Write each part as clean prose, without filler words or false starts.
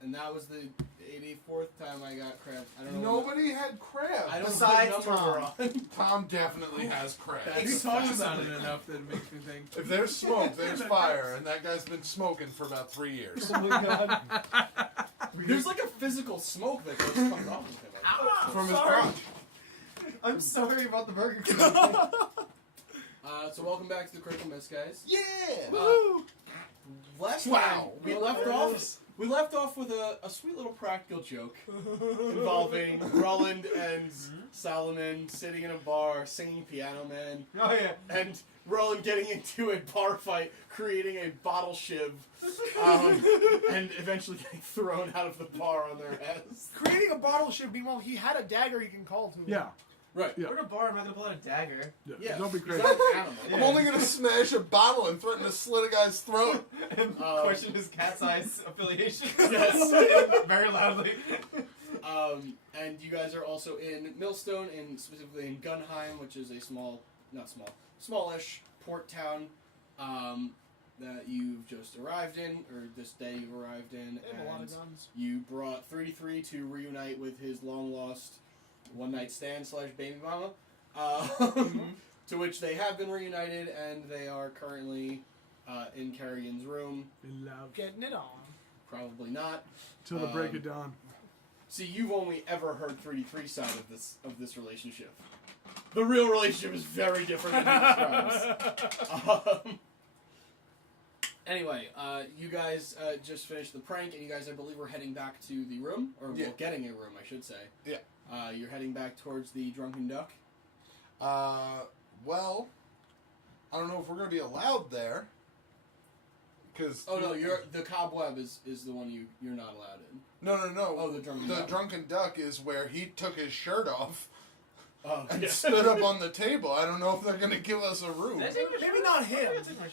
And that was the 84th time I got crab. I don't know. Nobody had crab. I don't Besides know what number we're on. Tom definitely has crab. He talks about it enough that it makes me think. If there's smoke, there's fire, and that guy's been smoking for about 3 years. Oh my god. There's like a physical smoke that comes off of him. From his crotch. I'm sorry about the Burger King. So welcome back to the Critical Miss, guys. Yeah! Last Wow. time we left off with a sweet little practical joke involving Ruland and Solomon sitting in a bar singing Piano Man. Oh yeah. And Ruland getting into a bar fight, creating a bottle shiv, and eventually getting thrown out of the bar on their heads. Creating a bottle should be, well, he had a dagger he can call to. Yeah. Right. Yeah. We're in a bar, I'm not gonna pull out a dagger. Yeah. Don't be He's crazy. not an animal. I'm only gonna smash a bottle and threaten to slit a guy's throat. And question his cat's eyes affiliation. Yes. Very loudly. And you guys are also in Millstone, and specifically in Gunheim, which is a smallish port town that you've just arrived in, or this day you've arrived in. They have a lot of guns. You brought 33 to reunite with his long-lost one-night stand / baby mama, to which they have been reunited, and they are currently in Carrigan's room. In love. Getting it on. Probably not. Till the break of dawn. See, you've only ever heard 33's side of this relationship. The real relationship is very different than he describes. Anyway, you guys just finished the prank, and you guys, I believe, were heading back to the room, or well, getting a room, I should say. Yeah. You're heading back towards the Drunken Duck. Well, I don't know if we're gonna be allowed there. Cause Oh no, the Cobweb is the one you're not allowed in. No. Oh, the Drunken The Duck. Drunken Duck is where he took his shirt off and Yeah. stood up on the table. I don't know if they're gonna give us a room. Maybe not him.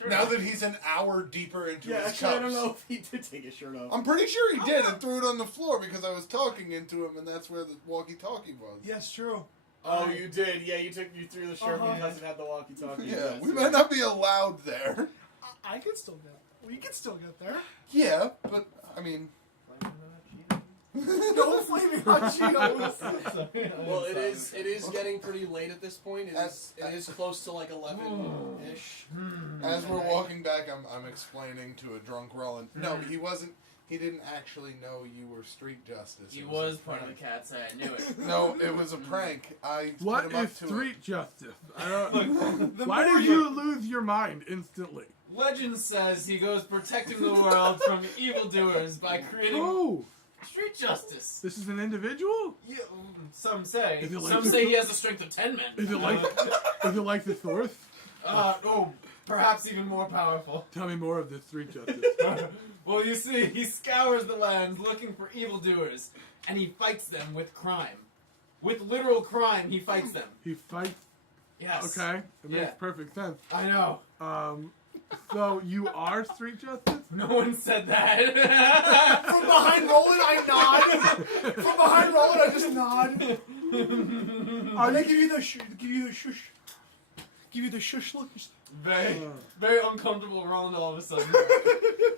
Now that he's an hour deeper into Yeah, his actually, I don't cups. know if he did take his shirt off. I'm pretty sure he did and threw it on the floor because I was talking into him, and that's where the walkie-talkie was. Yes, true. Oh, you did. Yeah, you threw the shirt Uh-huh. because it had the walkie-talkie. Yeah, Yes, we right. might not be allowed there. I could still get. We could still get there. Yeah, but I mean, No flaming hot Cheetos. Well, it is getting pretty late at this point. It is close to like 11-ish. as we're walking back, I'm explaining to a drunk Roland. No, he wasn't. He didn't actually know you were street justice. He It was a part of the prank. cat's eye, I knew it. No, it was a prank. I What put him up is to street it. justice? I don't. The Why more did you lose your mind instantly? Legend says he goes protecting the world from evildoers by creating Oh, street justice. this is an individual. Yeah, some say. Is it like Some the- say he has the strength of 10 men. Is it like? Is it like the Thorth? Perhaps even more powerful. Tell me more of this street justice. Well, you see, he scours the lands looking for evildoers, and he fights them with crime. With literal crime, he fights them. He fights. Yes. Okay, it makes Yeah. perfect sense. I know. So you are street justice? No one said that. From behind Roland, I nod. From behind Roland, I just nod. And they give you the shush. Give you the shush look. Very uncomfortable Roland all of a sudden.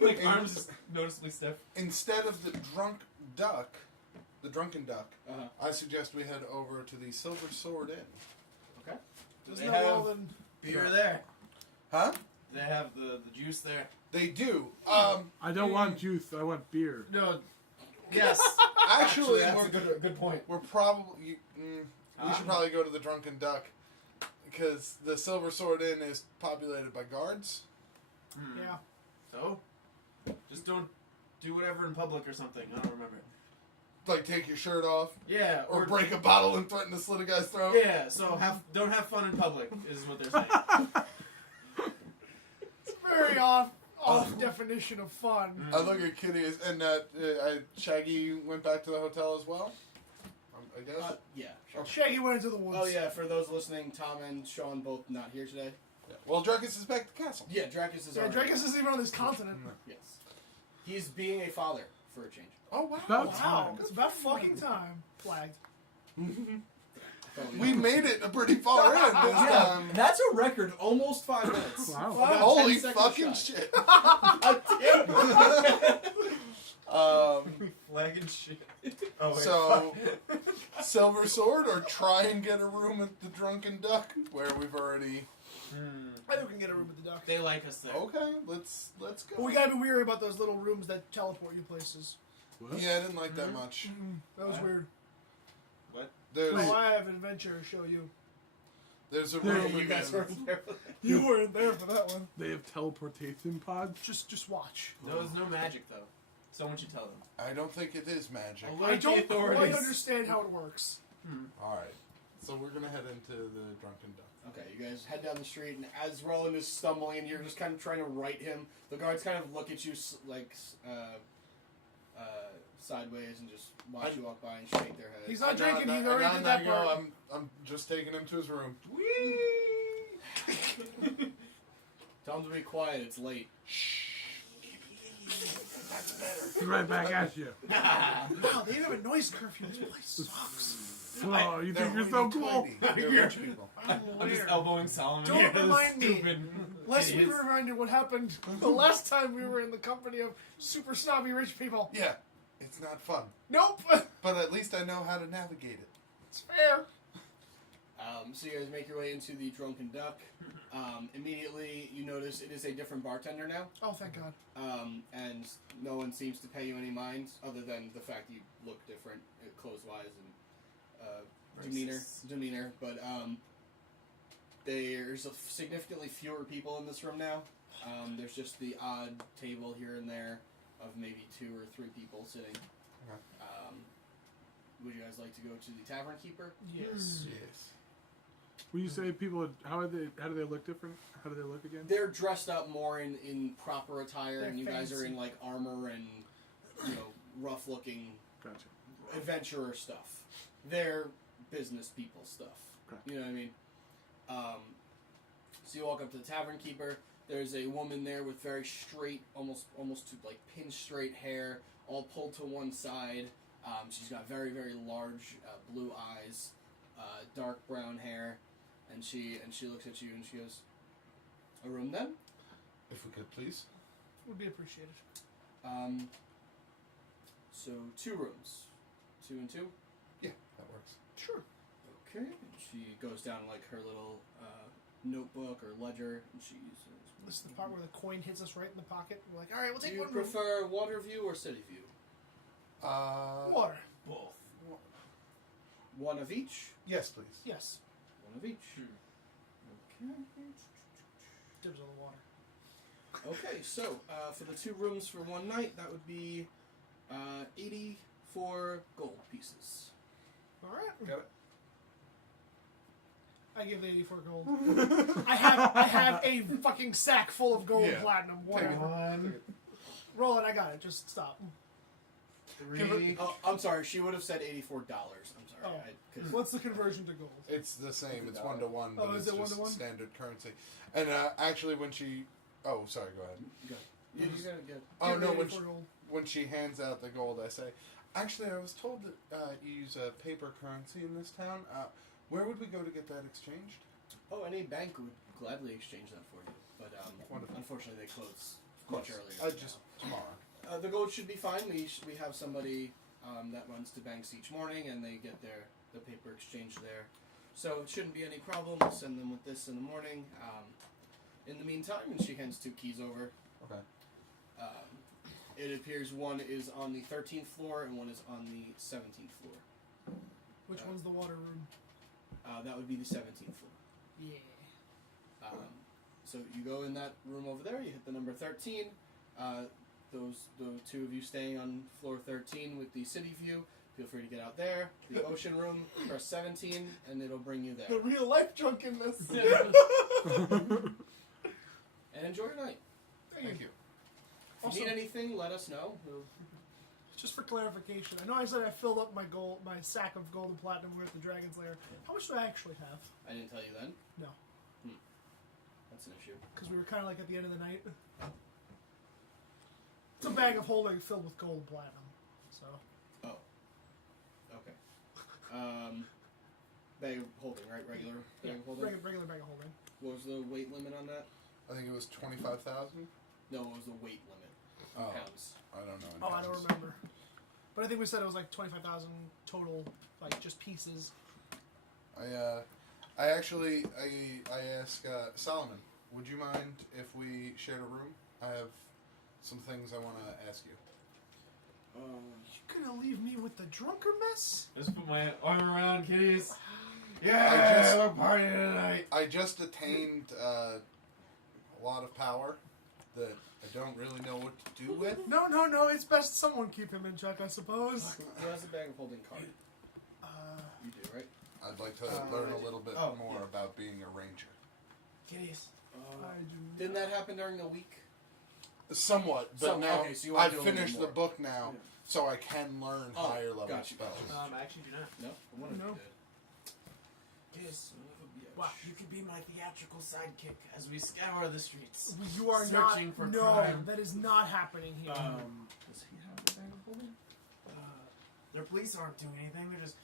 Like arms just noticeably stiff. Instead of the drunken duck, Uh-huh. I suggest we head over to the Silver Sword Inn. Okay. There's They no have Roland. beer there. Huh? They have the juice there. They do. I don't want juice. I want beer. No. Yes. Actually, that's a good point. we're probably. We should probably go to the Drunken Duck because the Silver Sword Inn is populated by guards. Yeah. So, just don't do whatever in public or something. I don't remember. Like take your shirt off, Yeah. or break a bottle and threaten to slit a guy's throat. Yeah. So don't have fun in public is what they're saying. It's a very off definition of fun. I look at Kitteus, and Shaggy went back to the hotel as well. I guess. Yeah. Sure. Shaggy went into the woods. Oh yeah, for those listening, Tom and Sean both not here today. Yeah. Well, Drekas is back at the castle. Yeah, Drakus is. Yeah, already- Drekas isn't even on this continent. Yes. He's being a father for a change. Oh wow! About Wow, time. it's about fucking time. Flagged. We made it pretty far in this time. That's a record. Almost 5 minutes. Wow. About Holy 10 seconds fucking shy. shit! God damn it. Flagging shit. Oh, wait, So- fuck. Silver Sword or try and get a room at the Drunken Duck where we've already. I think we can get a room with the duck. They like us there. Okay, let's go. But we gotta be weary about those little rooms that teleport you places. What? Yeah, I didn't like that much. That was What? weird. What? There's Oh, I have an adventure to show you. there's a Yeah, room. You guys again. weren't there. You weren't there for that one. They have teleportation pods. Just watch. There was no magic, though. Someone should tell them. I don't think it is magic. Alert I the don't authorities. quite understand how it works. All right, so we're gonna head into the Drunken Duck. Okay, you guys head down the street, and as Roland is stumbling, and you're just kind of trying to right him, the guards kind of look at you sideways and just watch you walk by and shake their heads. He's not drinking. He's already did that part. I'm just taking him to his room. Tell him to be quiet. It's late. Be right back at you. Wow, they even have a noise curfew. This place sucks. Oh, you They're think you're so really cool? tiny. They're rich people. I'm I'm just weird. elbowing Solomon. Don't here, those remind me. stupid Lest we idiots. reminded what happened the last time we were in the company of super snobby rich people. Yeah, it's not fun, Nope. but at least I know how to navigate it. It's fair. So you guys make your way into the Drunken Duck. Immediately, you notice it is a different bartender now, Oh, thank God. and no one seems to pay you any mind, other than the fact you look different, clothes-wise and demeanor. But there's significantly fewer people in this room now. There's just the odd table here and there of maybe 2 or 3 people sitting. Okay. Would you guys like to go to the Tavern Keeper? Yes. Yes. When you say people, how do they look different? How do they look again? They're dressed up more in proper attire, They're and you guys are fancy. in like armor and rough looking Gotcha. adventurer stuff. They're business people stuff. Okay. You know what I mean? So you walk up to the Tavern Keeper. There's a woman there with very straight, almost to like pin straight hair, all pulled to one side. She's got very, very large blue eyes, dark brown hair, and she looks at you and she goes, "A room then?" If we could, please. Would be appreciated. So 2 rooms, 2 and 2. Yeah, that works. Sure. Okay. And she goes down like her little notebook or ledger, and she This is the part where the coin hits us right in the pocket. We're like, all right, we'll Do take you one room. prefer water view or city view? Water. Both. One of each. Yes, please. Yes. One of each. Okay. Dibs on the water. Okay, so for the 2 rooms for one night, that would be 84 gold pieces. All right. Got it. I give the 84 gold. I have a fucking sack full of gold and platinum. Whatever. One. Roll it. I got it. Just stop. 3. Oh, I'm sorry. She would have said $84. I'm sorry. Oh. 'Cause What's the conversion to gold? It's the same. It's 1-to-1, Oh, but is it's it just 1-to-1? standard currency. And actually, when she, oh, sorry, go ahead. you gotta get. Oh Give no, me when 84 gold. when she hands out the gold, I say, actually, I was told that you use a paper currency in this town. Where would we go to get that exchanged? Oh, any bank would gladly exchange that for you, but Wonderful. unfortunately they close much earlier. Just tomorrow. The gold should be fine. We have somebody that runs to banks each morning, and they get the paper exchanged there. So it shouldn't be any problem. We'll send them with this in the morning. In the meantime, and she hands 2 keys over. Okay. It appears one is on the 13th floor and one is on the 17th floor. Which one's the water room? That would be the 17th floor. Yeah. So you go in that room over there. You hit the number 13. The 2 of you staying on floor 13 with the city view. Feel free to get out there. The ocean room, press 17, and it'll bring you there. The real life drunkenness. And enjoy your night. Thank you. If Also- you need anything, let us know. Just for clarification, I know I said I filled up my sack of gold and platinum with the Dragon's Lair. How much do I actually have? I didn't tell you then. No, That's an issue. because we were kind of like at the end of the night. It's a bag of holding filled with gold and platinum. So Okay. Bag of holding, right? Regular bag of holding? regular bag of holding. What was the weight limit on that? I think it was 25,000. No, it was the weight limit. pounds. I don't know. in Oh, I don't pounds. remember. But I think we said it was like 25,000 total, like just pieces. I asked Solomon, would you mind if we shared a room? I have some things I want to ask you. You gonna leave me with the drunker miss? Just put my arm around Kitteus. Yeah, we're partying tonight. I just attained a lot of power that I don't really know what to do with. No. It's best someone keep him in check, I suppose. Who has a bag of holding card? You do, right? I'd like to learn a little bit more about being a ranger. Kitteus. I do. Didn't that happen during the week? Somewhat, but now okay, so you wanna I've do a little finished the more. book now, so I can learn higher level gotcha, spells. gotcha. I actually do not. No, I wanted No. to did. Kitteus. Wow. You could be my theatrical sidekick as we scour the streets. You are Searching not. for no, crime. that is not happening here. Does he have a bag of holding? Their police aren't doing anything. They're just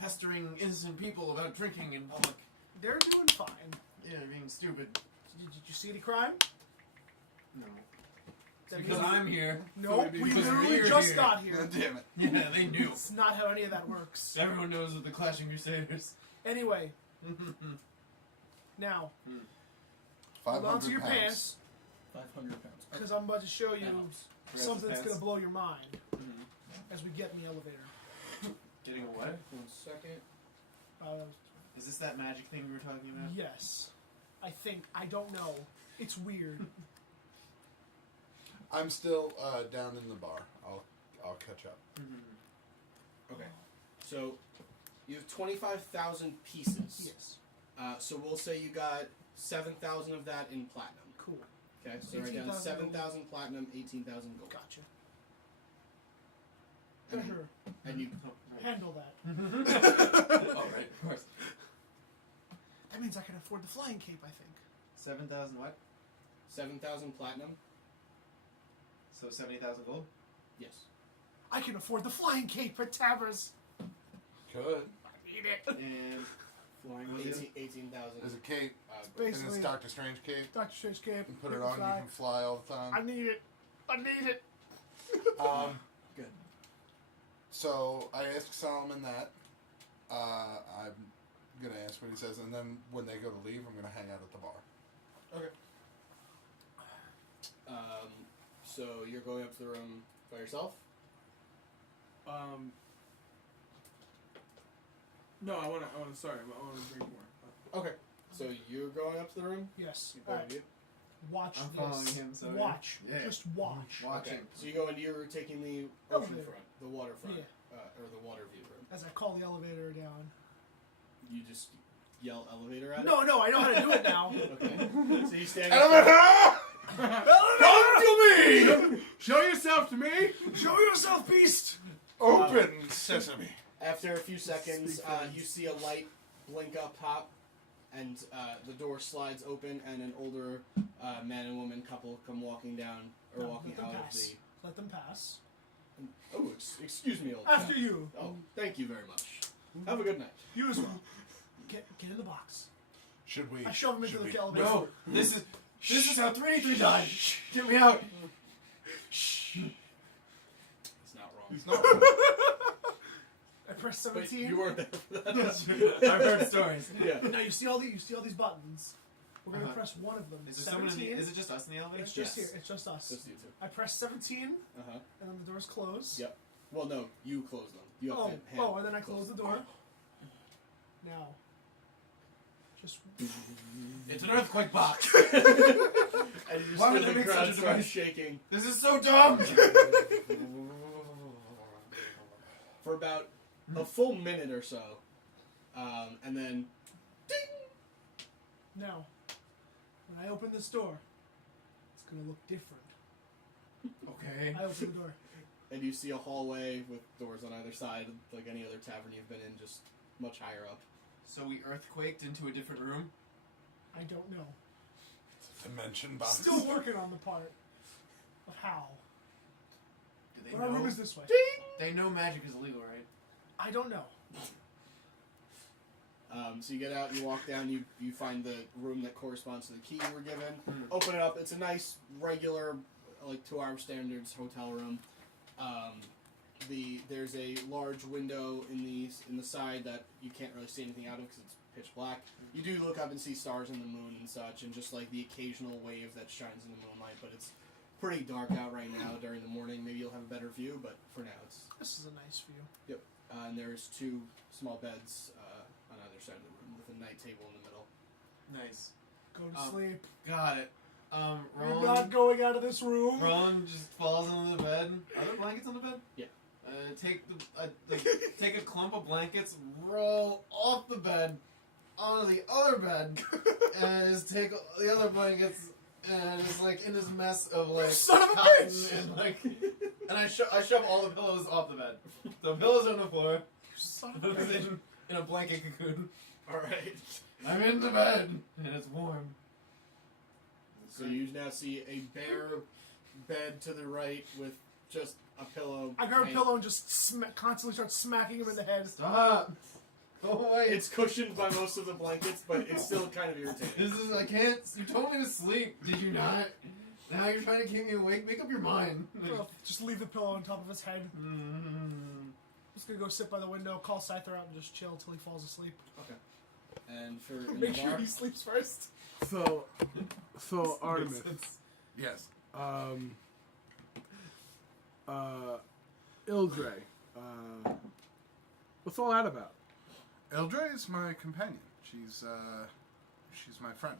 pestering innocent people about drinking in public. They're doing fine. Yeah, they're being stupid. Did you see any crime? No. That Because means- I'm here. No, we Because literally we're just here. got here. Damn it. Yeah, they knew. That's not how any of that works. Everyone knows of the Clashing Crusaders. Anyway, now, hold 500 on to your pounds. pants, 500 pounds. because I'm about to show you Pounds. something that's Pants. going to blow your mind Mhm. as we get in the elevator. Getting away? 1 second. Is this that magic thing we were talking about? Yes. I think. I don't know. It's weird. I'm still down in the bar. I'll catch up. Okay. So you have 25,000 pieces. Yes. So we'll say you got 7,000 of that in platinum. Cool. Okay, so write down 18,000 7,000 platinum, 18,000 gold. Gotcha. And, Sure. and you Handle that. Oh, right, of course. That means I can afford the flying cape, I think. 7,000 what? 7,000 platinum. So 70,000 gold? Yes. I can afford the flying cape at Tavers. Good. I need it. And flying was it? 18,000. There's a cape, and Basically, it's Doctor Strange cape. Dr. Strange cape. You put it can on, you fly. can fly all the I time. need it. I need it. Good. So I asked Solomon that. I'm gonna ask what he says, and then when they go to leave, I'm gonna hang out at the bar. Okay. So you're going up to the room by yourself? No, I want to. Sorry, I want to drink more. Okay. So you're going up to the room? Yes. You both of you? Watch I'm this. following him, so Watch. yeah. Just watch. Watching. Okay. So you go and you're taking the Elevator. ocean front, the waterfront, Yeah. or the water view room. As I call the elevator down. You just yell elevator at it? No, I know how to do it now. Okay. So you stand Elevator! Come to me! Show yourself to me. Show yourself, beast! Open sesame. After a few seconds, you see a light blink up top, and the door slides open, and an older man and woman couple come walking down, or No, walking let them out pass. of Let them pass. the... Oh, excuse me, old After chap. you. Oh, thank you very much. Have a good night. You as well. Get in the box. Should we? I shove him into should the we- elevator. No, this is how 3D3 died. Get me out. It's not wrong. He's not. I press But 17. you weren't there for that. That's true. I've heard stories. Yeah. Now you see all these buttons. We're gonna Uh-huh. press one of them. Is there someone in 17. the, is it just us in the elevator? It's just Yes. here. It's just us. Just you two. I press 17, Uh-huh. and then the doors close. Yep. Well, no, you close them. You have Oh, to hand and then I close the door. Now. Just. It's an earthquake box. And you just Why would feel they the make crowd such a start device? shaking. This is so dumb. For about a full minute or so. And then, Now. When I open this door, it's gonna look different. Okay. I open the door. and you see a hallway with doors on either side, like any other tavern you've been in, just much higher up. So we earthquaked into a different room? I don't know. Dimension box. Still working on the part of how. Do they But our room know? is this way. They know magic is illegal, right? I don't know. So you get out, you walk down, you find the room that corresponds to the key you were given. Mm. Open it up. It's a nice, regular like to our standards hotel room. There's a large window in the side that you can't really see anything out of because it's pitch black. You do look up and see stars and the moon and such, and just like the occasional wave that shines in the moonlight. But it's pretty dark out right now. During the morning, maybe you'll have a better view, but for now, it's. This is a nice view. Yep. And there's 2 small beds on either side of the room with a night table in the middle. Nice. Go to sleep. Got it. You're not going out of this room. Ron just falls into the bed. Are there blankets on the bed? Yeah. Take a clump of blankets, roll off the bed onto the other bed, and just take the other blankets and just like in this mess of like son of a cotton bitch! and like, and I shove all the pillows off the bed. The pillows are on the floor. You son of a bitch. in a blanket cocoon. All right. I'm in the bed and it's warm. So you now see a bare bed to the right with just a pillow. I grab a pillow and just constantly start smacking him in the head. Stop. Go away. It's cushioned by most of the blankets, but it's still kind of irritating. I can't. You told me to sleep. Did you not? Now you're trying to keep me awake. Make up your mind. Well, just leave the pillow on top of his head. Mm-hmm. Just gonna go sit by the window, call Scyther out, and just chill till he falls asleep. Okay. And for in Make the sure bar, he sleeps first. So Artemis, Yes. Ildre, what's all that about? Ildre is my companion. She's my friend.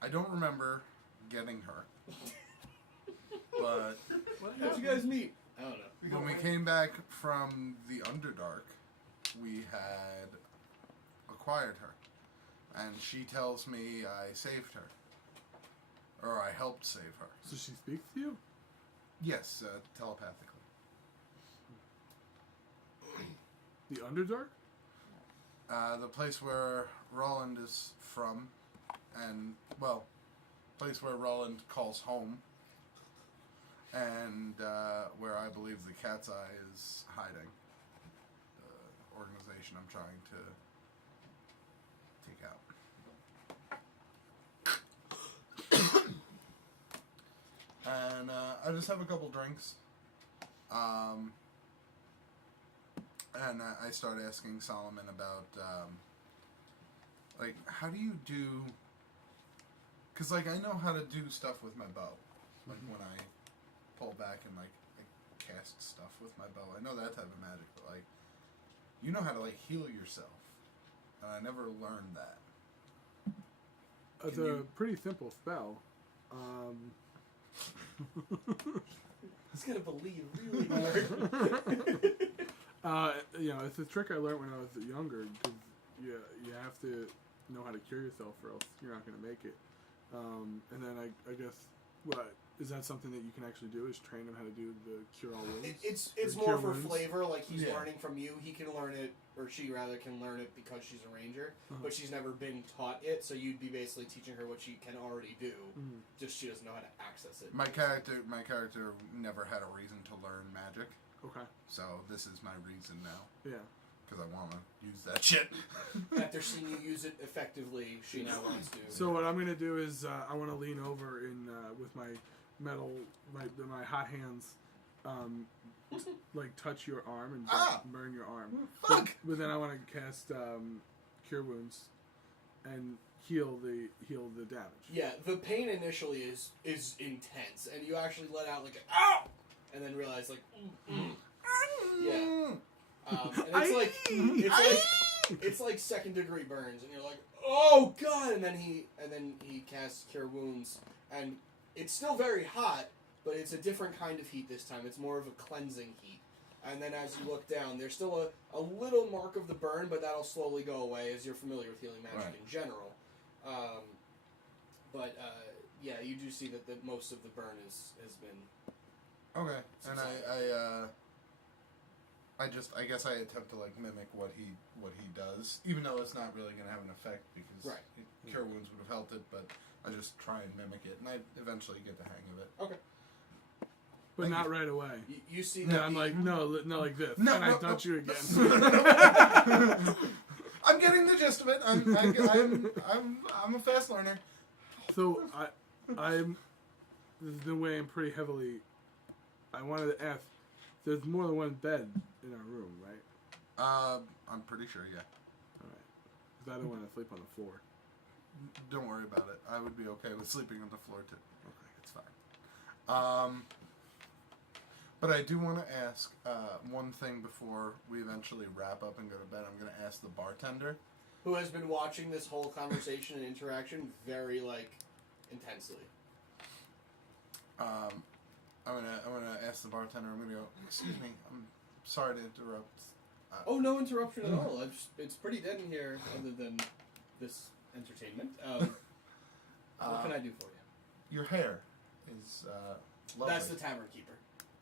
I don't remember getting her, but how'd you guys meet? I don't know. when we came back from the Underdark, we had acquired her, and she tells me I saved her, or I helped save her. So she speaks to you? Yes, telepathically. The Underdark? The place where Ruland is from, and, well, place where Ruland calls home, and where I believe the Cat's Eye is hiding. The organization I'm trying to take out. And I just have a couple drinks. And I start asking Solomon about, like, how do you do... Because, like, I know how to do stuff with my bow. Like, when I pull back and, like, I cast stuff with my bow. I know that type of magic, but, like, you know how to, like, heal yourself. And I never learned that. It's Can a you- pretty simple spell. It's gonna believe really hard. It's a trick I learned when I was younger. Because you have to know how to cure yourself, or else you're not going to make it. And then I guess, what is that something that you can actually do? Is train him how to do the cure all wounds? It's Or more cure for wounds? flavor. Like he's Yeah. learning from you. He can learn it, or she rather can learn it because she's a ranger. But she's never been taught it, so you'd be basically teaching her what she can already do. Mhm. Just she doesn't know how to access it. My character never had a reason to learn magic. Okay. So this is my reason now. Yeah. Because I want to use that shit. After seeing you use it effectively, she now wants to. So what I'm gonna do is I want to lean over in with my metal, my hot hands, like touch your arm and burn your arm. Fuck! But then I want to cast cure wounds and heal the damage. Yeah, the pain initially is intense, and you actually let out like a ow, and then realize like, yeah. And it's like second degree burns, and you're like, oh god, and then he casts cure wounds, and it's still very hot, but it's a different kind of heat this time. It's more of a cleansing heat. And then as you look down, there's still a little mark of the burn, but that'll slowly go away as you're familiar with healing magic in general. Yeah, you do see that most of the burn has been. Okay, and I guess I attempt to like mimic what he does, even though it's not really gonna have an effect because cure wounds would have helped it, but I just try and mimic it, and I eventually get the hang of it. Okay. But Thank not you. right away. You see No, that I'm like no, like this. No, and I no, touch no. you again. I'm getting the gist of it. I'm a fast learner. So this has been weighing pretty heavily. I wanted to ask, there's more than one bed in our room, right? I'm pretty sure, yeah. Alright. Because I don't want to sleep on the floor. Don't worry about it. I would be okay with sleeping on the floor, too. Okay, it's fine. But I do want to ask one thing before we eventually wrap up and go to bed. I'm going to ask the bartender. Who has been watching this whole conversation and interaction very, intensely. I'm gonna ask the bartender. I'm gonna go. Excuse me. I'm sorry to interrupt. Oh, no interruption at all. It's pretty dead in here, other than this entertainment. What can I do for you? Your hair is lovely. That's the tavern keeper.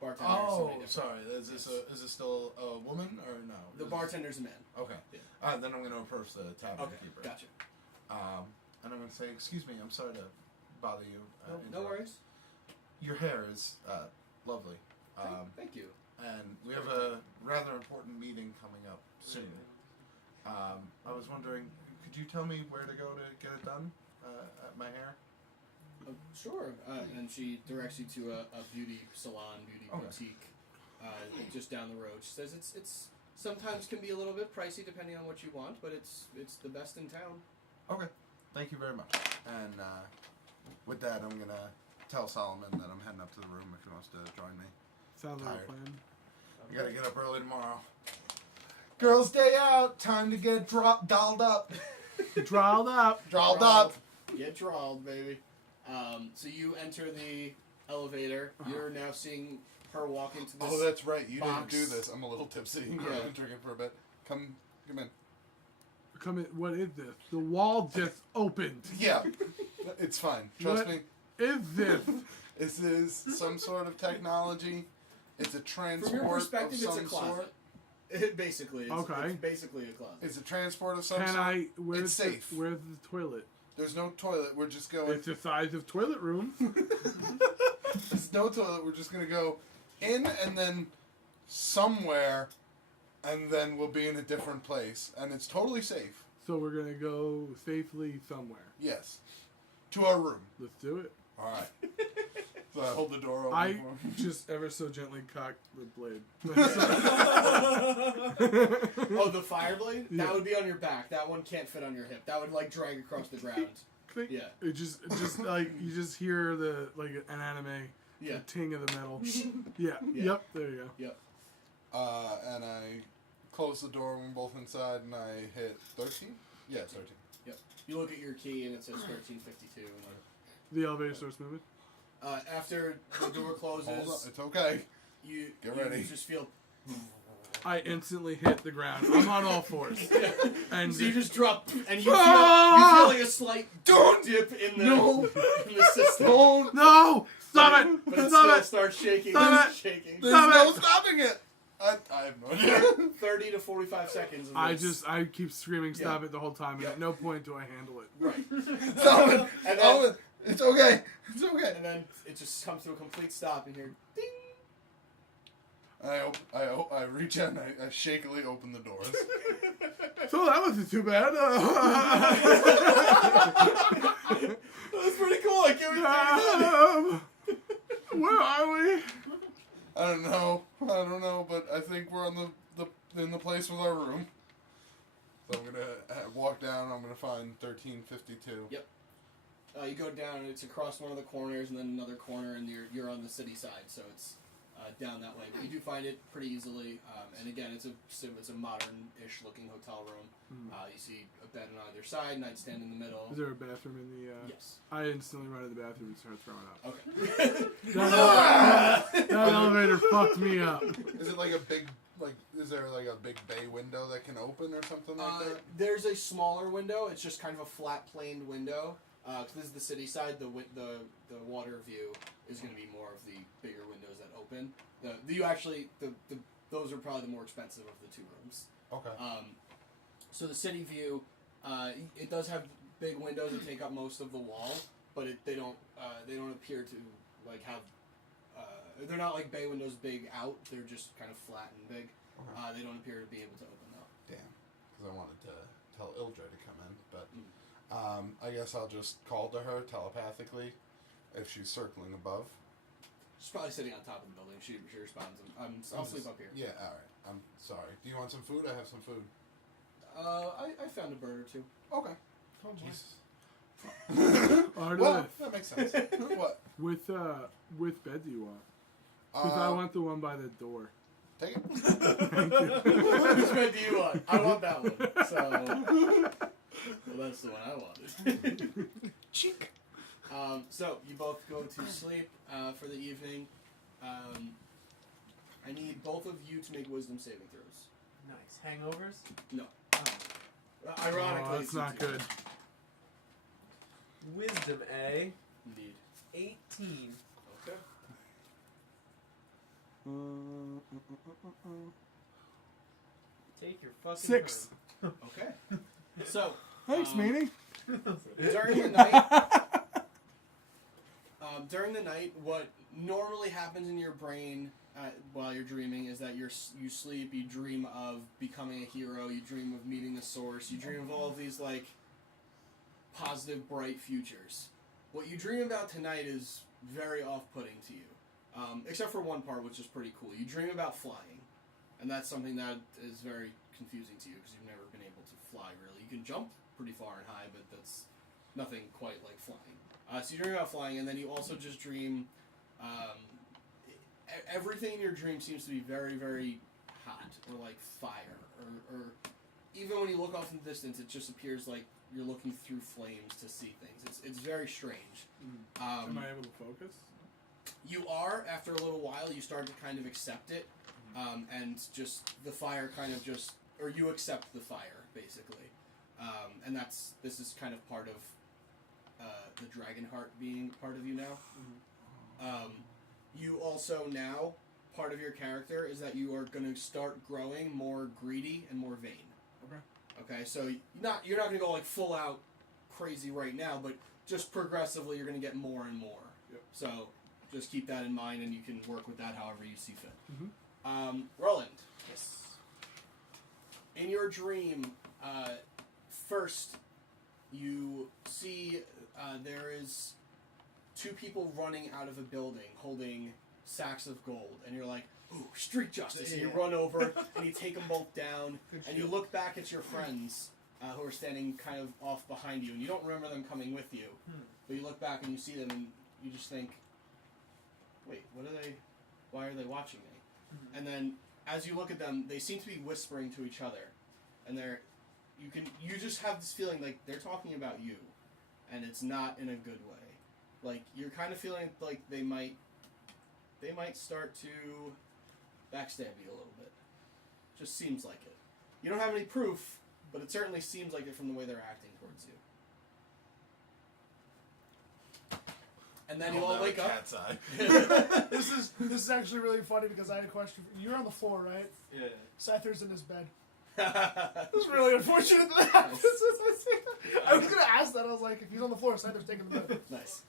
Bartender. Oh, sorry. Is this still a woman or no? The bartender's a man. Okay. Yeah. Then I'm gonna approach the tavern keeper. Gotcha. And I'm gonna say, excuse me. I'm sorry to bother you. No worries. Your hair is lovely. Thank you. And we have a rather important meeting coming up soon. I was wondering, could you tell me where to go to get it done? At my hair? Sure. And she directs you to a beauty salon, beauty boutique, just down the road. She says it's sometimes can be a little bit pricey depending on what you want, but it's the best in town. Okay. Thank you very much. And with that, I'm gonna tell Solomon that I'm heading up to the room if he wants to join me. Sounds like a Tired. plan. I gotta get up early tomorrow. Girls' day out. Time to get dolled up. Drawled up. Drawled up. Get drawled, baby. So you enter the elevator. You're now seeing her walk into this. Oh, that's right. You box. didn't do this. I'm a little tipsy. Yeah. I've been drinking for a bit. Come in. Come in. What is this? The wall just opened. Yeah. It's fine. Trust What me. is this? This is some sort of technology. It's a transport From your perspective, of some it's a closet. sort. It's basically a closet. It's a transport of some Can sort. I? Where's It's safe. Where's the toilet? There's no toilet. We're just going. It's the size of toilet rooms. There's no toilet. We're just gonna go in and then somewhere, and then we'll be in a different place, and it's totally safe. So we're gonna go safely somewhere. Yes, to our room. Let's do it. All right. So I hold the door open. I for him. just ever so gently cock the blade. Oh, the fire blade? Yeah. That would be on your back. That one can't fit on your hip. That would drag across the ground. Click. Yeah. It just like you just hear the an anime, Yeah. the ting of the metal. Yeah. Yeah. Yep. There you go. Yep. And I close the door when we're both inside, and I hit 13. Yeah, 13. Yep. You look at your key and it says 1352. The elevator starts moving. After the door closes, Hold on. It's okay. you Get ready. You just feel. I instantly hit the ground. I'm on all fours. And So you just drop, and you feel like a slight dip in the system. Don't. no! Stop it! But it Stop still it! starts shaking. Stop it! Shaking. There's Stop no it. stopping it. I have no idea. 30 to 45 seconds. Of I this. keep screaming stop Yeah. it the whole time, and Yeah. at no point do I handle it. Right. Stop it. And Stop then- it. It's okay. It's okay. And then it just comes to a complete stop, and you're ding. I reach out and I shakily open the doors. So that wasn't too bad. That's pretty cool. I can't believe Where are we? I don't know, but I think we're on in the place with our room. So I'm gonna walk down. I'm gonna find 1352. Yep. You go down, and it's across one of the corners, and then another corner, and you're on the city side, so it's down that way. But you do find it pretty easily, and again, it's a modern-ish looking hotel room. You see a bed on either side, nightstand in the middle. Is there a bathroom in the? Yes. I instantly run to the bathroom and start throwing up. Okay. That elevator fucked me up. Is it like a big Is there like a big bay window that can open or something like that? There's a smaller window. It's just kind of a flat planed window. Because this is the city side, the water view is going to be more of the bigger windows that open. Those are probably the more expensive of the two rooms. Okay. So the city view, it does have big windows that take up most of the wall, but they don't appear to have. They're not like bay windows big out. They're just kind of flat and big. Okay. They don't appear to be able to open though. Damn. Because I wanted to tell Ildra to come in, but I guess I'll just call to her telepathically If she's circling above. She's probably sitting on top of the building. She responds. I'll sleep up here. Yeah, alright. I'm sorry. Do you want some food? I have some food. I found a bird or two. Okay. Oh, boy. Jesus. Order Well, this. that makes sense. What? With bed do you want? Because I want the one by the door. Take it. Which bed do you want? I want that one. So, well, that's the one I wanted. Cheek. So you both go to sleep for the evening. I need both of you to make wisdom saving throws. Nice. Hangovers? No. Oh. Ironically, Oh, that's not good. Wisdom, A. Indeed. 18. Okay. Take your fucking 6. turn. Okay. So Thanks, meanie. during the night, what normally happens in your brain while you're dreaming is that you sleep, you dream of becoming a hero, you dream of meeting the source, you dream of all of these like positive, bright futures. What you dream about tonight is very off-putting to you, except for one part, which is pretty cool. You dream about flying, and that's something that is very confusing to you because you've never been able to fly really. You can jump pretty far and high, but that's nothing quite like flying. So you dream about flying, and then you also just dream. Everything in your dream seems to be very, very hot, or like fire, or even when you look off in the distance, it just appears like you're looking through flames to see things. It's very strange. Am I able to focus? You are, after a little while, you start to kind of accept it, and just the fire kind of just, or you accept the fire, basically. And this is kind of part of the dragon heart being part of you now. You also now, part of your character is that you are going to start growing more greedy and more vain. Okay, so you're not going to go like full out crazy right now, but just progressively you're going to get more and more. Yep. So just keep that in mind, and you can work with that however you see fit. Ruland. Yes. In your dream, first you see there is 2 people running out of a building holding sacks of gold, and you're like, ooh, street justice, and you run over and you take them both down, and you look back at your friends who are standing kind of off behind you, and you don't remember them coming with you, but you look back and you see them and you just think, wait, why are they watching me? And then as you look at them, they seem to be whispering to each other, and you just have this feeling like they're talking about you, and it's not in a good way. Like, you're kind of feeling like they might start to backstab you a little bit. Just seems like it. You don't have any proof, but it certainly seems like it from the way they're acting towards you. And then you all wake up. Cat's eye. This is actually really funny because I had a question. You're on the floor, right? Yeah. Scyther's in his bed. It's really unfortunate that happens. I was gonna ask that. I was like, if he's on the floor, Scyther's taking the bed. Nice.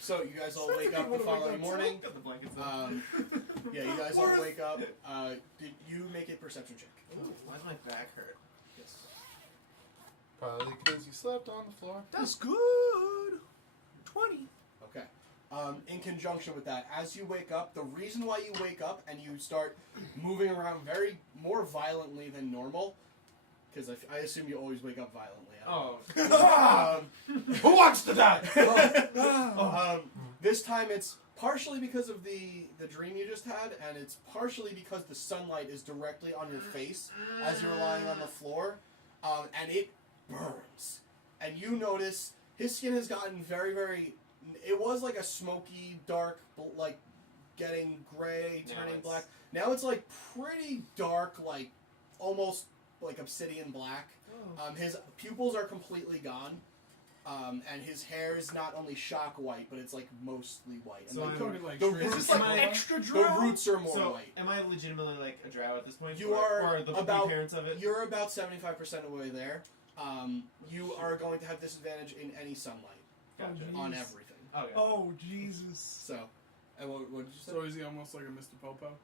So you guys all wake up the following morning. Got the blankets on. Yeah, you guys all wake up. Did you make a perception check? Ooh, why does my back hurt? Yes. Probably because you slept on the floor. That's good. 20. Okay. In conjunction with that, as you wake up, the reason why you wake up and you start moving around more violently than normal, because I assume you always wake up violently. Who wants to die? This time it's partially because of the dream you just had, and it's partially because the sunlight is directly on your face as you're lying on the floor, and it burns. And you notice his skin has gotten very, very... It was like a smoky, dark, like getting gray, turning black. Now it's like pretty dark, like almost like obsidian black. His pupils are completely gone, and his hair is not only shock white, but it's like mostly white. And So like, I'm like Is this like extra the drow? roots are more So, white. am I legitimately like a drow at this point? You or are the about parents of it? You're about 75% of the way there. You are going to have disadvantage in any sunlight Gotcha. on Jeez. everything. Okay. Oh, Jesus. So, and what did you say? So is he almost like a Mr. Popo?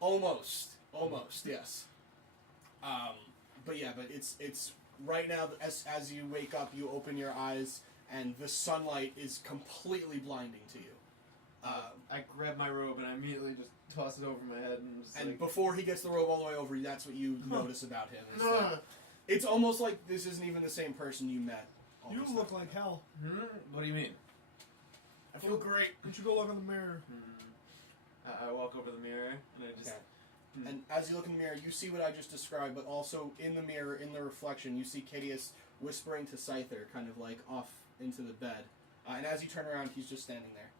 Almost, yes. But it's right now. As you wake up, you open your eyes, and the sunlight is completely blinding to you. I grab my robe and I immediately just toss it over my head and just And before he gets the robe all the way over, that's what you notice about him. Is No. that it's almost like this isn't even the same person you met. all You this look time. like hell. What do you mean? I feel great. You should go look in the mirror. I walk over the mirror and I just. Okay. And as you look in the mirror, you see what I just described, but also in the mirror, in the reflection, you see Kitteus whispering to Scyther, kind of like off into the bed. And as you turn around, he's just standing there.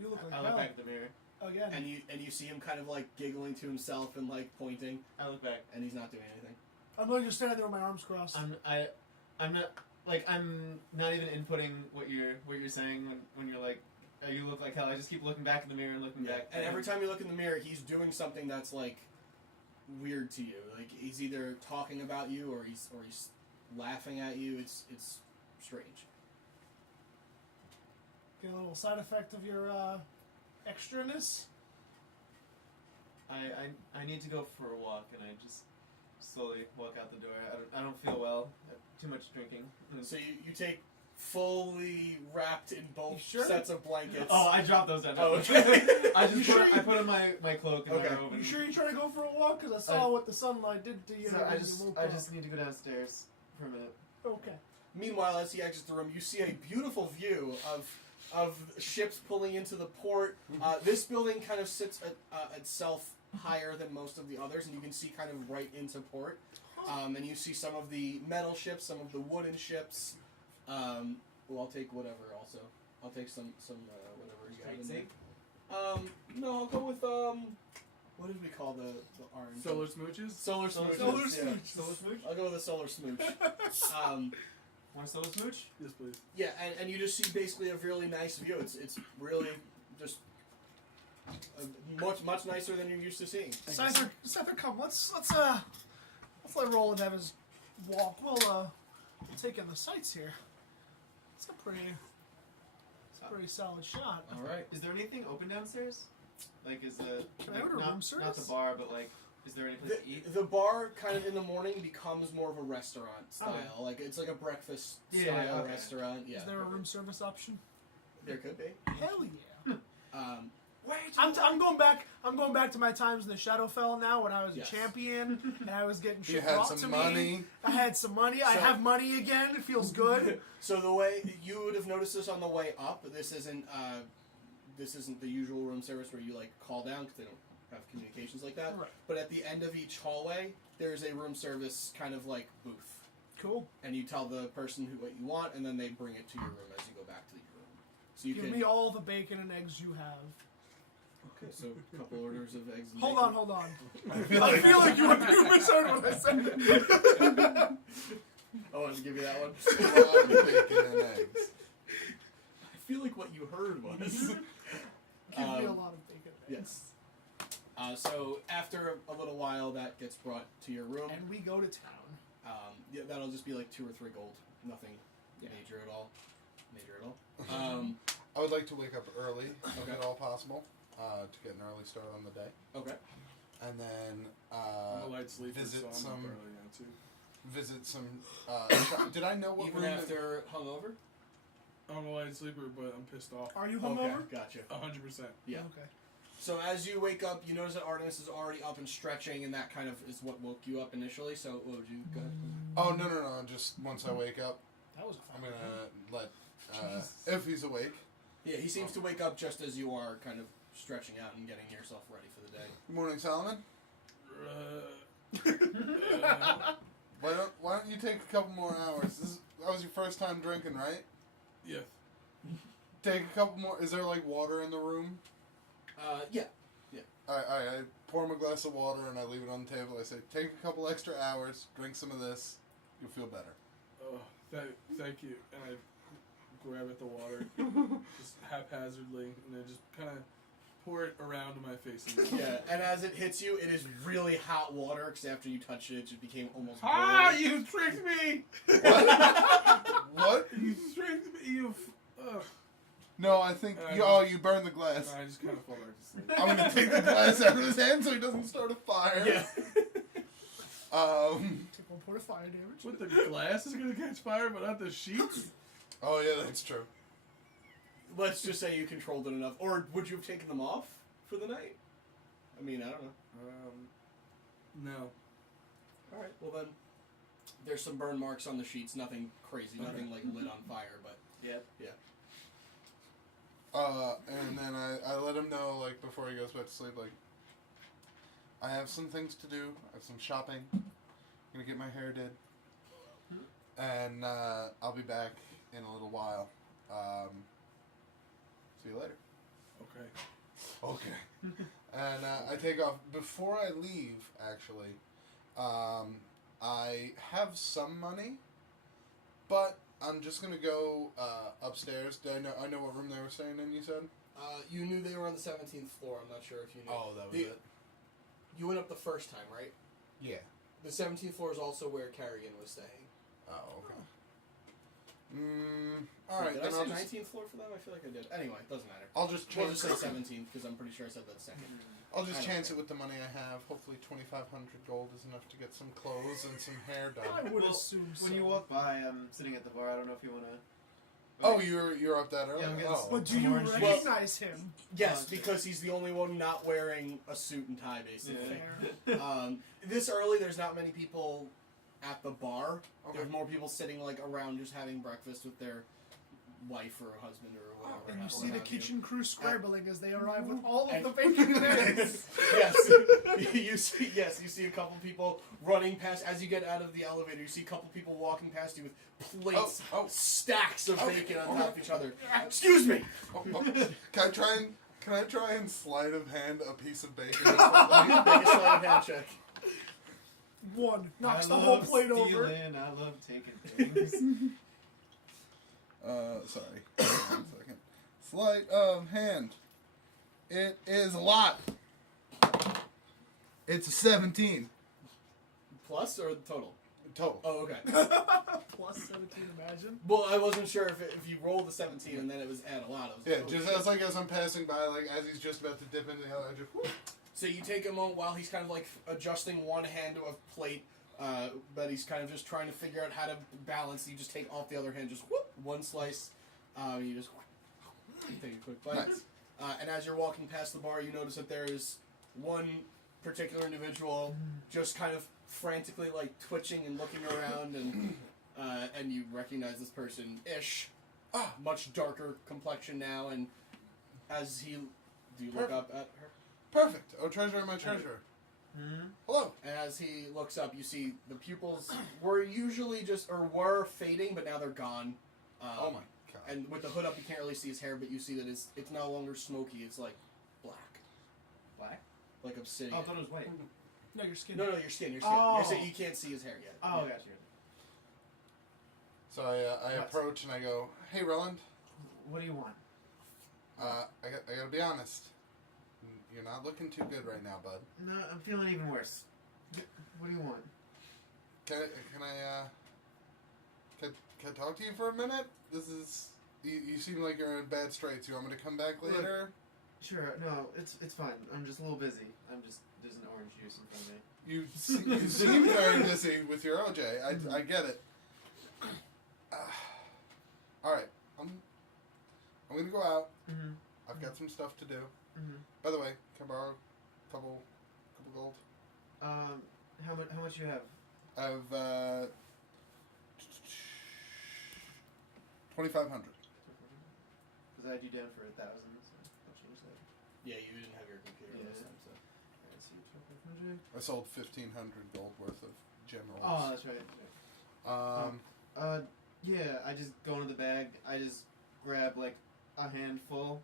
You look like I hell. look back at the mirror. Again. And you see him kind of like giggling to himself and like pointing, I look back. and he's not doing anything. I'm like just standing there with my arms crossed. I'm not even inputting what you're saying when you're like, oh, you look like hell. I just keep looking back in the mirror and looking back. And every time you look in the mirror, he's doing something that's like weird to you. Like he's either talking about you or he's laughing at you. It's strange. Get a little side effect of your extraness. I need to go for a walk, and I just slowly walk out the door. I don't feel well. I have too much drinking. So you take fully wrapped in both You sure? sets of blankets. Oh, I dropped those down. Oh, okay. I just You sure I put on my cloak and Okay. my robe. You and- sure you're trying to go for a walk? Because I saw what the sunlight did to you. So when I you just woke I up. just need to go downstairs for a minute. Okay. Meanwhile, as he exits the room, you see a beautiful view of ships pulling into the port. This building kind of sits itself higher than most of the others, and you can see kind of right into port. And you see some of the metal ships, some of the wooden ships. Well, I'll take whatever. Also, I'll take some whatever you have in there. No, I'll go with what did we call the orange? Solar smooches? Solar smooch. Solar Yeah. smooch. Solar smooch? I'll go with the solar smooch. Want a solar smooch? Yes, please. Yeah, and you just see basically a really nice view. It's really just much nicer than you're used to seeing. Scyther, come. Let's let Roland have his walk. We'll take in the sights here. It's a pretty solid shot. All right. Is there anything open downstairs? Like, is the Can I order not, room service? Not the bar, but like, is there any place to eat? The bar kind of in the morning becomes more of a restaurant style. Okay. Like it's like a breakfast Yeah, style okay. restaurant. Yeah. Is there a room service option? There could be. Hell yeah. Wait. I'm going back to my times in the Shadowfell now when I was Yes. a champion and I was getting You shit had brought some to money. me. I had some money. I So- have money again. It feels good. So the way you would have noticed this on the way up, this isn't the usual room service where you like call down because they don't have communications like that. Right. But at the end of each hallway, there's a room service kind of like booth, Cool. and you tell the person what you want, and then they bring it to your room as you go back to your room. So you Give can. me all the bacon and eggs you have. Okay, so a couple orders of eggs. And Hold bacon. on. I feel like you misheard what I said. I wanted to give you that one. A lot of bacon and eggs. I feel like what you heard was. Give me a lot of bacon and eggs. Yes. So after a little while, that gets brought to your room. And we go to town. Yeah, that'll just be like 2 or 3 gold. Nothing major at all. I would like to wake up early, if Okay. at all possible, to get an early start on the day. Okay. And then I'm a light sleeper, visit so I'm some- up early now too. visit some. Did I know what Even room? after hungover? I'm a light sleeper, but I'm pissed off. Are you hungover? Okay, gotcha. 100%. Yeah. Okay. So as you wake up, you notice that Artemis is already up and stretching, and that kind of is what woke you up initially. So what would you go ahead? Oh no! Just once I wake up, That was I'm fun. gonna let Jesus. if he's awake. Yeah, he seems to wake up just as you are, kind of stretching out and getting yourself ready for the day. Good morning, Solomon. Why don't you take a couple more hours? That was your first time drinking, right? Yes. Take a couple more. Is there like water in the room? Yeah. I pour him a glass of water and I leave it on the table. I say, take a couple extra hours, drink some of this, you'll feel better. Oh, thank you. And I grab at the water, just haphazardly, and then just kind of pour it around my face. And Yeah, and as it hits you, it is really hot water, because after you touched it, it just became almost boiling. You tricked me! What? You tricked me! You. Ugh. No, I think you burned the glass. I just kind of fall back to sleep. I'm gonna take the glass out of his hand so he doesn't start a fire. Yeah. Take a 1 point of fire damage. What, the glass is gonna catch fire, but not the sheets? Oh yeah, that's true. Let's just say you controlled it enough. Or would you have taken them off for the night? I mean, I don't know. No. Alright, well then, there's some burn marks on the sheets. Nothing crazy. Nothing like lit on fire, but... Yep. Yeah. And then I let him know, like, before he goes back to sleep, like, I have some things to do. I have some shopping. I'm gonna get my hair did. And I'll be back in a little while. See you later. Okay. Okay. And I take off. Before I leave, actually, I have some money, but I'm just gonna go upstairs. I know what room they were staying in. You said. You knew they were on the 17th floor. I'm not sure if you knew. Oh, that was it. You went up the first time, right? Yeah. The 17th floor is also where Carrigan was staying. Oh, okay. All right. Did Then I I'll say just 19th floor for them? I feel like I did. Anyway, it doesn't matter. I'll just We'll chance. just say 17th because I'm pretty sure I said that second. I'll I just don't chance care. it with the money I have. Hopefully, 2,500 gold is enough to get some clothes and some hair I done. would Well, assume so. When you walk by, I'm sitting at the bar. I don't know if you want to. Oh, you're up that early. Yeah, I'm getting Oh. But do Some you orange juice. recognize him? Yes, Okay. because he's the only one not wearing a suit and tie, basically. Fair. This early, there's not many people at the bar. Okay. There's more people sitting like around just having breakfast with their wife or husband or whatever. And you what see the have you. kitchen crew scrambling as they arrive with all of And- the bacon and eggs. Yes, you see a couple people running past as you get out of the elevator. You see a couple people walking past you with plates, stacks of bacon on top of each other. Excuse me. Oh. Can I try and sleight of hand a piece of bacon? Make a sleight of hand check. One knocks I the love whole plate over. stealing, I love taking things. Sorry. 1 second. Sleight of hand. It is a lot. It's a 17 Plus or total? total. Oh, okay. Plus 17, imagine. Well, I wasn't sure if you rolled the 17 and then it was add a lot. Yeah, just as I'm passing by, like as he's just about to dip into the other, I just whoop. So you take a moment while he's kind of like adjusting one hand to a plate, but he's kind of just trying to figure out how to balance. You just take off the other hand, just whoop, one slice. You just take a quick bite. Nice. And as you're walking past the bar, you notice that there is one particular individual just kind of frantically like twitching and looking around, and you recognize this person, Ish. Much darker complexion now, and as he, do you look Perfect. up at her? Perfect. Oh, treasure of my treasure. Hmm? Hello. And as he looks up, you see the pupils were fading, but now they're gone. Oh my god. And with the hood up, you can't really see his hair, but you see that it's no longer smoky. It's like black, Black? like obsidian. Oh, I thought it was white. No, your skin. No, your skin. Oh. You can't see his hair yet. Oh, gotcha. So I What? approach and I go, "Hey, Ruland. What do you want? I gotta be honest. You're not looking too good right now, bud. No, I'm feeling even worse. What do you want? Can I talk to you for a minute? This is you seem like you're in bad straits. You want me to come back Look. later? Sure, no, it's fine. I'm just a little busy. There's an orange juice in front of me. You seem very busy with your OJ. I get it. All right, I'm gonna go out. Mm-hmm. I've got some stuff to do. Mm-hmm. By the way, can I borrow a couple gold? How much you have? I have 2,500. Because I had you down for 1,000, so I'll change that. Yeah, you didn't have your computer Yeah. last time, so. Alright, so you 2,500. I sold 1,500 gold worth of generals. Oh, that's right. Yeah, I just go into the bag. I just grab like a handful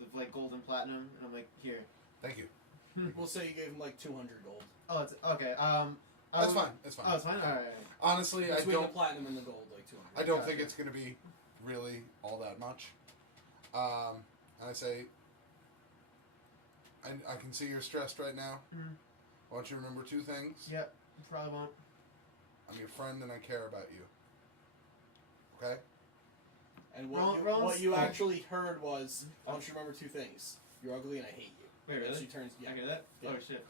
of like gold and platinum, and I'm like, here. Thank you. We'll say you gave him like 200 gold. Oh, it's okay. That's fine. That's fine. Oh, it's fine. All right. Honestly, I Between the don't. platinum and the gold, like 200. I don't Gotcha. think it's going to be really all that much. And I say, I can see you're stressed right now. Mhm. I want you to remember two things. Yep. Probably won't. I'm your friend and I care about you. Okay? And Rollins- what you oh. actually heard was, I want you to remember two things. You're ugly and I hate you. Wait, And really? She turns, yeah. I get that. Yeah. Oh shit.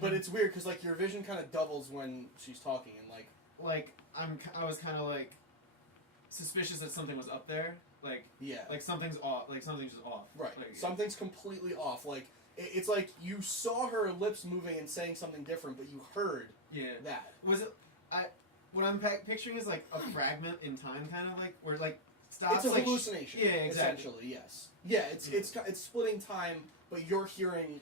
But it's weird because like your vision kind of doubles when she's talking and like I was kind of like suspicious that something was up there. Like something's off. Like something's just off. Right. Like, Something's completely off. Like it's like you saw her lips moving and saying something different, but you heard that. Was it? What I'm picturing is like a fragment in time, kind of like where like stops. It's a like, hallucination. Yeah, exactly. Essentially, yes. Yeah, it's splitting time, but you're hearing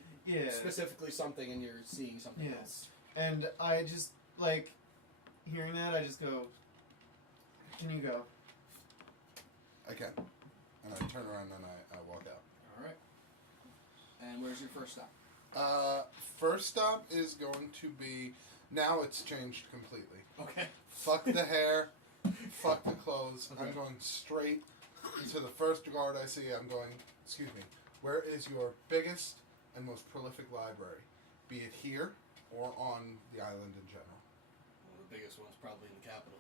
specifically something and you're seeing something else. And I just like hearing that. I just go. Can you go? I can. And I turn around and I walk out. All right. And where's your first stop? First stop is going to be... Now it's changed completely. Okay. Fuck the hair. Fuck the clothes. Okay. I'm going straight to the first guard I see. I'm going, excuse me, where is your biggest and most prolific library? Be it here or on the island in general. Well, the biggest one's probably in the capital.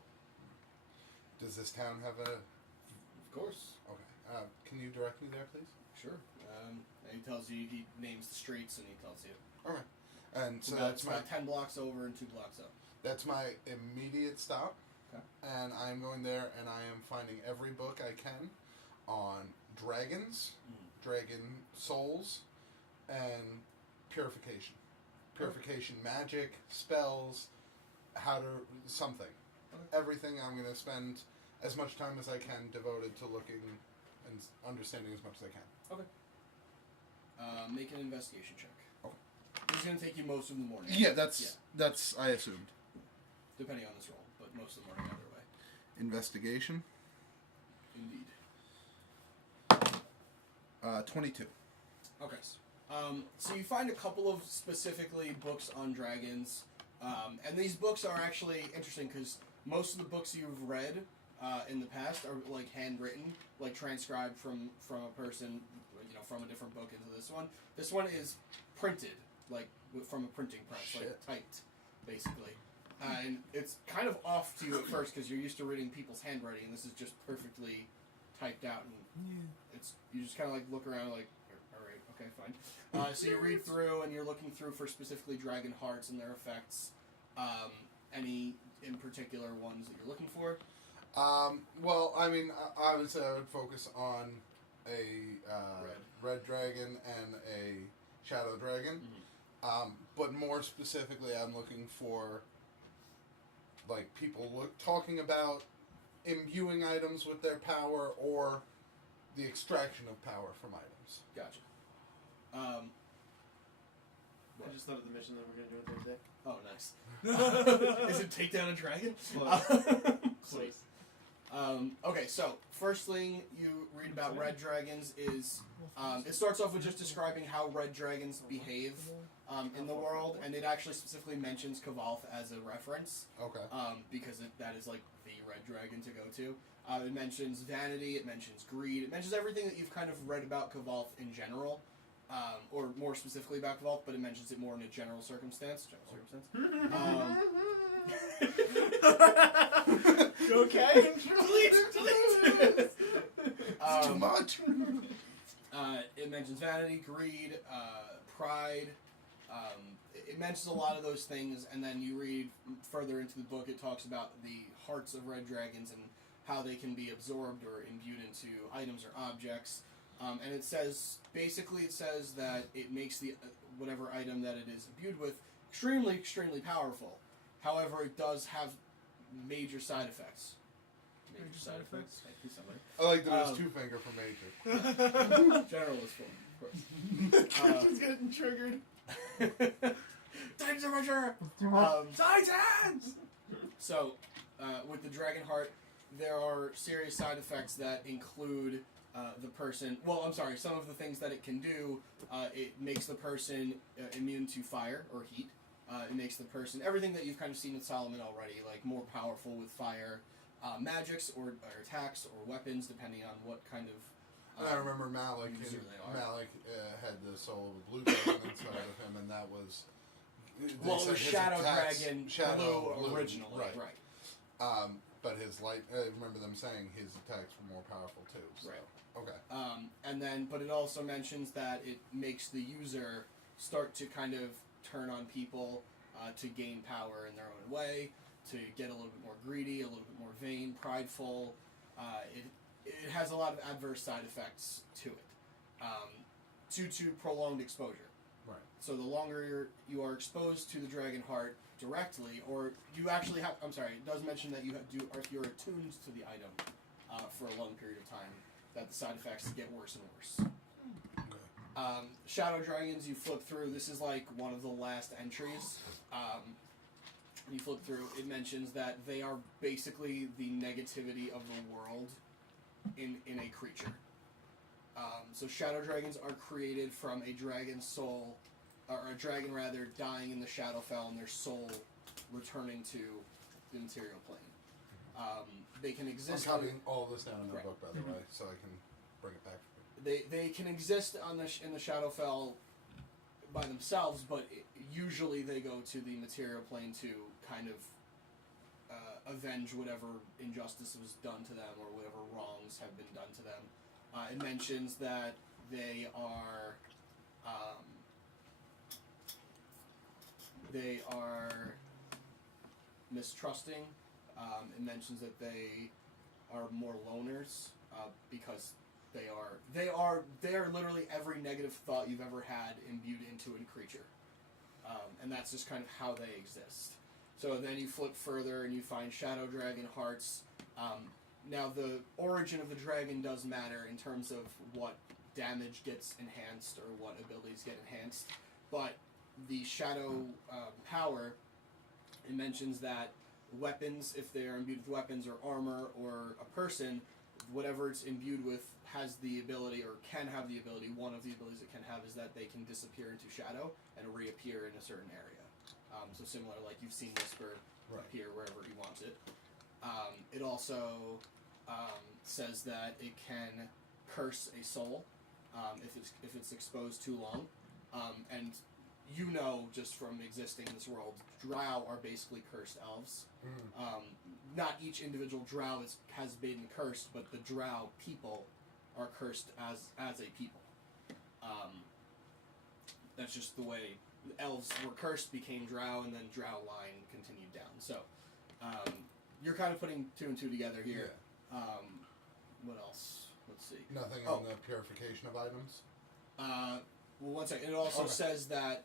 Does this town have a... Of course. Okay. Can you direct me there, please? Sure. And he tells you, he names the streets and he tells you. All right. And so that's about 10 blocks over and 2 blocks up. That's my immediate stop. Okay. And I'm going there and I am finding every book I can on dragons, dragon souls, and purification. Purification magic, spells, how to... something. Okay. Everything I'm going to spend as much time as I can devoted to looking and understanding as much as I can. Okay. Make an investigation check. Okay. This is going to take you most of the morning. Yeah, that's I assumed. Depending on this roll, but most of the morning either way. Investigation. Indeed. 22. Okay. So you find a couple of specifically books on dragons, and these books are actually interesting because most of the books you've read in the past are like handwritten, like transcribed from a person, from a different book into this one. This one is printed, like from a printing press, like typed, basically. And it's kind of off to you at first because you're used to reading people's handwriting, and this is just perfectly typed out, and you just kind of like look around like, all right, okay, fine. So you read through, and you're looking through for specifically dragon hearts and their effects. Any in particular ones that you're looking for? Well, I mean, obviously I would focus on a red dragon and a shadow dragon. Mm-hmm. But more specifically, I'm looking for like people talking about imbuing items with their power or the extraction of power from items. Gotcha. I just thought of the mission that we're going to do on Oh, Thursday. nice. Is it take down a dragon? Please. Okay, so first thing you read about red dragons is it starts off with just describing how red dragons behave in the world, and it actually specifically mentions Kvalth as a reference. Okay. Because that is like the red dragon to go to. It mentions vanity, it mentions greed, it mentions everything that you've kind of read about Kvalth in general, or more specifically about Kvalth, but it mentions it more in a general circumstance. You okay? Delete! Too much. It mentions vanity, greed, pride. It mentions a lot of those things, and then you read further into the book, it talks about the hearts of red dragons and how they can be absorbed or imbued into items or objects. And it says that it makes the whatever item that it is imbued with extremely, extremely powerful. However, it does have major side effects. Major side effects? Thank you, somebody. I like that it's two-finger for major. General is full, of course. He's getting triggered. Titans are measure! Titans! So, with the Dragon Heart, there are serious side effects that include the person... Well, I'm sorry, some of the things that it can do, it makes the person immune to fire or heat. It makes the person... Everything that you've kind of seen with Solomon already, like more powerful with fire, magics or attacks or weapons, depending on what kind of... And I remember Malik had the soul of a blue dragon inside of him, and that was... Well, it was Shadow Dragon blue originally, right. But his light... I remember them saying his attacks were more powerful, too. So. Right. Okay. And then, but it also mentions that it makes the user start to kind of turn on people to gain power in their own way, to get a little bit more greedy, a little bit more vain, prideful. It has a lot of adverse side effects to it, due to prolonged exposure. Right. So the longer you are exposed to the dragon heart directly, or you actually have, I'm sorry, it does mention that or if you're attuned to the item for a long period of time, that the side effects get worse and worse. Okay. Shadow Dragons, you flip through, this is like one of the last entries. You flip through, it mentions that they are basically the negativity of the world in a creature. So Shadow Dragons are created from a dragon's soul, or a dragon rather, dying in the Shadowfell and their soul returning to the material plane. They can exist. I'm copying all this down in my Right. book, by the way, so I can bring it back. They can exist in the Shadowfell by themselves, but usually they go to the material plane to kind of avenge whatever injustice was done to them or whatever wrongs have been done to them. It mentions that they are mistrusting. It mentions that they are more loners because they are literally every negative thought you've ever had imbued into a creature, and that's just kind of how they exist. So then you flip further and you find Shadow Dragon hearts. Now the origin of the dragon does matter in terms of what damage gets enhanced or what abilities get enhanced, but the shadow power, it mentions that weapons, if they are imbued with weapons or armor or a person, whatever it's imbued with has the ability, or can have the ability, one of the abilities it can have is that they can disappear into shadow and reappear in a certain area. So similar, like you've seen Whisper appear wherever he wants it. It also says that it can curse a soul if it's exposed too long. And you know, just from existing in this world, drow are basically cursed elves. Not each individual drow has been cursed, but the drow people are cursed as a people. That's just the way elves were cursed, became drow, and then drow line continued down. So you're kind of putting two and two together here. Yeah. What else? Let's see. Nothing on the purification of items? Well, one second. It also says that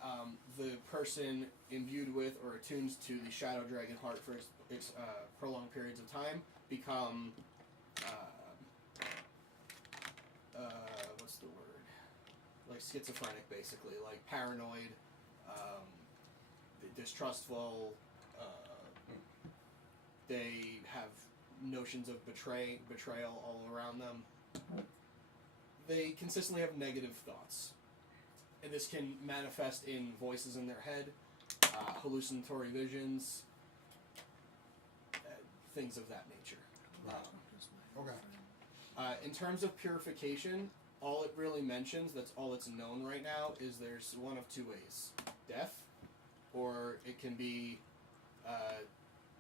the person imbued with or attuned to the Shadow Dragon heart for its prolonged periods of time become what's the word? Like schizophrenic, basically, like paranoid, distrustful. They have notions of betrayal all around them. They consistently have negative thoughts. And this can manifest in voices in their head, hallucinatory visions, things of that nature. In terms of purification, all it really mentions, that's all it's known right now, is there's one of two ways. Death, or it can be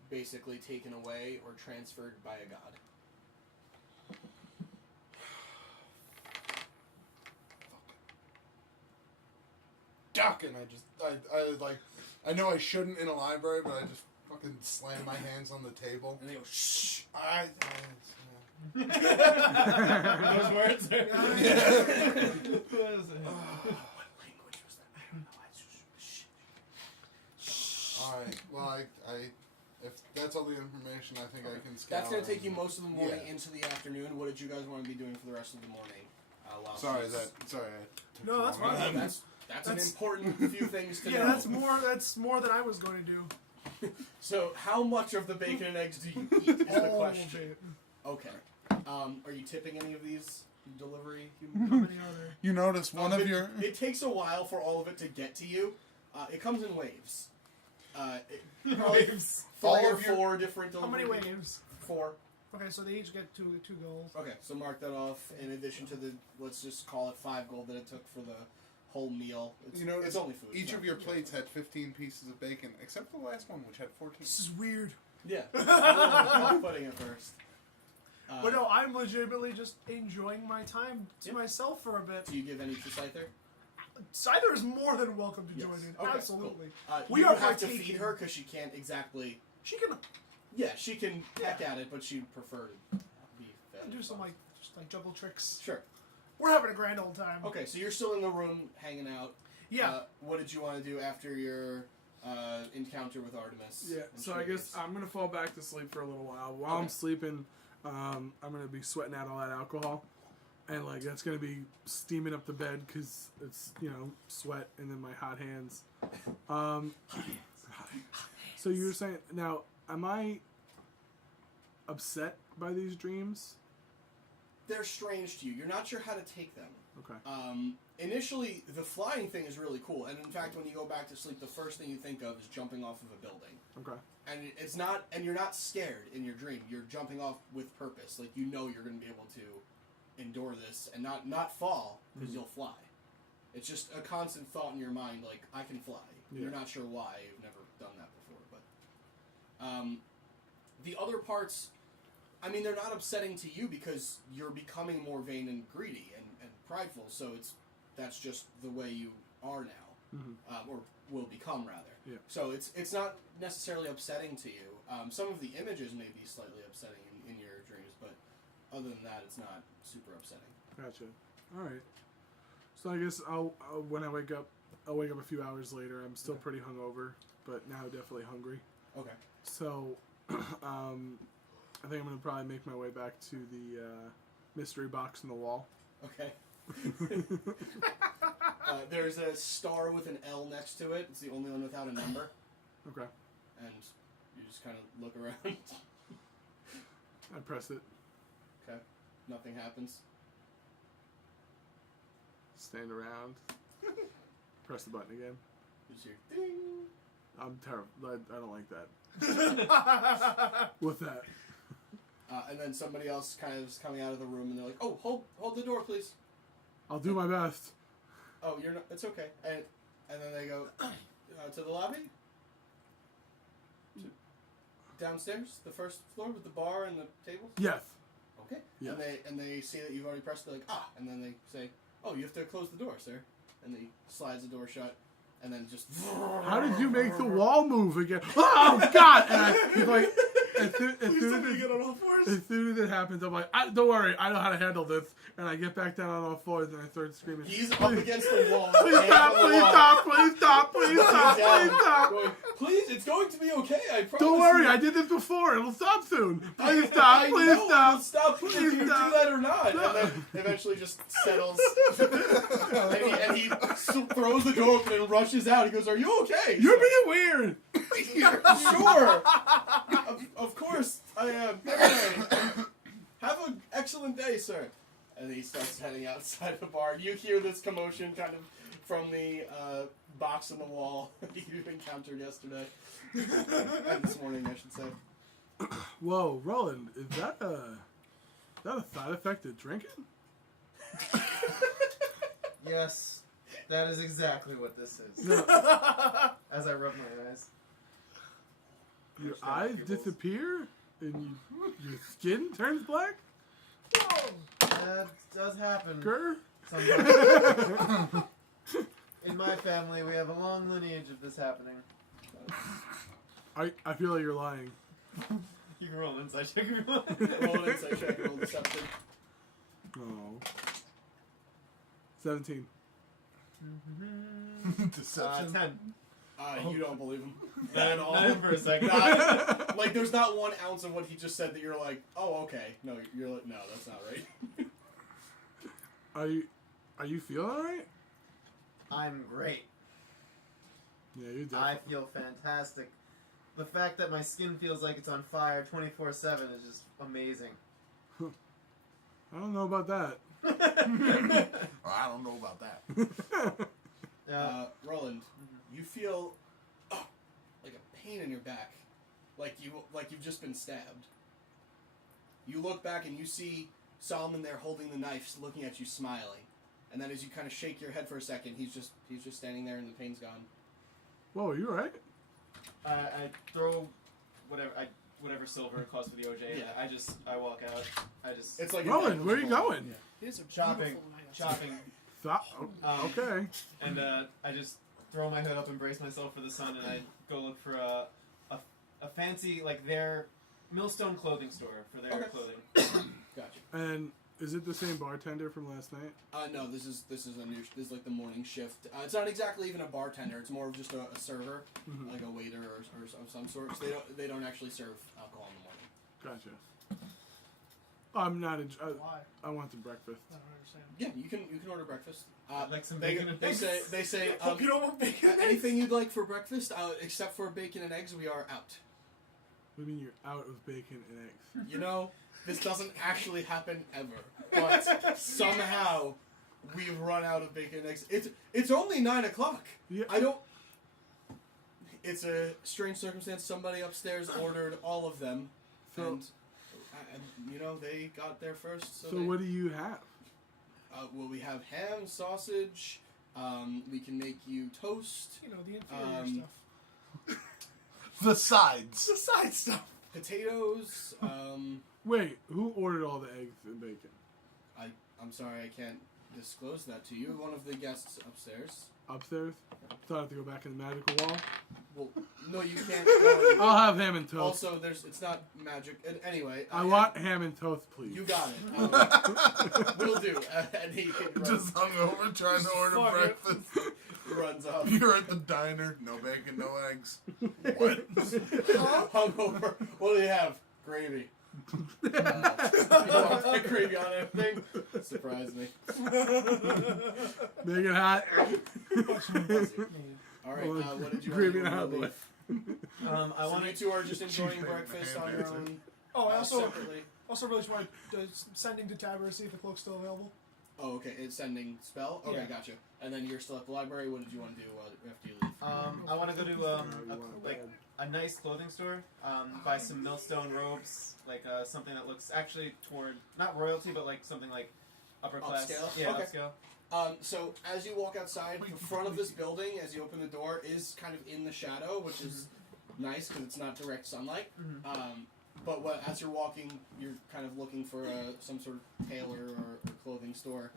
basically taken away or transferred by a god. Duck, and I know I shouldn't in a library, but I just fucking slam my hands on the table. And they go, shh! Those words are... What is it? What language was that? I don't know. Shh. Alright, well, if that's all the information, I think I can scour. That's going to take you most of the morning into the afternoon. What did you guys want to be doing for the rest of the morning? Sorry, I took No, that's fine. That's an important few things to know. Yeah, that's more than I was going to do. So, how much of the bacon and eggs do you eat is the All question. of it. Okay. Are you tipping any of these delivery? How many other? You notice one of your... It takes a while for all of it to get to you. It comes in waves. Waves. Three or four different How delivery. many waves? 4. Okay, so they each get two goals. Okay, so mark that off. In addition to the, let's just call it 5 gold that it took for the whole meal. It's only food. Each so- of your plates had 15 pieces of bacon, except for the last one, which had 14. This is weird. Yeah. Off-putting at first. But no, I'm legitimately just enjoying my time to myself for a bit. Do you give any to Scyther? Cider is more than welcome to Yes. join in. Okay, Absolutely. We We are are have to partaking. feed her because she can't exactly. She can Yeah, she can peck at it, but she'd prefer to be fed. do some just juggle tricks. Sure. We're having a grand old time. Okay, so you're still in the room hanging out. Yeah. What did you want to do after your encounter with Artemis? Yeah, and so I guess Drekas? I'm gonna fall back to sleep for a little while. While Okay. I'm sleeping, I'm gonna be sweating out all that alcohol, and like that's gonna be steaming up the bed because it's sweat and then my hot hands. So you were saying now, am I upset by these dreams? They're strange to you. You're not sure how to take them. Okay. Initially, the flying thing is really cool, and in fact, when you go back to sleep, the first thing you think of is jumping off of a building. Okay. And it's not, and you're not scared in your dream. You're jumping off with purpose. Like you're going to be able to endure this and not fall because you'll fly. It's just a constant thought in your mind, like I can fly. Yeah. You're not sure why. You've never done that before, but the other parts, I mean, they're not upsetting to you because you're becoming more vain and greedy and prideful. So that's just the way you are now, or will become rather. Yeah. So it's not necessarily upsetting to you. Some of the images may be slightly upsetting in your dreams, but other than that, it's not super upsetting. Gotcha. All right. So I guess I'll when I wake up, I'll wake up a few hours later. I'm still pretty hungover, but now definitely hungry. Okay. So, I think I'm gonna probably make my way back to the mystery box in the wall. Okay. There's a star with an L next to it. It's the only one without a number. Okay. And you just kind of look around. I press it. Okay. Nothing happens. Stand around. Press the button again. You just hear ding. I'm terrible. I don't like that. With that. And then somebody else kind of is coming out of the room, and they're like, "Oh, hold the door, please." I'll do my best. Oh, you're not. It's okay. And then they go to the lobby, downstairs, the first floor with the bar and the tables. Yes. Okay. Yes. And they see that you've already pressed. They're like, and then they say, "Oh, you have to close the door, sir." And he slides the door shut, and then just. How did you make the wall move again? Oh God! And I like. As soon as it happens, I'm like, don't worry, I know how to handle this. And I get back down on all fours and I start screaming. He's up against the wall. Please stop, please stop, please stop, please stop, please stop. Going, please, it's going to be okay, I promise. Don't worry, you. I did this before. It'll stop soon. Please stop, I please know stop. it'll stop whether you do stop. that or not. And then eventually just settles. and he throws the door open and rushes out. He goes, "Are you okay?" You're being weird. Sure. Of course, I am. Have an excellent day, sir. And he starts heading outside the bar. You hear this commotion kind of from the box in the wall that you encountered yesterday. And this morning, I should say. Whoa, Ruland, is that a side effect of drinking? Yes, that is exactly what this is. No. As I rub my eyes. Your Push down eyes pupils. disappear and your skin turns black? That does happen. Grr? Sometimes. In my family, we have a long lineage of this happening. I feel like you're lying. You can roll an insight check if you want. Roll an insight check, roll deception. Oh. 17. Deception. 10. You don't believe him. Not At all. for a second. Like, there's not 1 ounce of what he just said that you're like, oh, okay. No, you're like, no, that's not right. Are you feeling alright? I'm great. Yeah, you're definitely. I feel fantastic. The fact that my skin feels like it's on fire 24/7 is just amazing. I don't know about that. I don't know about that. Roland, you feel like a pain in your back, like you've just been stabbed. You look back and you see Solomon there holding the knife, looking at you, smiling, and then as you kind of shake your head for a second, he's just standing there and the pain's gone. Whoa, are you alright? I throw whatever silver it costs for the OJ. Yeah. I walk out. It's like Roland, where are you going? Yeah. It is a Chopping. beautiful night outside. Chopping Okay. And I just throw my hood up and brace myself for the sun, and I go look for a fancy, like, their Millstone clothing store for their clothing. Gotcha. And is it the same bartender from last night? No, this is like the morning shift. It's not exactly even a bartender. It's more of just a server, like a waiter or of some sort. So they don't actually serve alcohol in the morning. Gotcha. I'm not. Why? I want some breakfast. I don't understand. Yeah, you can order breakfast. Like some They bacon and eggs. say Hope you don't want bacon and anything you'd like for breakfast, except for bacon and eggs, we are out. What do you mean you're out of bacon and eggs? You know, this doesn't actually happen ever, but somehow we've run out of bacon and eggs. It's only 9 o'clock. Yeah. I don't. It's a strange circumstance. Somebody upstairs ordered all of them, and you know they got there first. So what do you have? Well, we have ham, sausage. We can make you toast. You know, the inferior stuff. The sides. The side stuff. Potatoes. Wait, who ordered all the eggs and bacon? I'm sorry, I can't disclose that to you. One of the guests upstairs. Upstairs? So I have to go back in the magical wall? Well, no, you can't. I'll have ham and toast. Also, it's not magic. Anyway, I want ham and toast, please. You got it. Will do. And he Just hungover trying to order Fuck it. breakfast. runs off. You're at the diner. No bacon, no eggs. What? Hungover. What do you have? Gravy. You don't put gravy on anything? Surprise me. Make it hot. Alright, what did you Gravy want and to hot do? boy. I So want you two are just enjoying breakfast on your own. Oh, I also separately. really just wanted sending to Tabber to see if the cloak's still available. Oh, okay. It's sending spell? Okay, Yeah. gotcha. And then you're still at the library. What did you want to do after you leave? I want to go to a nice clothing store, buy some millstone robes, like something that looks actually toward not royalty, but like something like upper class. Upscale? Yeah, Okay. upscale. So as you walk outside, the front of this building, as you open the door, is kind of in the shadow, which is nice because it's not direct sunlight. But as you're walking, you're kind of looking for some sort of tailor or clothing store.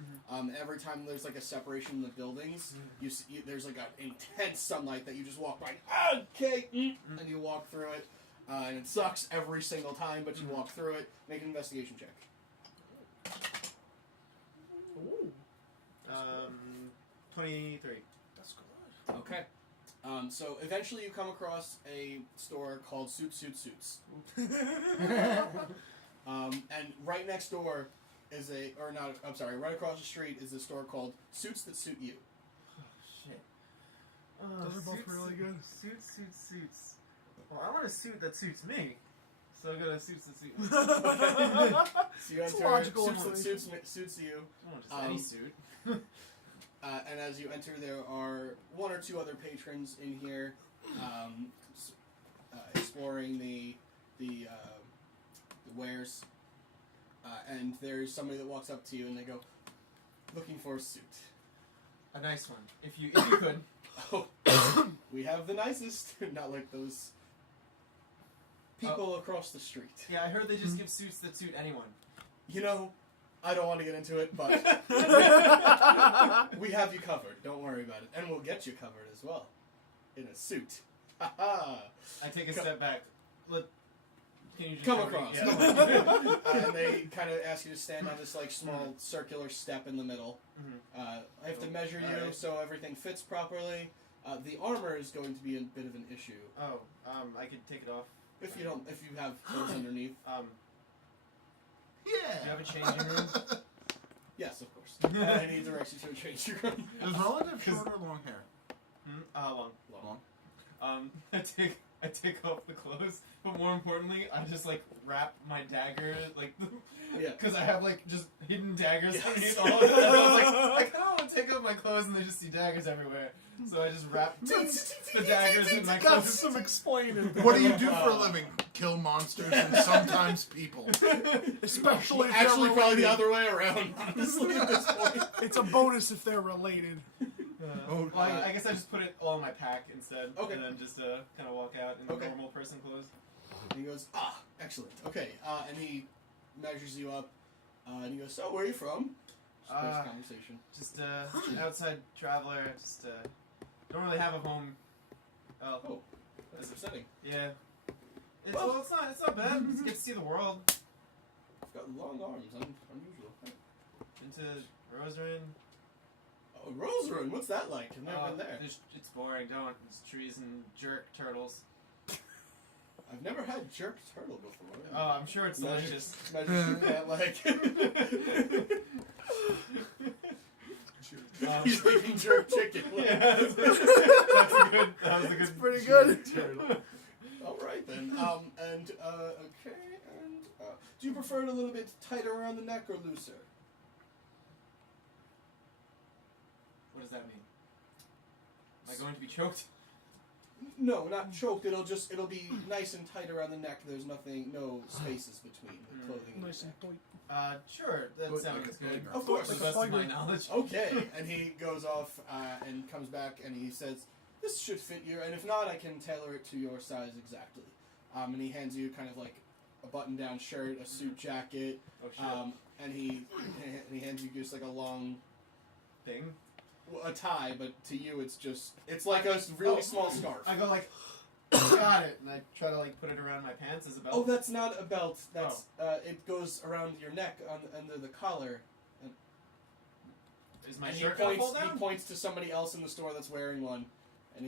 Every time there's like a separation in the buildings, there's like an intense sunlight that you just walk by. Okay, and you walk through it, and it sucks every single time, but you walk through it. Make an investigation check. Ooh, 23. that's good. Okay. So eventually you come across a store called Suits. And right next door is right across the street is a store called Suits That Suit You. Oh, shit. Those are both really good. Suits. Well, I want a suit that suits me. So I go to suits that suit me. So you It's enter logical Suits That information. suits you. I want just any suit. And as you enter, there are one or two other patrons in here, exploring the wares. And there's somebody that walks up to you and they go, "Looking for a suit." A nice one, if you could. Oh, we have the nicest. Not like those people across the street. Yeah, I heard they just give suits that suit anyone. You know, I don't want to get into it, but we have you covered. Don't worry about it. And we'll get you covered as well. In a suit. Ha-ha. I take a step back. Can you just Come show me? across. Yeah. Come on. And they kind of ask you to stand on this like small circular step in the middle. I have to measure you Alright. so everything fits properly. The armor is going to be a bit of an issue. Oh, I could take it off. If you have clothes underneath. Do you have a changing room? Yes, of course. And he directs you to a changing room. Does Roland have short or long hair? Long. I take off the clothes, but more importantly, I just like wrap my dagger Yeah. because I have like just hidden daggers Yes. underneath all of it. And I was like, I kind of want to take off my clothes and they just see daggers everywhere. So I just wrap the daggers in my Got clothes. some explaining. What do you do for a living? Kill monsters and sometimes people. Especially if Actually, they're probably related. the other way around, honestly, at this point. It's a bonus if they're related. Oh, Well, I guess I just put it all in my pack instead, Okay. and then just kind of walk out in Okay. normal person clothes. And he goes, excellent. Okay. And he measures you up. And he goes, so where are you from? Space conversation. Just an outside traveler. Just don't really have a home. Oh, that's upsetting. Yeah. It's not bad. Just get to see the world. I've got long arms. Unusual. Into Rosarian. Oh, Rosarian, what's that like? I've never been there. It's boring. Don't. It's trees and jerk turtles. I've never had jerk turtle before. Oh, I'm sure it's delicious. Measures you can't like. He's making jerk chicken. Yeah, that's good. That was a good. It's pretty good. Turtle. All right then. Okay. Do you prefer it a little bit tighter around the neck or looser? What does that mean? Am I going to be choked? No, not choked. It'll be nice and tight around the neck. There's no spaces between the clothing. and the Nice and neck. tight. Sure. That Like sounds a good. tiger. Of course. To Like the a best of my tiger. knowledge. Okay, and he goes off and comes back and he says, "This should fit you, and if not, I can tailor it to your size exactly." And he hands you kind of like a button-down shirt, a suit jacket, Oh shit. and he hands you just like a long Thing. a tie, but to you it's like a really small scarf. I go like, got it, and I try to like put it around my pants as a belt. Oh, that's not a belt. That's it goes around your neck under the collar. Is my And shirt gonna fall he down? points to somebody else in the store that's wearing one, and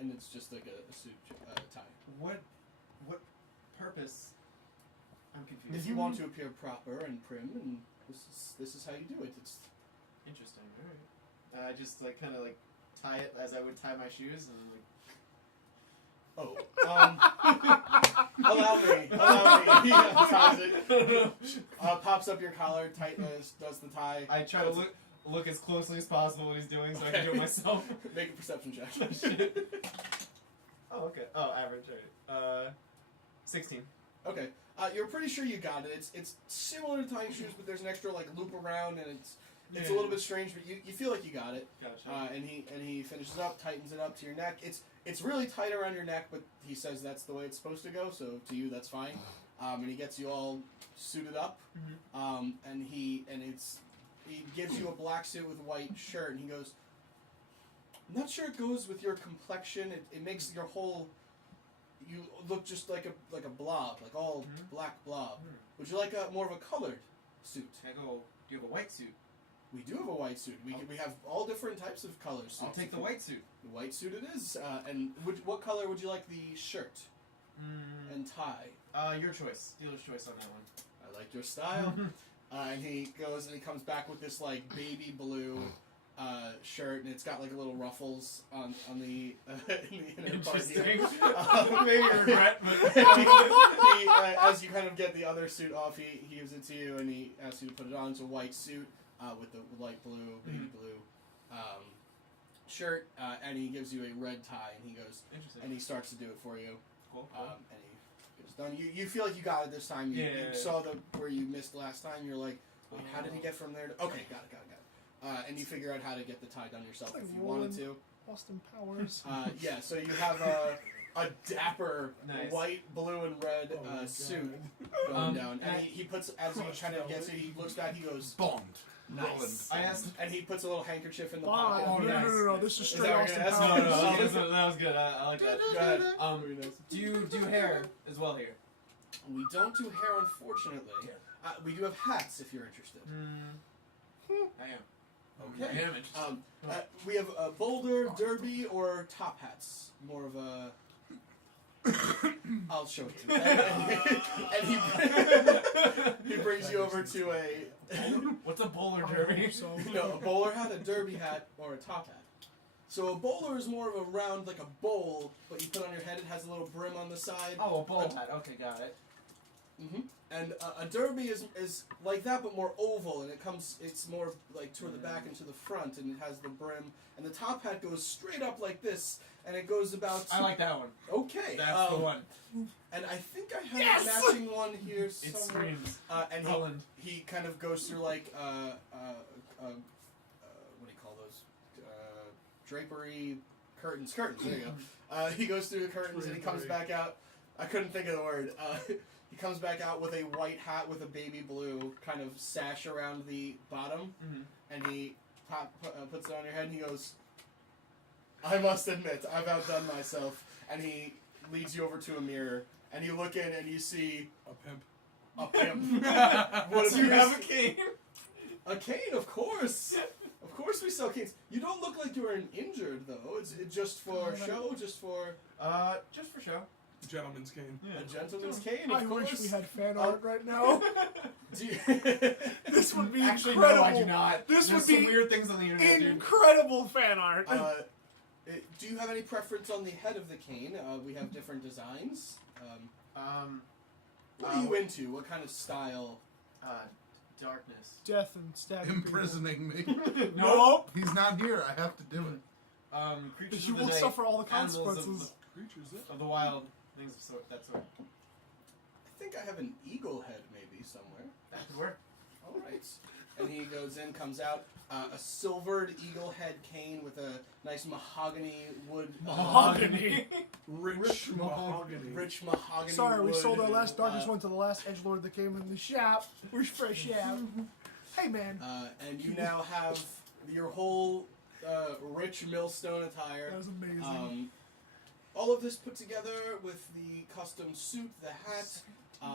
it's just like a suit tie. What purpose? I'm confused. If you want to appear proper and prim, and this is how you do it. It's Interesting. All right. I just like kind of like tie it as I would tie my shoes, and like. allow me. He unties it. Pops up your collar, does the tie. I try to look as closely as possible what he's doing, so I can do it myself. Make a perception check. Oh, okay. Oh, average. All right. 16. Okay. You're pretty sure you got it. It's similar to tying shoes, but there's an extra like loop around, and it's a little bit strange, but you feel like you got it. Gotcha. And he finishes up, tightens it up to your neck. It's really tight around your neck, but he says that's the way it's supposed to go. So to you, that's fine. And he gets you all suited up. And he gives you a black suit with a white shirt, and he goes, "I'm not sure it goes with your complexion. It makes your whole you look just like a blob, like all black blob. Would you like more of a colored suit?" I go, do you have a white suit? We do have a white suit. We have all different types of colors. I'll take the white suit. The white suit it is. And what color would you like the shirt and tie? Your choice. Dealer's choice on that one. I like your style. And he goes and he comes back with this like baby blue shirt, and it's got like little ruffles on the in the inner part Interesting. here. Maybe regret, but he, as you kind of get the other suit off, he gives it to you, and he asks you to put it on. It's a white suit with the light blue, baby blue shirt, and he gives you a red tie, and he goes, interesting. and he starts to do it for you. Cool. And he goes done. You feel like you got it this time. You saw where you missed last time. You're like, wait, how did he get from there to... Okay, got it. And you figure out how to get the tie done yourself Like if you wanted to. Austin Powers. Yeah, so you have a dapper Nice. white, blue, and red Oh my suit God. going down. And and he puts, as he kind of gets it, he looks back, he goes, Bond. nice. I asked. And he puts a little handkerchief in the Wow. pocket. Oh, nice. no. This is Is straight that what Austin you're Powers. gonna No, ask? that was good. I like that. Go ahead. Um, do you do hair as well here? We don't do hair, unfortunately. We do have hats, if you're interested. I am. Okay. I am interested. We have a boulder, derby, or top hats. More of a... I'll show you. And he brings you over to a... What's a bowler derby? a bowler hat, a derby hat, or a top hat. So a bowler is more of a round, like a bowl, but you put on your head. It has a little brim on the side. Oh, a bowl hat. Okay, got it. And a derby is like that, but more oval, and it's more like toward the back and to the front, and it has the brim. And the top hat goes straight up like this, and it goes about... I like that one. Okay. That's the one. And I think I have a matching one here somewhere. It screams. And Ruland. he kind of goes through like what do you call those? Drapery curtains. There you go. He goes through the curtains and he comes back out. I couldn't think of the word. He comes back out with a white hat with a baby blue kind of sash around the bottom, and he puts it on your head, and he goes, I must admit, I've outdone myself. And he leads you over to a mirror, and you look in, and you see A pimp. a pimp. What do you have a cane? A cane, of course. Of course we sell canes. You don't look like you're injured, though. Is it just for show? Just for show. Gentleman's cane. Yeah. a gentleman's cane, of I course. wish we had fan art right now. Do you- This would be Actually, incredible. no, I do not. This There's would be some weird things on the internet, dude. incredible fan art. Do you have any preference on the head of the cane? We have different designs. What are you into? What kind of style? Darkness. Death and stabbing. Imprisoning me. Nope. He's not here. I have to do it. Creatures You of the will night, suffer all the animals consequences. Creatures. of the wild, things of that sort. I think I have an eagle head maybe somewhere. That could work. All right. And he goes in, comes out, a silvered eagle head cane with a nice mahogany wood. Mahogany. Rich mahogany. Rich mahogany. Sorry, we wood sold our and, last darkest one to the last edgelord that came in the shop. We're fresh out. Hey, man. And you now have your whole rich millstone attire. That was amazing. All of this put together with the custom suit, the hat,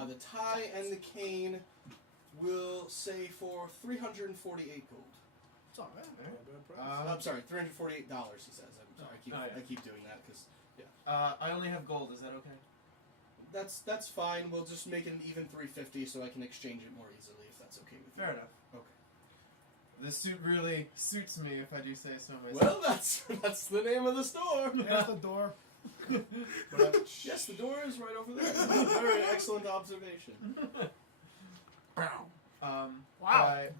the tie, and the cane will say for 348 gold. It's all right, man. I'm sorry, $348. He says. I'm sorry, I keep doing that because I only have gold. Is that okay? that's fine. We'll just make it an even 350 so I can exchange it more easily if that's okay with you. Fair enough. Okay. This suit really suits me, if I do say so myself. Well, that's the name of the store. There's the door. Yes, the door is right over there. Very excellent observation. Wow.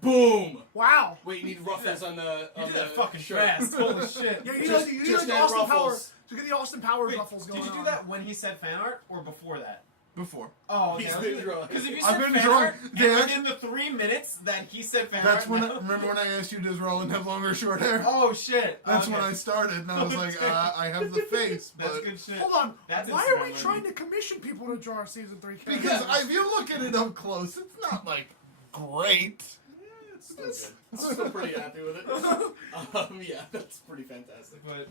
Boom! Wow. Wait, you need ruffles on the You on did the that fucking shirt. fast. Holy shit. Yeah, you Just- need just the add Austin ruffles. Powers. To get the Austin Powers Wait, ruffles going did you do on. that when he said fan art or before that? Before. Oh, He's been drawing. Because if you I've said been fan drawing- art, they and act- within the 3 minutes that he said fan That's art. when. no. Remember when I asked you, does Roland have long or short hair? Oh shit. That's okay. when I started, and I was like, I have the face, That's but good shit. Hold on. That's Why Instagram are we worthy. trying to commission people to draw our season 3 characters? because if you look at it up close, it's not like great. Yeah, it's still good. I'm still pretty happy with it. Yeah, that's pretty fantastic. But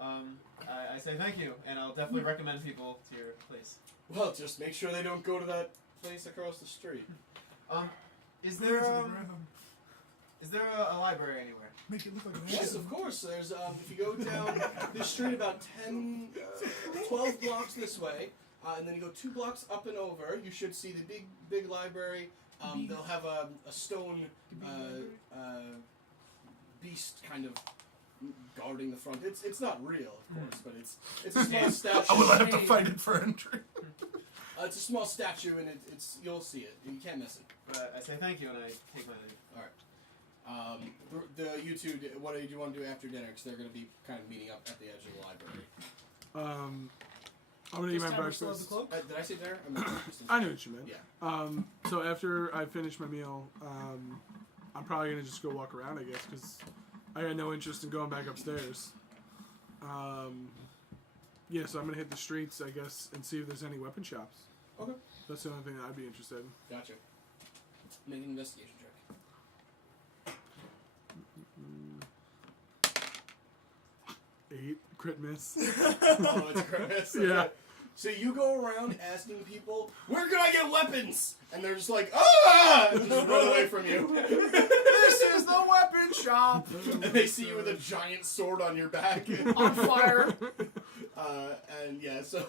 I say thank you, and I'll definitely recommend people to your place. Well, just make sure they don't go to that place across the street. Is there a library anywhere? Make it look like an Yes, action. of course. There's if you go down this street about 12 blocks this way, and then you go 2 blocks up and over, you should see the big library. They'll have a stone beast kind of guarding the front. It's not real, of course, but it's a small statue. I will have to fight it for entry. It's a small statue, and it's you'll see it. You can't miss it. But I say thank you, and I take my leave. All right. You two, what do you want to do after dinner? Because they're going to be kind of meeting up at the edge of the library. I'm gonna eat This my time we still have the breakfast. cloak? Did I say dinner? I knew what you meant. Yeah. So after I finish my meal, I'm probably gonna just go walk around, I guess, because I got no interest in going back upstairs. Yeah, so I'm gonna hit the streets, I guess, and see if there's any weapon shops. Okay. That's the only thing that I'd be interested in. Gotcha. Make an investigation check. 8 crit miss. Oh, it's Chris. Yeah. So you go around asking people, where can I get weapons? And they're just like, ah! And just run away from you. This is the weapon shop. And they see you with a giant sword on your back. On fire. And yeah, so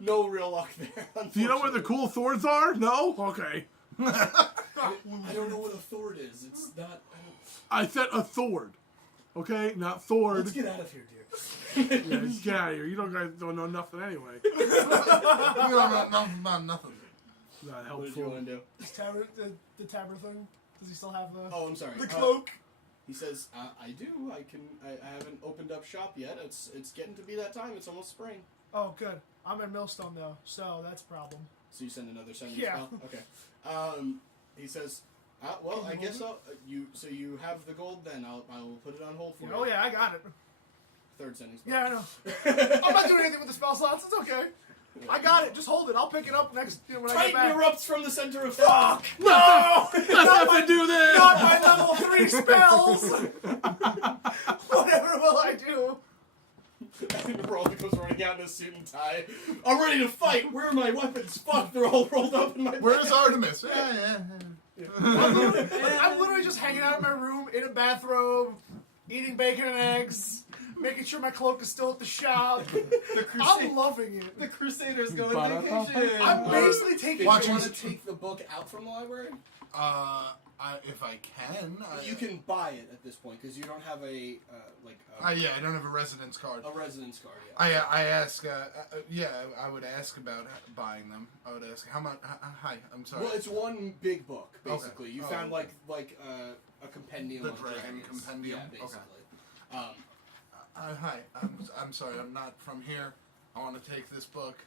no real luck there. Do you know where the cool thorns are? No? Okay. I don't know what a thord is. It's not. I said a thord. Okay? Not thord. Let's get out of here, dear. Yeah, just get out of here. You guys don't know nothing anyway. We don't know nothing about nothing. Not What did you helpful. want to do? Is the tabber thing? Does he still have the Oh, I'm sorry. the cloak? He says, I do. I haven't opened up shop yet. It's getting to be that time. It's almost spring. Oh, good. I'm in Millstone though, so that's a problem. So you send another sending Yeah. spell? Okay. He says, well, Can I you guess hold So you have the gold then. I will put it on hold for you. Oh yeah, I got it. Third sending spell. Yeah, I know. I'm not doing anything with the spell slots. It's okay. I got it. Just hold it. I'll pick it up next when I get Titan back. erupts from the center of Fuck! town. No! Let's have to do this! Not my level 3 spells! Whatever will I do? And Roland goes running out in a suit and tie. I'm ready to fight. Where are my weapons? Fuck, they're all rolled up in my Where's bag. Artemis? I'm literally just hanging out in my room in a bathrobe, eating bacon and eggs, making sure my cloak is still at the shop. I'm loving it. The Crusaders go on Ba-da-ba-ba. vacation. I'm basically taking. Did you Watching- want to take the book out from the library? If I can. You can buy it at this point because you don't have a Yeah, I don't have a residence card. a residence card yet. I ask, I would ask about buying them. I would ask, how much, hi, I'm sorry. Well, it's one big book basically. Okay. You Oh, found okay. like a compendium The of Dragon dragons. Compendium? Yeah, Okay. basically. Hi, I'm sorry, I'm not from here. I want to take this book.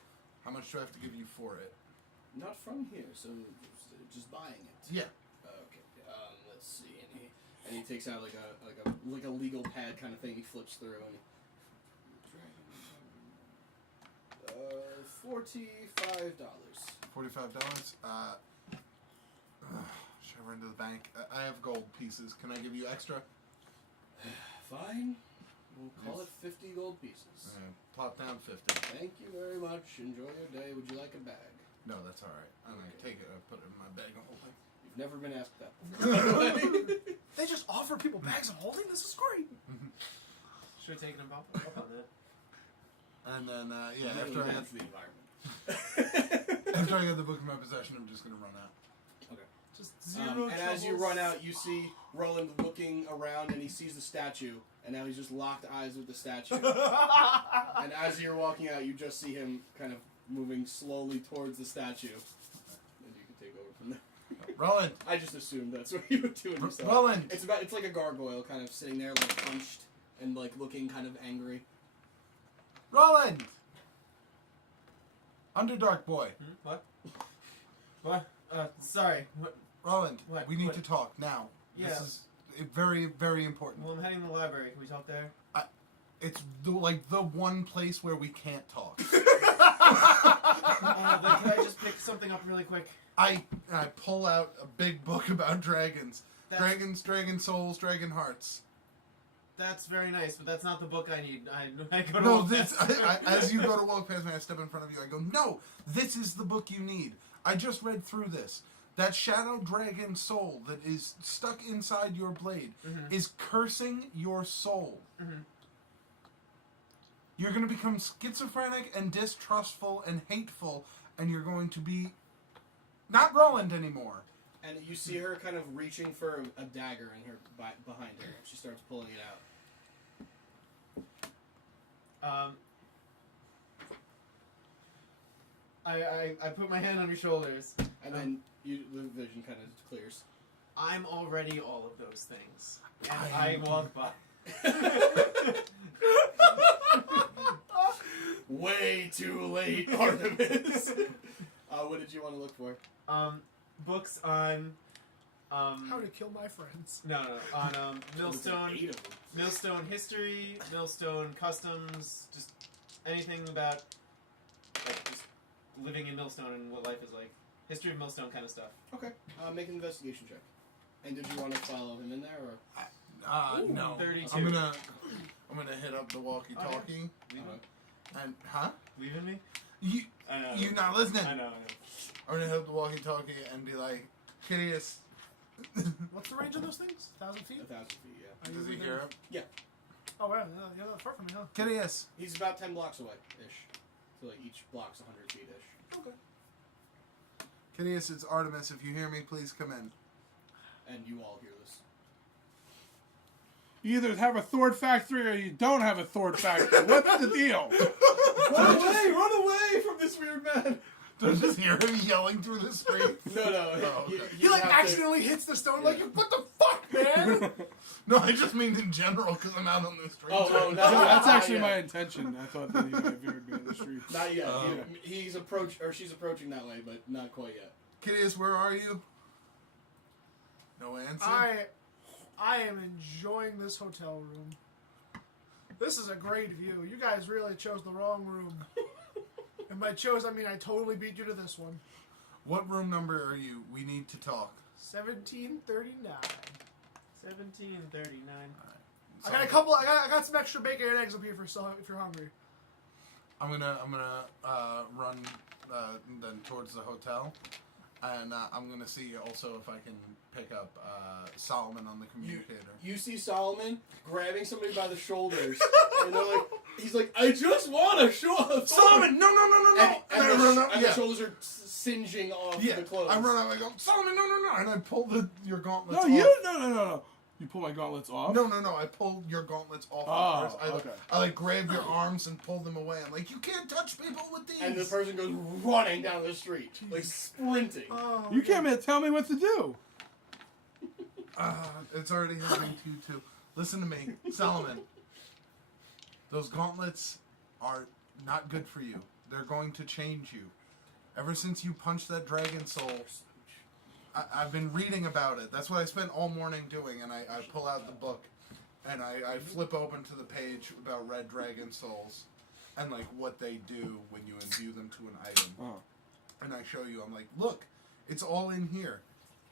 How much do I have to give you for it? Not from here, so just buying it. Yeah. Okay. Let's see. And he takes out like a legal pad kind of thing. He flips through and $45. $45. Should I run to the bank? I have gold pieces. Can I give you extra? Fine. We'll call it 50 gold pieces. Plop down 50. Thank you very much. Enjoy your day. Would you like a bag? No, that's all right. I'm gonna take it. I put it in my bag and hold it. You've never been asked that before. They just offer people bags of holding. This is great. Should have taken him up on that. And then Really after I bad get for the environment. after I get the book in my possession, I'm just gonna run out. Just zero And as you run out, you see Ruland looking around, and he sees the statue, and now he's just locked eyes with the statue. And as you're walking out, you just see him kind of moving slowly towards the statue. And you can take over from there. Roland, I just assumed that's what you would do in yourself. Roland. It's like a gargoyle kind of sitting there, like punched and like looking kind of angry. Roland. Underdark boy. What? What? Sorry. What? Roland, What? we need What? to talk now. Yeah. This is very, very important. Well, I'm heading to the library. Can we talk there? It's the one place where we can't talk. Then can I just pick something up really quick? I pull out a big book about dragons. That's- Dragons, dragon souls, dragon hearts. That's very nice, but that's not the book I need. I go to No, walk this. past- As you go to walk past me, I step in front of you. I go, no, this is the book you need. I just read through this. That shadow dragon soul that is stuck inside your blade is cursing your soul. Mhm. You're going to become schizophrenic and distrustful and hateful, and you're going to be not Roland anymore. And you see her kind of reaching for a dagger in her behind her. She starts pulling it out. I put my hand on your shoulders. And then the vision kind of clears. I'm already all of those things. And I walk by. Way too late, Artemis. What did you want to look for? Books on How to kill my friends. on Millstone, 8 of them. Millstone history, Millstone customs, just anything about like just living in Millstone and what life is like. History of Millstone kind of stuff. Okay. Make an investigation check. And did you want to follow him in there, or? No. 32. I'm gonna hit up the walkie-talkie. And Leaving me? I know. You not listening? I know. I'm gonna hit up the walkie-talkie and be like, Kitteus. What's the range of those things? 1,000 feet? 1,000 feet, yeah. Does he hear him? Yeah. Oh, wow. You're not far from me, huh? Kitteus. He's about 10 blocks away, ish. So like each block's 100 feet ish. Okay. Kitteus, it's Artemis. If you hear me, please come in. And you all hear this. You either have a Thord factory or you don't have a Thord factory. What's the deal? Run away from this weird man! Don't just hear him yelling through the street. No. Oh, okay. He like accidentally hits the stone. Like, what the fuck, man? No, I just mean in general because I'm out on the street. Oh, no. That's actually Yeah. my intention. I thought that he might have been in the streets. Not yet. Oh. She's approaching that way, but not quite yet. Kitteus, where are you? No answer. I am enjoying this hotel room. This is a great view. You guys really chose the wrong room. And by chose, I mean I totally beat you to this one. What room number are you? We need to talk. 1739. 1739. I got a couple. I got some extra bacon and eggs up here if you're hungry. I'm gonna run then towards the hotel, and I'm gonna see also if I can pick up Solomon on the communicator. You see Solomon grabbing somebody by the shoulders, and they're like, he's like, I just want to show up. Solomon, no! And I run up, the shoulders are singeing off the clothes. I run up, I go, Solomon, no, and I pull your gauntlets No, off. no. You pull my gauntlets off? No, I pull your gauntlets off. Oh, okay. I like grab your arms and pull them away. I'm like, you can't touch people with these. And the person goes running down the street, like sprinting. Oh, You can't tell me what to do. It's already happening to you too. Listen to me, Solomon. Those gauntlets are not good for you. They're going to change you. Ever since you punched that dragon soul, I've been reading about it. That's what I spent all morning doing, and I pull out the book, and I flip open to the page about red dragon souls, and like what they do when you imbue them to an item. Oh. And I show you, I'm like, look, it's all in here.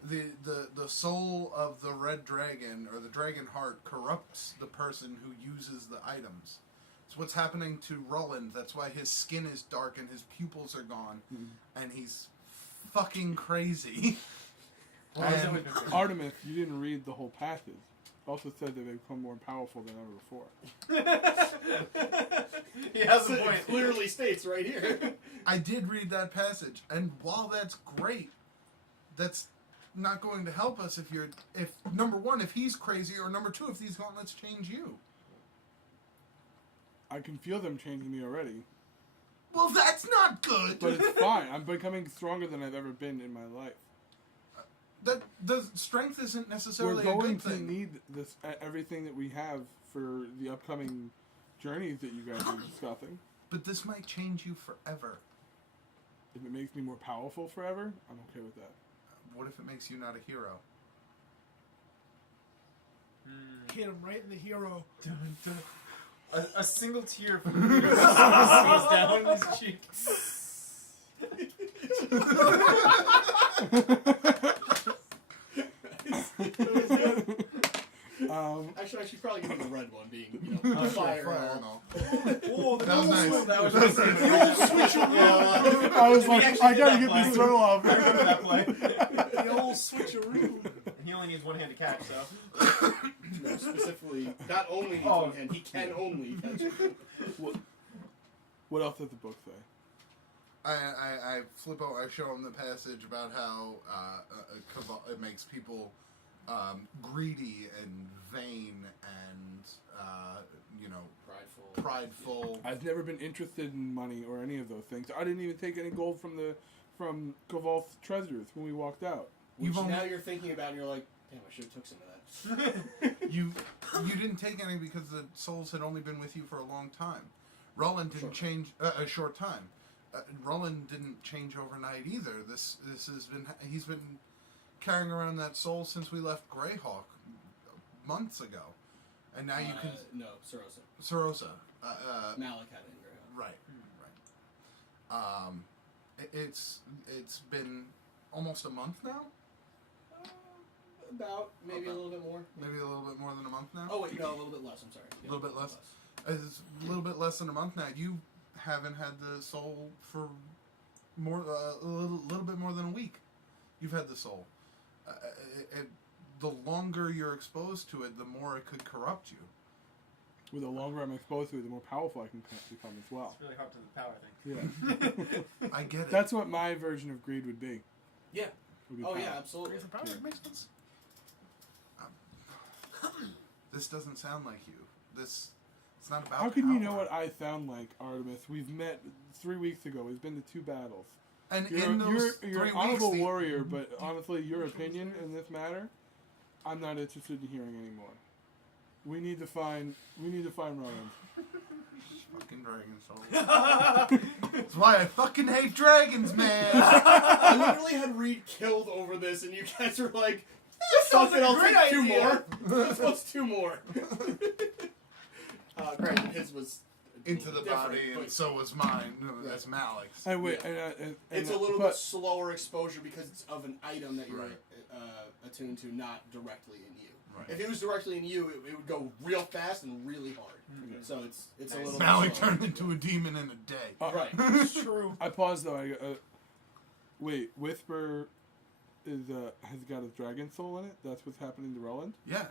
The soul of the red dragon, or the dragon heart, corrupts the person who uses the items. It's what's happening to Ruland. That's why his skin is dark and his pupils are gone, and he's fucking crazy. And Artemis, you didn't read the whole passage. Also said that they become more powerful than ever before. He has a point. It clearly states right here. I did read that passage, and while that's great, that's not going to help us if number one, if he's crazy, or number two, if these gauntlets change you. I can feel them changing me already. Well, that's not good. But it's fine. I'm becoming stronger than I've ever been in my life. That the strength isn't necessarily We're a going good to thing. need this everything that we have for the upcoming journeys that you guys are discussing. But this might change you forever. If it makes me more powerful forever, I'm okay with that. What if it makes you not a hero? Hit him right in the hero. A single tear from the goes down his cheek. Actually, I should probably give him the red one, being fire and all. Oh, That was nice. That was nice. I was like, I gotta get this throw off. I remember that play. the old switcheroo. And he only needs one hand to catch, so. No, specifically, not only needs Oh. one hand, he can only catch it. What else does the book say? I flip out. I show him the passage about how it makes people greedy and vain and prideful. I've never been interested in money or any of those things. I didn't even take any gold from Koval's treasures when we walked out. Which You've now only- you're thinking about, and you're like, damn, I should have took some of that. You didn't take any because the souls had only been with you for a long time. Roland didn't change a short time. Roland didn't change overnight either. This he's been carrying around that soul since we left Greyhawk months ago, and now you can No, Sorosa. Sorosa. Malik had it in Greyhawk. Right. It's been almost a month now. About maybe Okay. a little bit more. Maybe a little bit more than a month now. Oh wait, no, a little bit less. I'm sorry. A little bit less? It's a little bit less than a month now. You haven't had the soul for more a little bit more than a week. You've had the soul. The longer you're exposed to it, the more it could corrupt you. Well, the longer I'm exposed to it, the more powerful I can become as well. It's really hard to the power thing. Yeah. I get it. That's what my version of greed would be. Yeah. Would be Oh power. yeah, absolutely. For power, Yeah. it makes sense. This doesn't sound like you. It's not about. How can you power. know what I sound like, Artemis? We've met 3 weeks ago. We've been to 2 battles. And You're, in those you're 3 an honorable weeks, warrior, but honestly, your opinion in this matter, I'm not interested in hearing anymore. We need to find Roland. fucking dragon soul. That's why I fucking hate dragons, man. I literally had Reed killed over this, and you guys were like, "Fuck it, I'll great take 2 idea." more." This was 2 more. Granted, his was into the different, body, and but so was mine. Right. That's Malik's. And wait, Yeah. and it's a little bit slower exposure because it's of an item that you're Right. attuned to, not directly in you. Right. If it was directly in you, it would go real fast and really hard. So it's a little. Malik bit slower. turned into a demon in a day. Right. It's true. I paused though. Wait, Whisper has got a dragon soul in it. That's what's happening to Ruland. Yeah.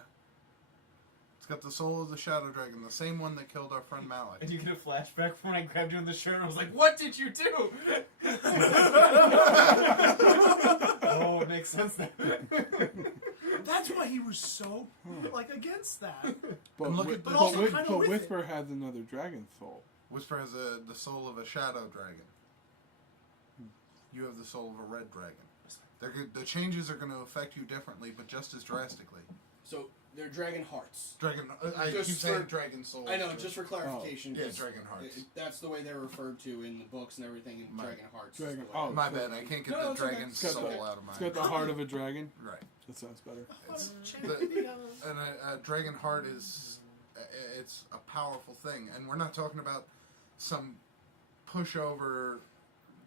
It's got the soul of the Shadow Dragon, the same one that killed our friend Malik. And you get a flashback from when I grabbed you in the shirt and I was like, what did you do? Oh, it makes sense then. That's why he was so like against that. But, And look at But the- also kinda with it. Whisper has another dragon soul. Whisper has the soul of a Shadow Dragon. You have the soul of a Red Dragon. The changes are going to affect you differently, but just as drastically. So they're dragon hearts. Dragon. I Just keep saying for- Dragon Soul. I know, just for clarification. Yeah, 'cause Dragon Hearts. That's the way they're referred to in the books and everything. In Dragon Hearts. is Dragon- the way- oh. My bad. I can't get No, the it's okay. Dragon It's got Soul the- out of my It's got the heart of a dragon. Right. That sounds better. It's Yeah. and a Dragon Heart is it's a powerful thing, and we're not talking about some pushover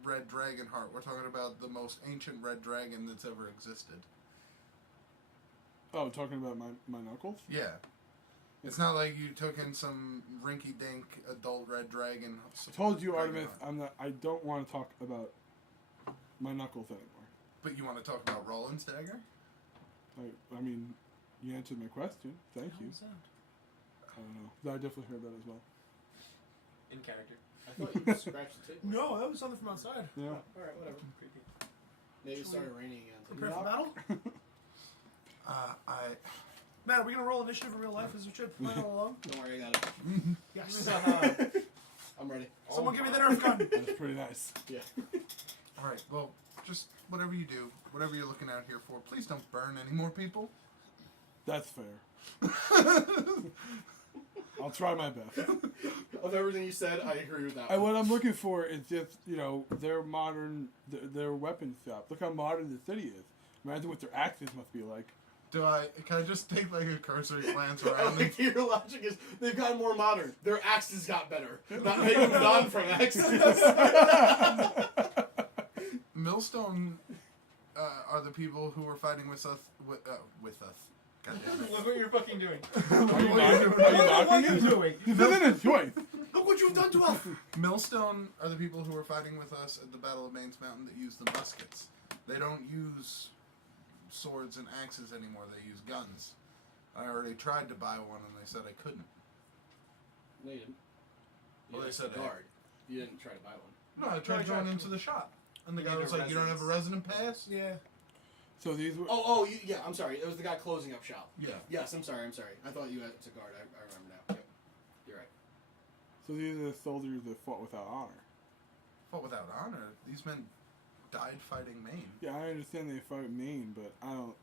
Red Dragon Heart. We're talking about the most ancient Red Dragon that's ever existed. Oh, talking about my knuckles? Yeah. It's not like you took in some rinky-dink adult Red Dragon. I told you, Dragon Artemis, Heart. I don't want to talk about my knuckles anymore. But you want to talk about Roland's dagger? I mean, you answered my question. Thank you. I don't know. I definitely heard that as well. In character. I thought you scratched the table. No, that was something from outside. Yeah. All right, whatever. Maybe it started raining again. Prepare for battle. Matt, are we gonna roll initiative in real life as we should plan all along? Don't worry, I got it. Yes. I'm ready. Someone give me the Nerf gun. That's pretty nice. Yeah. All right, well, just whatever you do, whatever you're looking out here for, please don't burn any more people. That's fair. I'll try my best. Of everything you said, I agree with that. And one. what I'm looking for is just, their modern, their weapon shop. Look how modern the city is. Imagine what their axes must be like. Can I just take like a cursory glance I around? like your logic is they've gotten more modern. Their axes got better. Not they moved on from axes. Millstone are the people who were fighting with us. With us. God damn it. Look what you're fucking doing. Are you knocking What are you doing? This isn't a choice. Look what you've done to us. Millstone are the people who were fighting with us at the Battle of Baines Mountain that use the muskets. They don't use swords and axes anymore. They use guns. I already tried to buy one and they said I couldn't. No, you didn't. Well, they It's said a guard. You didn't try to buy one. No, I tried going into the shop. And the You guy need was a like, you don't have a resident pass? Yeah. So these were. Yeah, I'm sorry. It was the guy closing up shop. Yeah. Yes, I'm sorry. I thought you had a guard. I remember now. Yep. You're right. So these are the soldiers that fought without honor. Fought without honor. These men died fighting Maine. Yeah, I understand they fight Maine, but I don't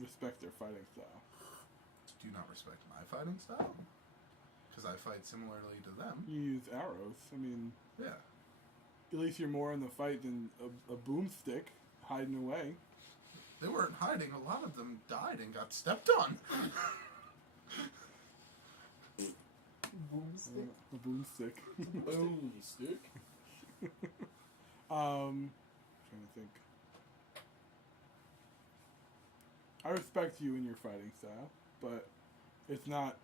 respect their fighting style. Do you not respect my fighting style? Because I fight similarly to them. You use arrows. I mean, Yeah. at least you're more in the fight than a boomstick hiding away. They weren't hiding. A lot of them died and got stepped on. Boomstick. A boomstick. Boom, stick. Trying to think. I respect you in your fighting style, but it's not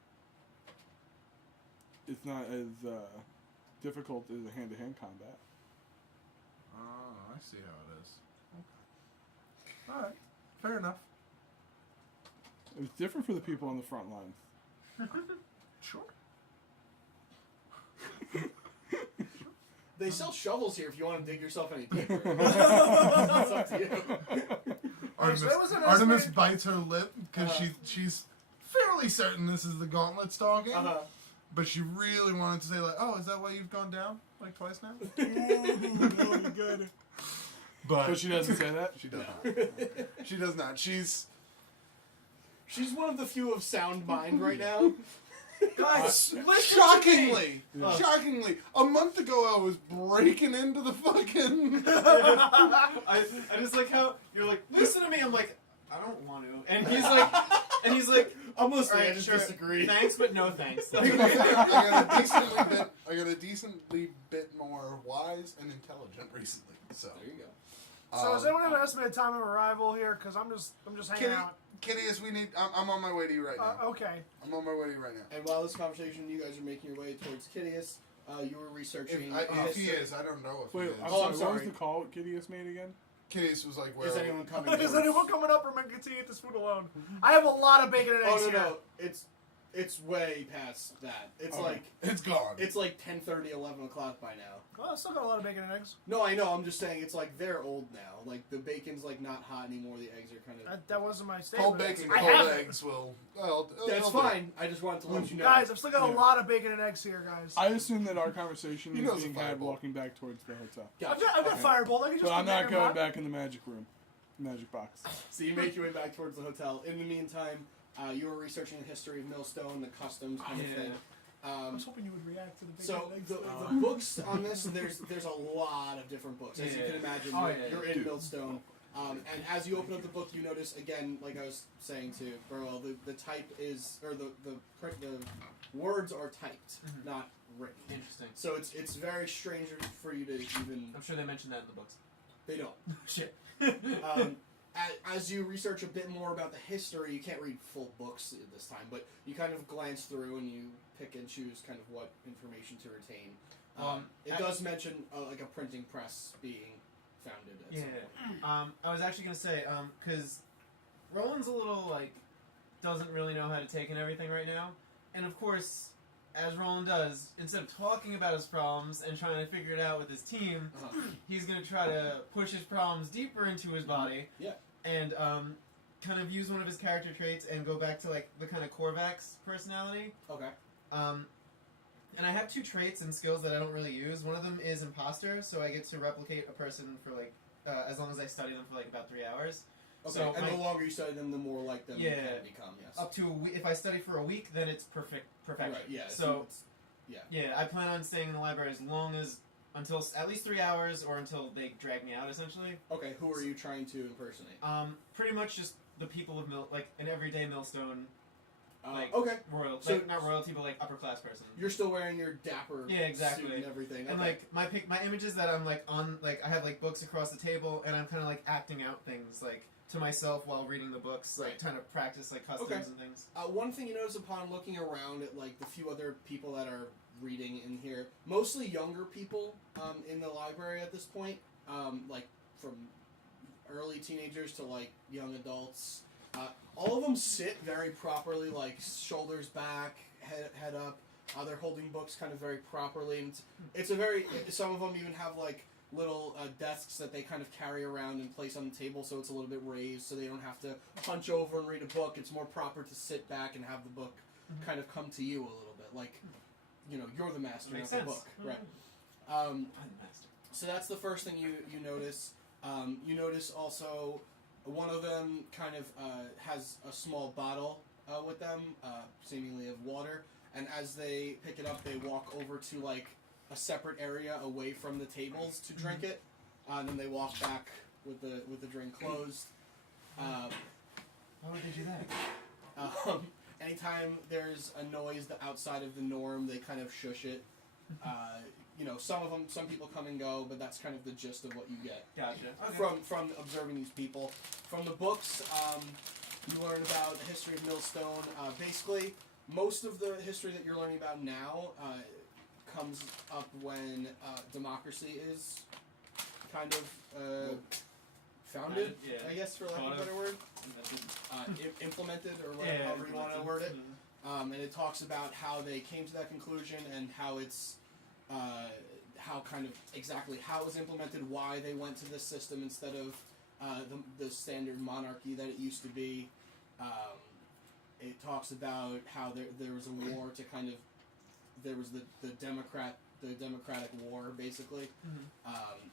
as difficult as a hand-to-hand combat. Oh, I see how it is. Okay. Alright. Fair enough. It was different for the people on the front lines. Sure. They sell shovels here if you want to dig yourself any deeper. It's up to you. Artemis, that was an Artemis estimate. bites her lip because she's fairly certain this is the gauntlet talking. But she really wanted to say, like, oh, is that why you've gone down like twice now? Really good. But she doesn't say that? She does not. She does not. She's She's one of the few of sound mind right now. Guys, shockingly, a month ago I was breaking into the fucking. I just like how you're like, listen to me. I'm like, I don't want to. And he's like, I'm listening. I Alright, just sure. disagree. Thanks, but no thanks. I got a decently bit more wise and intelligent recently. So There you go. So does anyone have an estimated time of arrival here? Because I'm just hanging out. Kitteus, we need. I'm on my way to you right now. Okay. I'm on my way to you right now. And while this conversation, you guys are making your way towards Kitteus. You were researching. If he is, I don't know if Wait, he is. I'm Oh, sorry. I'm What sorry. was the call Kitteus made again? Kitteus was like, "Where Is are we?" anyone coming? Is anyone coming up, or am I going to eat this food alone? I have a lot of bacon and eggs Oh here. no, it's way past that. It's Okay. like It's gone. it's like 10:30, 11 o'clock by now. Well, I still got a lot of bacon and eggs. No, I know. I'm just saying it's like they're old now. Like the bacon's like not hot anymore. The eggs are kind of. That wasn't my statement. Cold bacon, I cold have it. eggs will. Well, That's it'll do. fine. I just wanted to let you know. Guys, I've still got a Yeah. lot of bacon and eggs here, guys. I assume that our conversation He is knows being the had fireball. walking back towards the hotel. Gotcha. I've got Okay. Firebolt. I can just But I'm put that not in going my- back in the magic room. Magic box. So you make your way back towards the hotel. In the meantime, you were researching the history of Millstone, the customs kind of thing. I was hoping you would react to the bacon So and eggs. the books on this, there's a lot of different books. As you Yeah. can imagine, Oh, you're, yeah. you're in Dude. Millstone. And as you open up the book, you notice again, like I was saying to Burwell, the type is, or the words are typed, Mhm. not written. Interesting. So it's very strange for you to even. I'm sure they mentioned that in the books. They don't. Shit. As you research a bit more about the history, you can't read full books at this time, but you kind of glance through and you pick and choose kind of what information to retain. It does mention like a printing press being founded. At some point. I was actually gonna say, because Roland's a little like doesn't really know how to take in everything right now, and of course, as Roland does, instead of talking about his problems and trying to figure it out with his team, he's gonna try to push his problems deeper into his body. Yeah. And kind of use one of his character traits and go back to like the kind of Korvax personality. Okay. And I have two traits and skills that I don't really use. One of them is imposter, so I get to replicate a person for like as long as I study them for like about 3 hours. Okay. So and my- the longer you study them, the more like them you Yeah. can become. Yes. Up to a week. If I study for a week, then it's perfection. Right. Yeah. So it's, yeah, I plan on staying in the library as long as until at least 3 hours or until they drag me out. Essentially. okay. Who are you trying to impersonate? Pretty much just the people of like an everyday Millstone like- okay. royal, So- like not royalty, but like upper class person. You're still wearing your dapper Yeah, exactly. suit and everything. And okay. like my images that I'm like on like I have like books across the table and I'm kind of like acting out things like to myself while reading the books, like Right. trying to practice like customs Okay. and things. One thing you notice upon looking around at like the few other people that are reading in here, mostly younger people in the library at this point, like from early teenagers to like young adults. All of them sit very properly, like shoulders back, head up. They're holding books kind of very properly, and it's a very. Some of them even have like little desks that they kind of carry around and place on the table, so it's a little bit raised, so they don't have to hunch over and read a book. It's more proper to sit back and have the book kind of come to you a little bit, like you're the master, Makes not sense. the book, right? I'm the master. So that's the first thing you notice. You notice also one of them kind of has a small bottle with them, seemingly of water, and as they pick it up, they walk over to like a separate area away from the tables to drink it, and then they walk back with the drink closed. Why would they do that? Anytime there's a noise outside of the norm, they kind of shush it. Some people come and go, but that's kind of the gist of what you get Gotcha. Okay. from observing these people. From the books, you learn about the history of Millstone. Basically, most of the history that you're learning about now comes up when democracy is kind of founded, Yeah. I guess, for lack of a better word. Implemented, or however you want to word it. And it talks about how they came to that conclusion and how it's how it was implemented, why they went to this system instead of the standard monarchy that it used to be. It talks about how there was a war to there was the Democratic War, basically.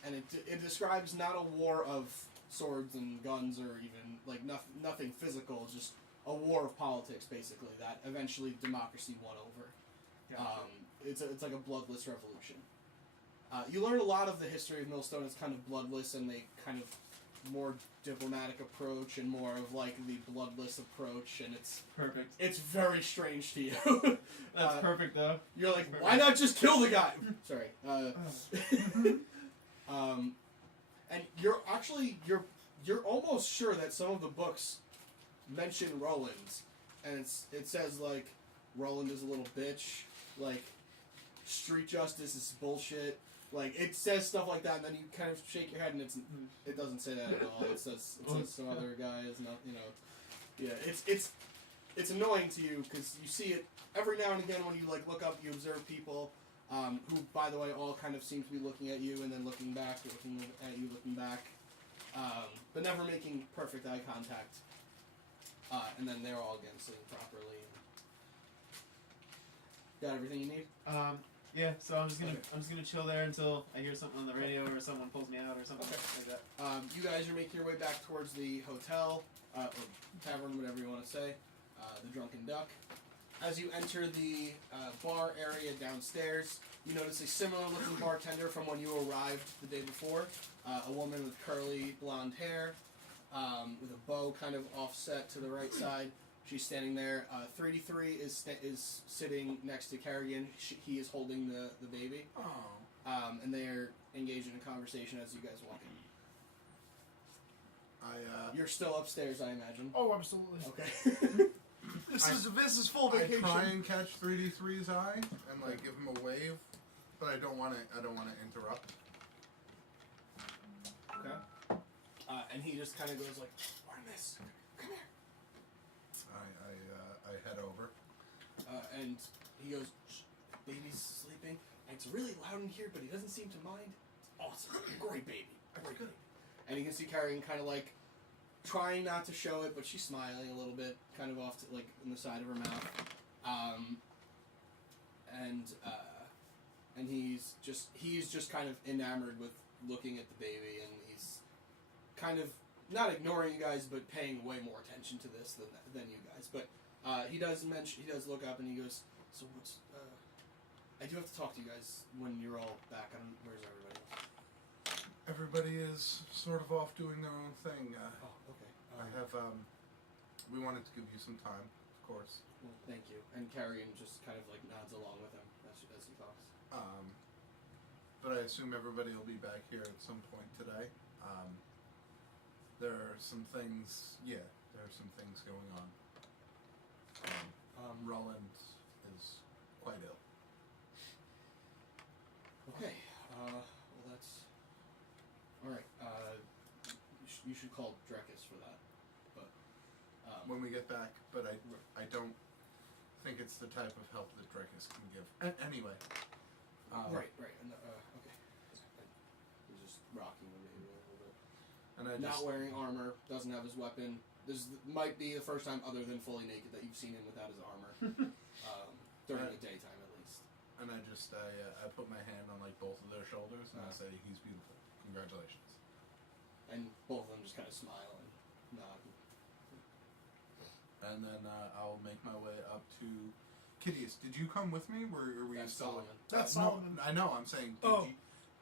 And it describes not a war of swords and guns or even like nothing physical, just a war of politics, basically, that eventually democracy won over. Gotcha. It's like a bloodless revolution. You learn a lot of the history of Millstone is kind of bloodless, and they kind of more diplomatic approach and more of like the bloodless approach, and Perfect. it's very strange to you. That's perfect though. You're like, Perfect. why not just kill the guy? Sorry. And you're almost sure that some of the books mention Ruland, and it says like Ruland is a little bitch, like street justice is bullshit. Like, it says stuff like that, and then you kind of shake your head, and it doesn't say that at all. It says some other guy is not, yeah. It's annoying to you because you see it every now and again when you like look up. You observe people who, by the way, all kind of seem to be looking at you and then looking back, looking at you, looking back, but never making perfect eye contact. And then they're all again sitting properly. Got everything you need? Yeah, so I'm just gonna chill there until I hear something on the radio or someone pulls me out or something like that. You guys are making your way back towards the hotel, or tavern, whatever you want to say, the Drunken Duck. As you enter the bar area downstairs, you notice a similar-looking bartender from when you arrived the day before. A woman with curly blonde hair, with a bow kind of offset to the right side. She's standing there. 3D3 is sitting next to Kerrigan. He is holding the baby. Oh. And they're engaged in a conversation as you guys walk in. You're still upstairs, I imagine. Oh, absolutely. Okay. This is full I vacation. try and catch 3D3's eye and like give him a wave, but I don't want to interrupt. Okay. And he just kind of goes like, Artemis, come here. I head over. And he goes, shh, baby's sleeping. And it's really loud in here, but he doesn't seem to mind. It's awesome. Great baby. Great baby. And you can see Carrigan kind of like trying not to show it, but she's smiling a little bit, kind of off to, like in the side of her mouth. And he's just kind of enamored with looking at the baby, and he's kind of not ignoring you guys, but paying way more attention to this than you guys. But he does look up and he goes, so what's I do have to talk to you guys when you're all back. Where's everybody else? Everybody is sort of off doing their own thing. Okay. I have we wanted to give you some time, of course. Well, thank you. And Carrigan just kind of like nods along with him as he talks. But I assume everybody will be back here at some point today. There are some things. Yeah, there are some things going on. Ruland is quite ill. Okay. Well, that's all right. You should call Drekas for that. But When we get back, but I don't think it's the type of help that Drekas can give. Anyway. right. And, okay. He's just rocking the baby a little bit. And I Not wearing armor, doesn't have his weapon. This might be the first time, other than fully naked, that you've seen him without his armor. During the daytime, at least. And I put my hand on like both of their shoulders and I say, "He's beautiful. Congratulations." And both of them just kind of smile and nod. And then I'll make my way up to Kitteus. Did you come with me? Were you That's still? Solomon. That's No, Solomon. I know. I'm saying,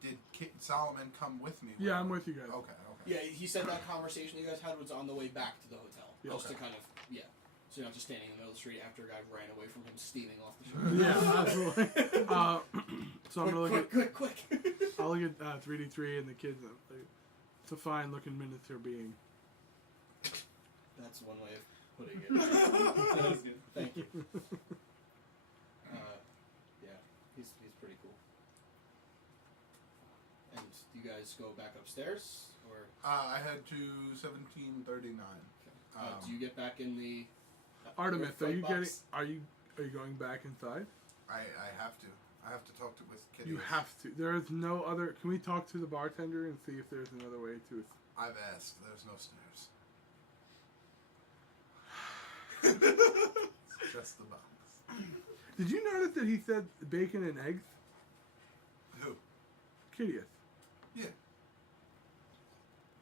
did Solomon come with me? Yeah, I'm with you guys. Okay. Yeah, he said that conversation you guys had was on the way back to the hotel. Yeah. Just to Okay. kind of, so you're not just standing in the middle of the street after a guy ran away from him steaming off the shore. Yeah, absolutely. So I'm gonna look at. Quick. I'll look at 3D3 and the kids. It's a fine-looking miniature being. That's one way of putting it. That was good. Thank you. Yeah, he's pretty cool. And do you guys go back upstairs, or I head to 1739. do you get back in the Artemis, fight box? Are you going back inside? I have to. I have to talk with Kitteus. You have to. There is no other. Can we talk to the bartender and see if there's another way to? I've asked. There's no stairs. Just the box. Did you notice that he said bacon and eggs? Who? Kitteus. Yeah.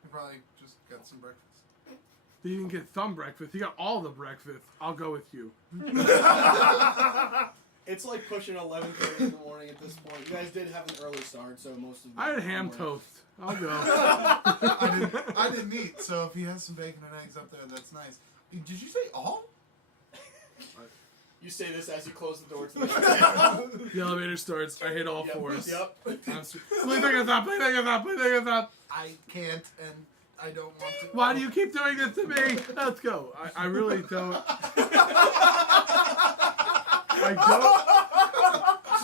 He probably just got some breakfast. He didn't get some breakfast. He got all the breakfast. I'll go with you. It's like pushing 11:30 in the morning at this point. You guys did have an early start, so most of the I had ham morning- toast. I'll go. I didn't eat, so if he has some bacon and eggs up there, that's nice. Did you say all? You say this as you close the door to the elevator. The elevator starts. I hit all Yep, fours. Yep. Please take us up. Please take us up. Please take us up. I can't, and I don't want to. Why do you keep doing this to me? Let's go. I really don't. I don't.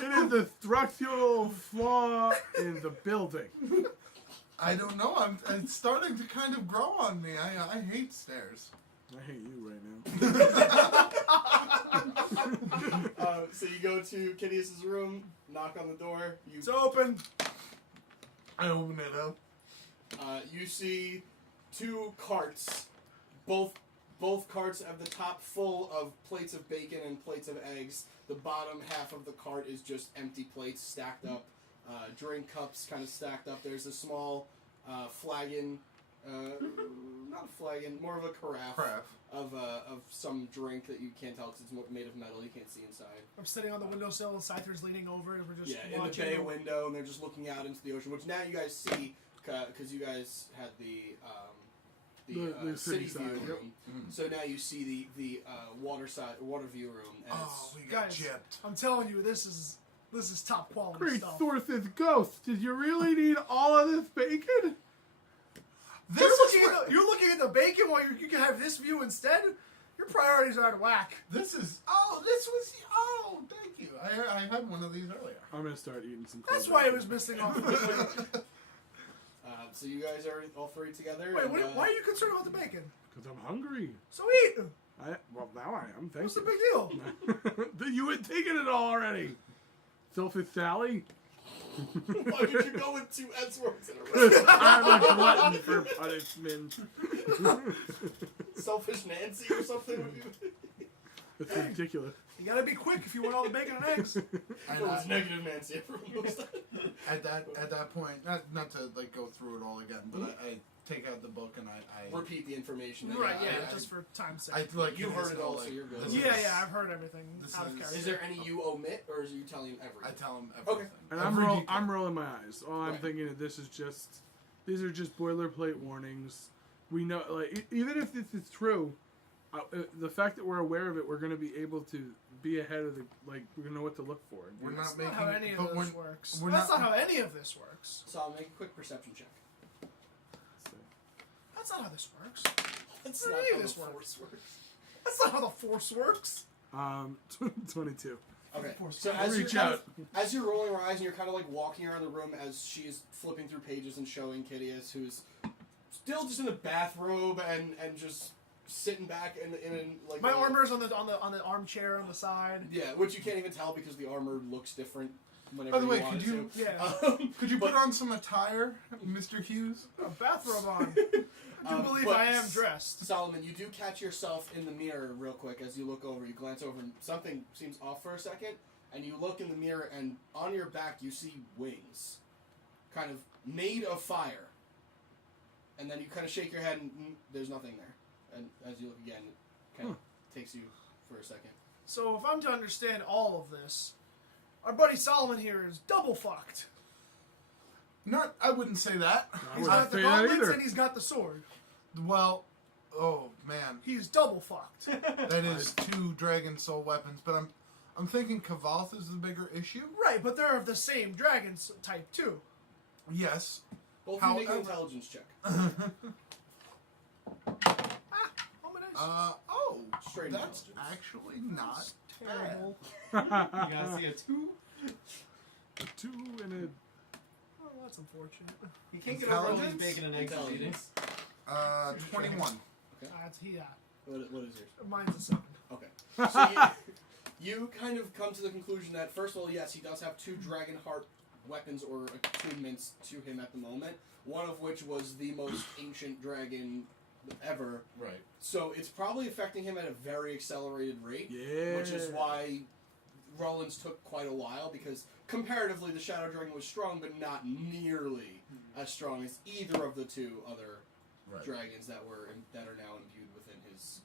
It is the structural flaw in the building. I don't know. It's starting to kind of grow on me. I hate stairs. I hate you right now. So you go to Kitteus' room, knock on the door. It's open. I open it up. You see two carts. Both carts have the top full of plates of bacon and plates of eggs. The bottom half of the cart is just empty plates stacked up. Drink cups kind of stacked up. There's a small flagon, not a flagon, more of a carafe. Of some drink that you can't tell because it's made of metal. You can't see inside. I'm sitting on the windowsill and Scyther's leaning over and we're just In the watching. bay window, and they're just looking out into the ocean, which now you guys see because you guys had the city side, view yep. room. So now you see the water view room. And Oh, we got Guys, gypped. I'm telling you, this is top quality Great stuff. sources, ghost. Did you really need all of this bacon? You're looking at the bacon while you can have this view instead. Your priorities are out of whack. Thank you. I had one of these earlier. I'm gonna start eating some. That's cold why it bacon. was missing off. so you guys are all three together. Wait, and, why are you concerned about the bacon? Cause I'm hungry. So eat. Well, now I am. Thank What's the you. big deal? You had taken it all already. Selfish Sally. Why did you go with two S words in a row? I'm a glutton for punishment. Selfish Nancy or something? That's ridiculous. You gotta be quick if you want all the bacon and eggs. It was negative Nancy. Everyone knows that. At that point, not to like go through it all again, but I take out the book and I Repeat the information. that Right, you yeah, got. just for time's sake. I like You heard this it whole, all, so like, you're good. this Yeah, is- I've heard everything This out of is- character. Is there any you omit, or is you telling him everything? I tell him Okay. everything. And Every detail. I'm rolling my eyes. All I'm Right. thinking is these are just boilerplate warnings. We know, like, even if this is true, the fact that we're aware of it, we're going to be able to be ahead of the, like, we're going to know what to look for. We're That's not not making. how any of but this we're- works. we're That's not- not how any of this works. So I'll make a quick perception check. That's not how this works. That's Not not any how of the this force works. That's not how the Force works. 22. Okay. Force So works. as you're, Reach kind out. of, as you're rolling your eyes and you're kind of like walking around the room as she's flipping through pages and showing Kitteus, who's still just in a bathrobe and just sitting back in like My armor's on the armchair on the side. Yeah, which you can't even tell because the armor looks different whenever By the way, you want could it you- to. Yeah, Could you But- put on some attire, Mr. Hughes? a bathrobe on. I do believe but I am dressed. Solomon, you do catch yourself in the mirror real quick as you look over. You glance over and something seems off for a second, and you look in the mirror and on your back you see wings, kind of made of fire. And then you kind of shake your head and there's nothing there. And as you look again, it kind of takes you for a second. So if I'm to understand all of this, our buddy Solomon here is double fucked. Not. I wouldn't say that. I He's wouldn't got the say that gauntlets either. and he's got the sword. Well, oh man, He's double fucked. that is two dragon soul weapons. But I'm thinking Kavath is the bigger issue. Right, but they're of the same dragon type too. Yes. Both of you make an However- intelligence check. Oh my nice. Oh, Straight that's intelligence. actually not Terrible. You gotta see a 2. A 2 and Oh, that's unfortunate. You can't get over all these Intelligence? bacon and eggs eating. Intelligence. 21. That's yeah. What is yours? Mine's a 7. Okay. So you kind of come to the conclusion that, first of all, yes, he does have two dragon heart weapons or attunements to him at the moment, one of which was the most ancient dragon ever. Right. So it's probably affecting him at a very accelerated rate, Yeah. which is why Roland's took quite a while, because comparatively the Shadow Dragon was strong, but not nearly as strong as either of the two other Right. dragons that are now imbued within his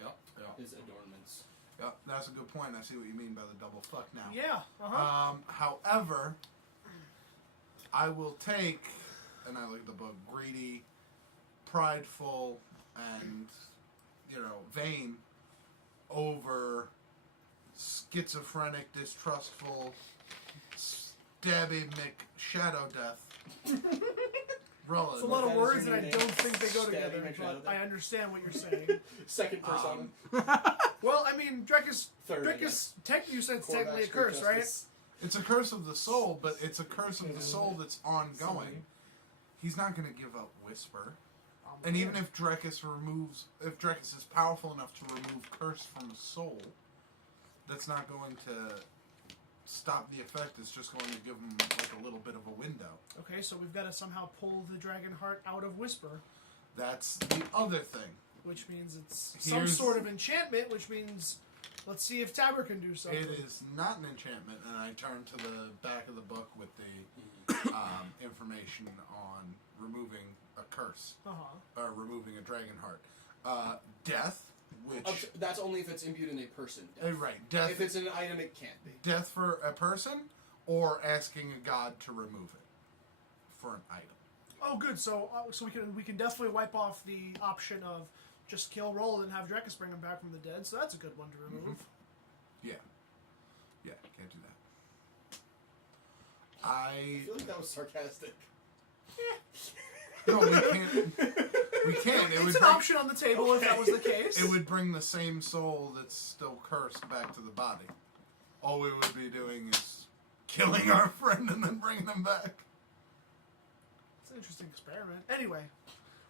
Yeah. his adornments. Yep, that's a good point. I see what you mean by the double fuck now. Yeah. However, I will take, and I look at the book, greedy, prideful, and, vain over schizophrenic, distrustful, stabby Shadow Death. Roland. It's a lot of That is words, your and I name. don't think they go Stabby together, McShadow but I Death. understand what you're saying. Second person. Well, I mean, Drekas, Third, I guess. you said it's Quarterbacks technically a for curse, right? justice. It's a curse of the soul, but it's a curse of the soul that's ongoing. He's not going to give up Whisper. And even if Drekas is powerful enough to remove curse from a soul, that's not going to stop the effect. It's just going to give him like a little bit of a window. Okay, so we've got to somehow pull the dragon heart out of Whisper, That's the other thing. which means it's some Here's- sort of enchantment, which means let's see if Tabber can do something. It is not an enchantment, and I turn to the back of the book with the information on removing a curse, or removing a dragon heart. Death, which... That's only if it's imbued in a person. right, death. If it's an item, it can't be. Death for a person, or asking a god to remove it for an item. Oh, good. So we can definitely wipe off the option of just kill Roland and have Drekas bring him back from the dead. So that's a good one to remove. Yeah, can't do that. I feel like that was sarcastic. No, we can't. We can't. It It's would an bring, option on the table if that was the case. It would bring the same soul that's still cursed back to the body. All we would be doing is killing our friend and then bringing them back. It's an interesting experiment. Anyway,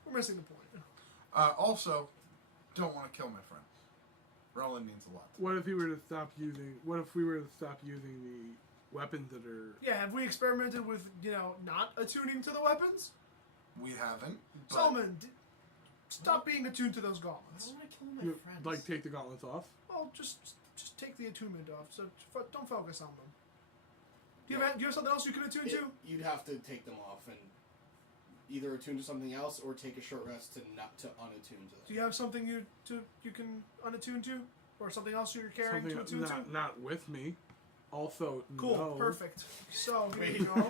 we're missing the point. Also, don't want to kill my friend. Roland means a lot. What if he were to stop using? What if we were to stop using the weapons that are? Yeah, have we experimented with not attuning to the weapons? We haven't. But Solomon, stop being attuned to those gauntlets. I don't want to kill my You, friends. like take the gauntlets off? Well, just take the attunement off. So don't focus on them. Do you have something else you can attune to? You'd have to take them off and either attune to something else or take a short rest to unattune to them. Do you have something you can unattune to, or something else you're carrying to attune to? Not with me. Also, Cool, no. perfect. So here Wait, you go.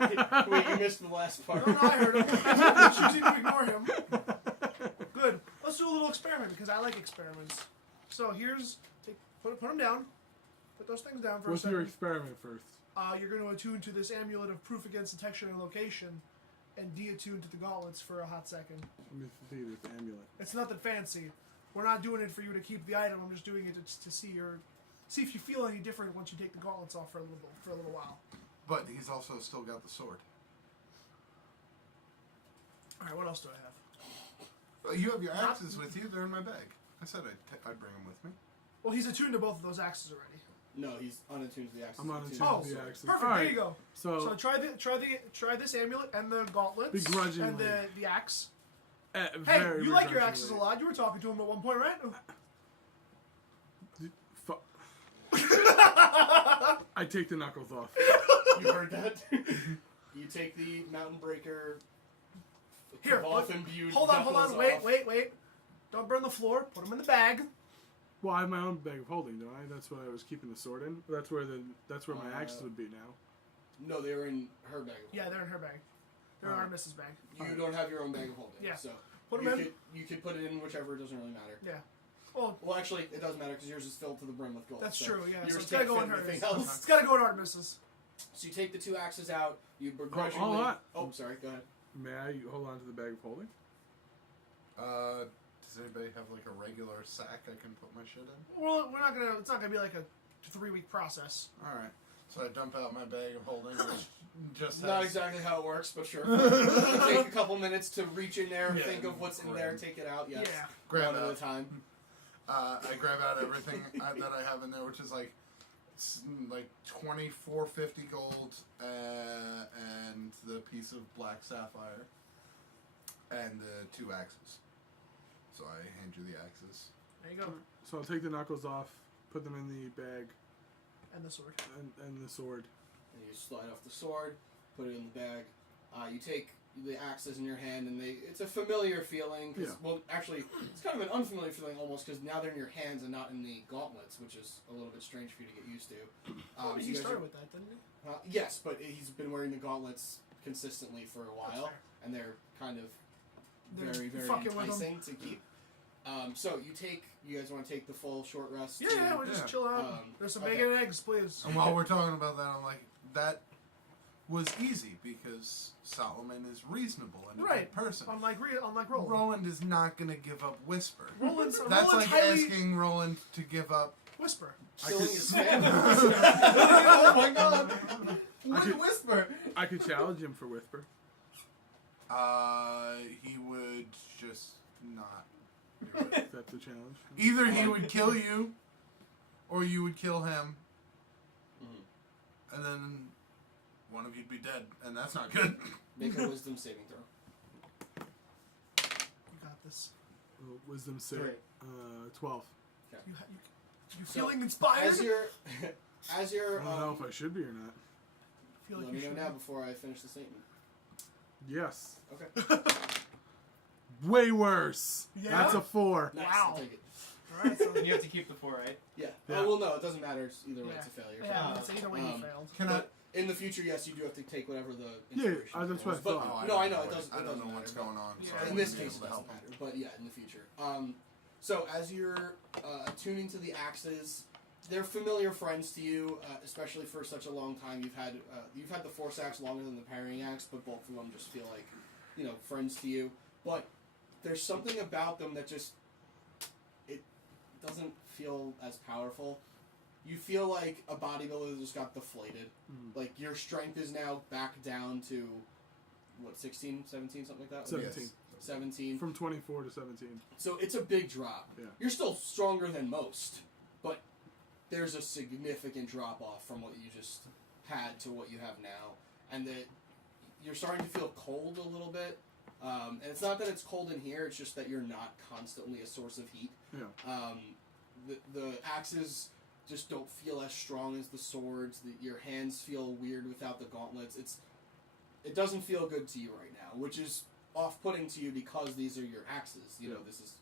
wait, you missed the last part. No, I heard him. I'm choosing to ignore him. Good. Let's do a little experiment because I like experiments. So put them down. Put those things down for What's a your second. experiment first? You're going to attune to this amulet of proof against detection and location, and de-attune to the gauntlets for a hot second. Let me see this amulet. It's nothing fancy. We're not doing it for you to keep the item. I'm just doing it to see if you feel any different once you take the gauntlets off for a little while. But he's also still got the sword. All right, what else do I have? Well, you have your axes with you. They're in my bag. I said I'd bring them with me. Well, he's attuned to both of those axes already. No, he's unattuned to the axis. I'm unattuned Oh, to the axes. perfect. Alright, There you go. So, try this amulet and the gauntlets Begrudgingly. and the axe. Hey, Hey, you like your axes a lot. You were talking to him at one point, right? I take the knuckles off. You heard that? You take the Mountain Breaker. Here, Imbued hold on. knuckles Wait. off. Don't burn the floor. Put them in the bag. Well, I have my own bag of holding, don't I? That's what I was keeping the sword in. That's where my axes would be now. No, they were in her bag. Of Yeah, they're in her bag. They're in Artemis's bag. You don't have your own bag of holding. Yeah. So Put you them in. You could put it in whichever. It doesn't really matter. Yeah. Well, actually, it does matter because yours is filled to the brim with gold. that's so true. Yeah. So yours it's gotta can't go fit in anything Artemis's. else. It's gotta go in Artemis's. So you take the two axes out. You begrudgingly. hold on. Oh, sorry. Go ahead. May I hold on to the bag of holding? Does anybody have like a regular sack I can put my shit in? Well, it's not gonna be like a 3-week process. All right. So I dump out my bag of holding, which just Not has, exactly how it works, but sure. You take a couple minutes to reach in there, Yeah, think of what's in grab. there, take it out. Yes. Yeah. grab One at a out. time. I grab out everything that I have in there, which is like 24.50 gold, and the piece of black sapphire, and the 2 axes. So I hand you the axes. There you go. So I'll take the knuckles off, put them in the bag, And the sword. and the sword. And you slide off the sword, put it in the bag. You take the axes in your hand, and it's a familiar feeling. 'Cause, Yeah. Well, actually, it's kind of an unfamiliar feeling almost, because now they're in your hands and not in the gauntlets, which is a little bit strange for you to get used to. Well, so he you guys started are- with that, didn't he? yes, but he's been wearing the gauntlets consistently for a while, fair. and they're kind of They're very, very fucking with enticing to keep. So you guys want to take the full short rest? Yeah, we'll just Yeah. chill out. There's some okay. bacon and eggs, please. And while we're talking about that, I'm like, that was easy because Solomon is reasonable and a Right. good person. Unlike Roland. Roland is not going to give up Whisper. Roland's That's like highly asking Roland to give up. Whisper. Killing his family. Oh my god! What could- whisper? I could challenge him for Whisper. He would just not do it. That's a challenge. Either he would kill you, or you would kill him, Mhm. and then one of you'd be dead, and that's not good. Make a wisdom saving throw. You got this. Wisdom save. Great. 12. You feeling inspired? As you're, I don't know if I should be or not. feel like let you me know should. now before I finish the statement. Yes. Okay. Way worse. Yeah? That's a 4. Nice. Wow. I'll take it. All right, so You have to keep the 4, right? Yeah. Yeah. Oh, well, no, it doesn't matter. Either way, it's a failure. yeah, it's either way you Um, failed. Can I? But in the future, yes, you do have to take whatever the Yeah, inspiration that's what I is. But, thought. no, I know it doesn't. I it don't doesn't know matter, what's but going on. Yeah. So I in wouldn't this be case, able it to doesn't help him. matter. But yeah, in the future. So as you're attuning to the axes, they're familiar friends to you, especially for such a long time. You've had the force axe longer than the parrying axe, but both of them just feel like, friends to you. But there's something about them that just it doesn't feel as powerful. You feel like a bodybuilder that just got deflated. Mhm. Like your strength is now back down to what, 16, 17, something like that? 17. 17. From 24 to 17. So it's a big drop. Yeah. You're still stronger than most, but there's a significant drop off from what you just had to what you have now, and that you're starting to feel cold a little bit. And it's not that it's cold in here; it's just that you're not constantly a source of heat. Yeah. The axes just don't feel as strong as the swords. Your hands feel weird without the gauntlets. It doesn't feel good to you right now, which is off-putting to you because these are your axes. This is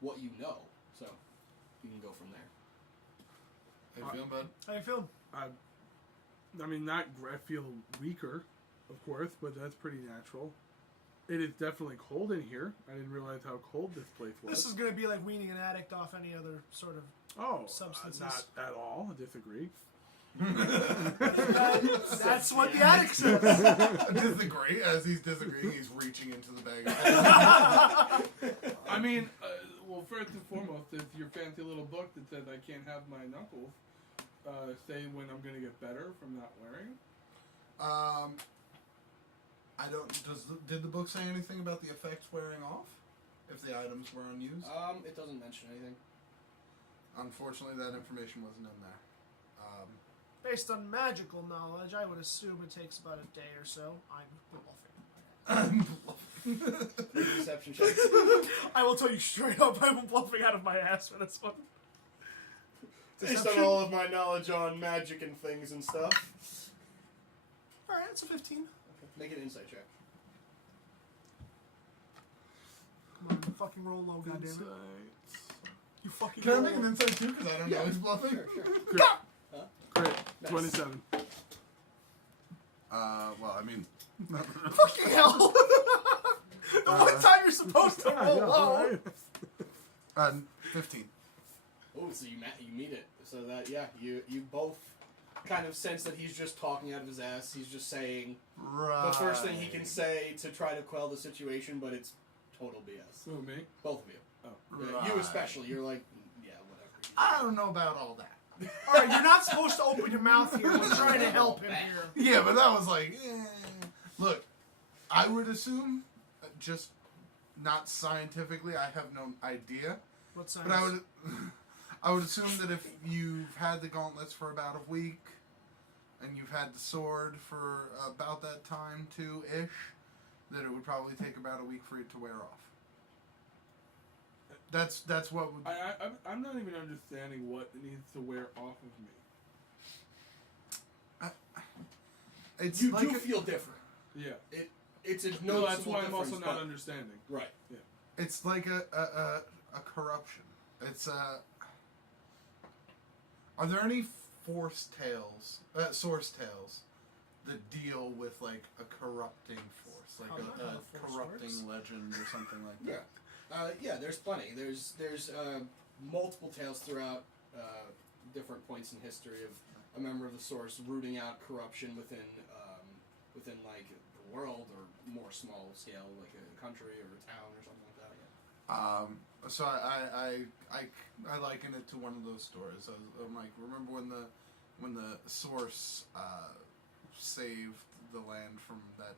what you know, so you can go from there. How you feeling, bud? How you feeling? I mean, I feel weaker, of course, but that's pretty natural. It is definitely cold in here. I didn't realize how cold this place was. This is going to be like weaning an addict off any other sort of substances. Not at all. I disagree. That's what the addict says. Disagree. As he's disagreeing, he's reaching into the bag. I mean, well, first and foremost, is your fancy little book that says I can't have my knuckles say when I'm going to get better from not wearing them. I don't. Did the book say anything about the effects wearing off if the items were unused? It doesn't mention anything. Unfortunately, that information wasn't in there. Based on magical knowledge, I would assume it takes about a day or so. I'm bluffing. Deception check. I will tell you straight up, I'm bluffing out of my ass for this one. Based on all of my knowledge on magic and things and stuff. Alright, it's a 15. Make an insight check. Come on, fucking roll low, goddammit. Insight. You fucking Can I roll make an low. insight too? Because I don't know he's bluffing. Sure. Crit. Huh? Crit. Nice. 27. Well, I mean, Fucking hell! The one time you're supposed to I roll know, low! right? 15. Oh, so you meet it. So that you both kind of sense that he's just talking out of his ass. He's just saying Right. the first thing he can say to try to quell the situation, but it's total BS. Who, me? Both of you. Oh. Yeah, you especially. You're like, yeah, whatever. I don't know about all that. Alright, you're not supposed to open your mouth here. We're trying to help him here. Yeah, but that was like, Look, I would assume, just not scientifically, I have no idea, What but I would assume that if you've had the gauntlets for about a week, and you've had the sword for about that time too-ish, that it would probably take about a week for it to wear off. That's what would... I'm not even understanding what needs to wear off of me. It's You like do feel different. Yeah. it's a No, noticeable that's why I'm also difference, not but- understanding. Right. It's like a corruption. It's Are there any source tales that deal with like a corrupting force, like a corrupting legend or something like that? Yeah, there's plenty. There's multiple tales throughout different points in history of a member of the Source rooting out corruption within like the world or more small scale, like a country or a town or something like that. Yeah. So I liken it to one of those stories. I'm like, remember when the Source saved the land from that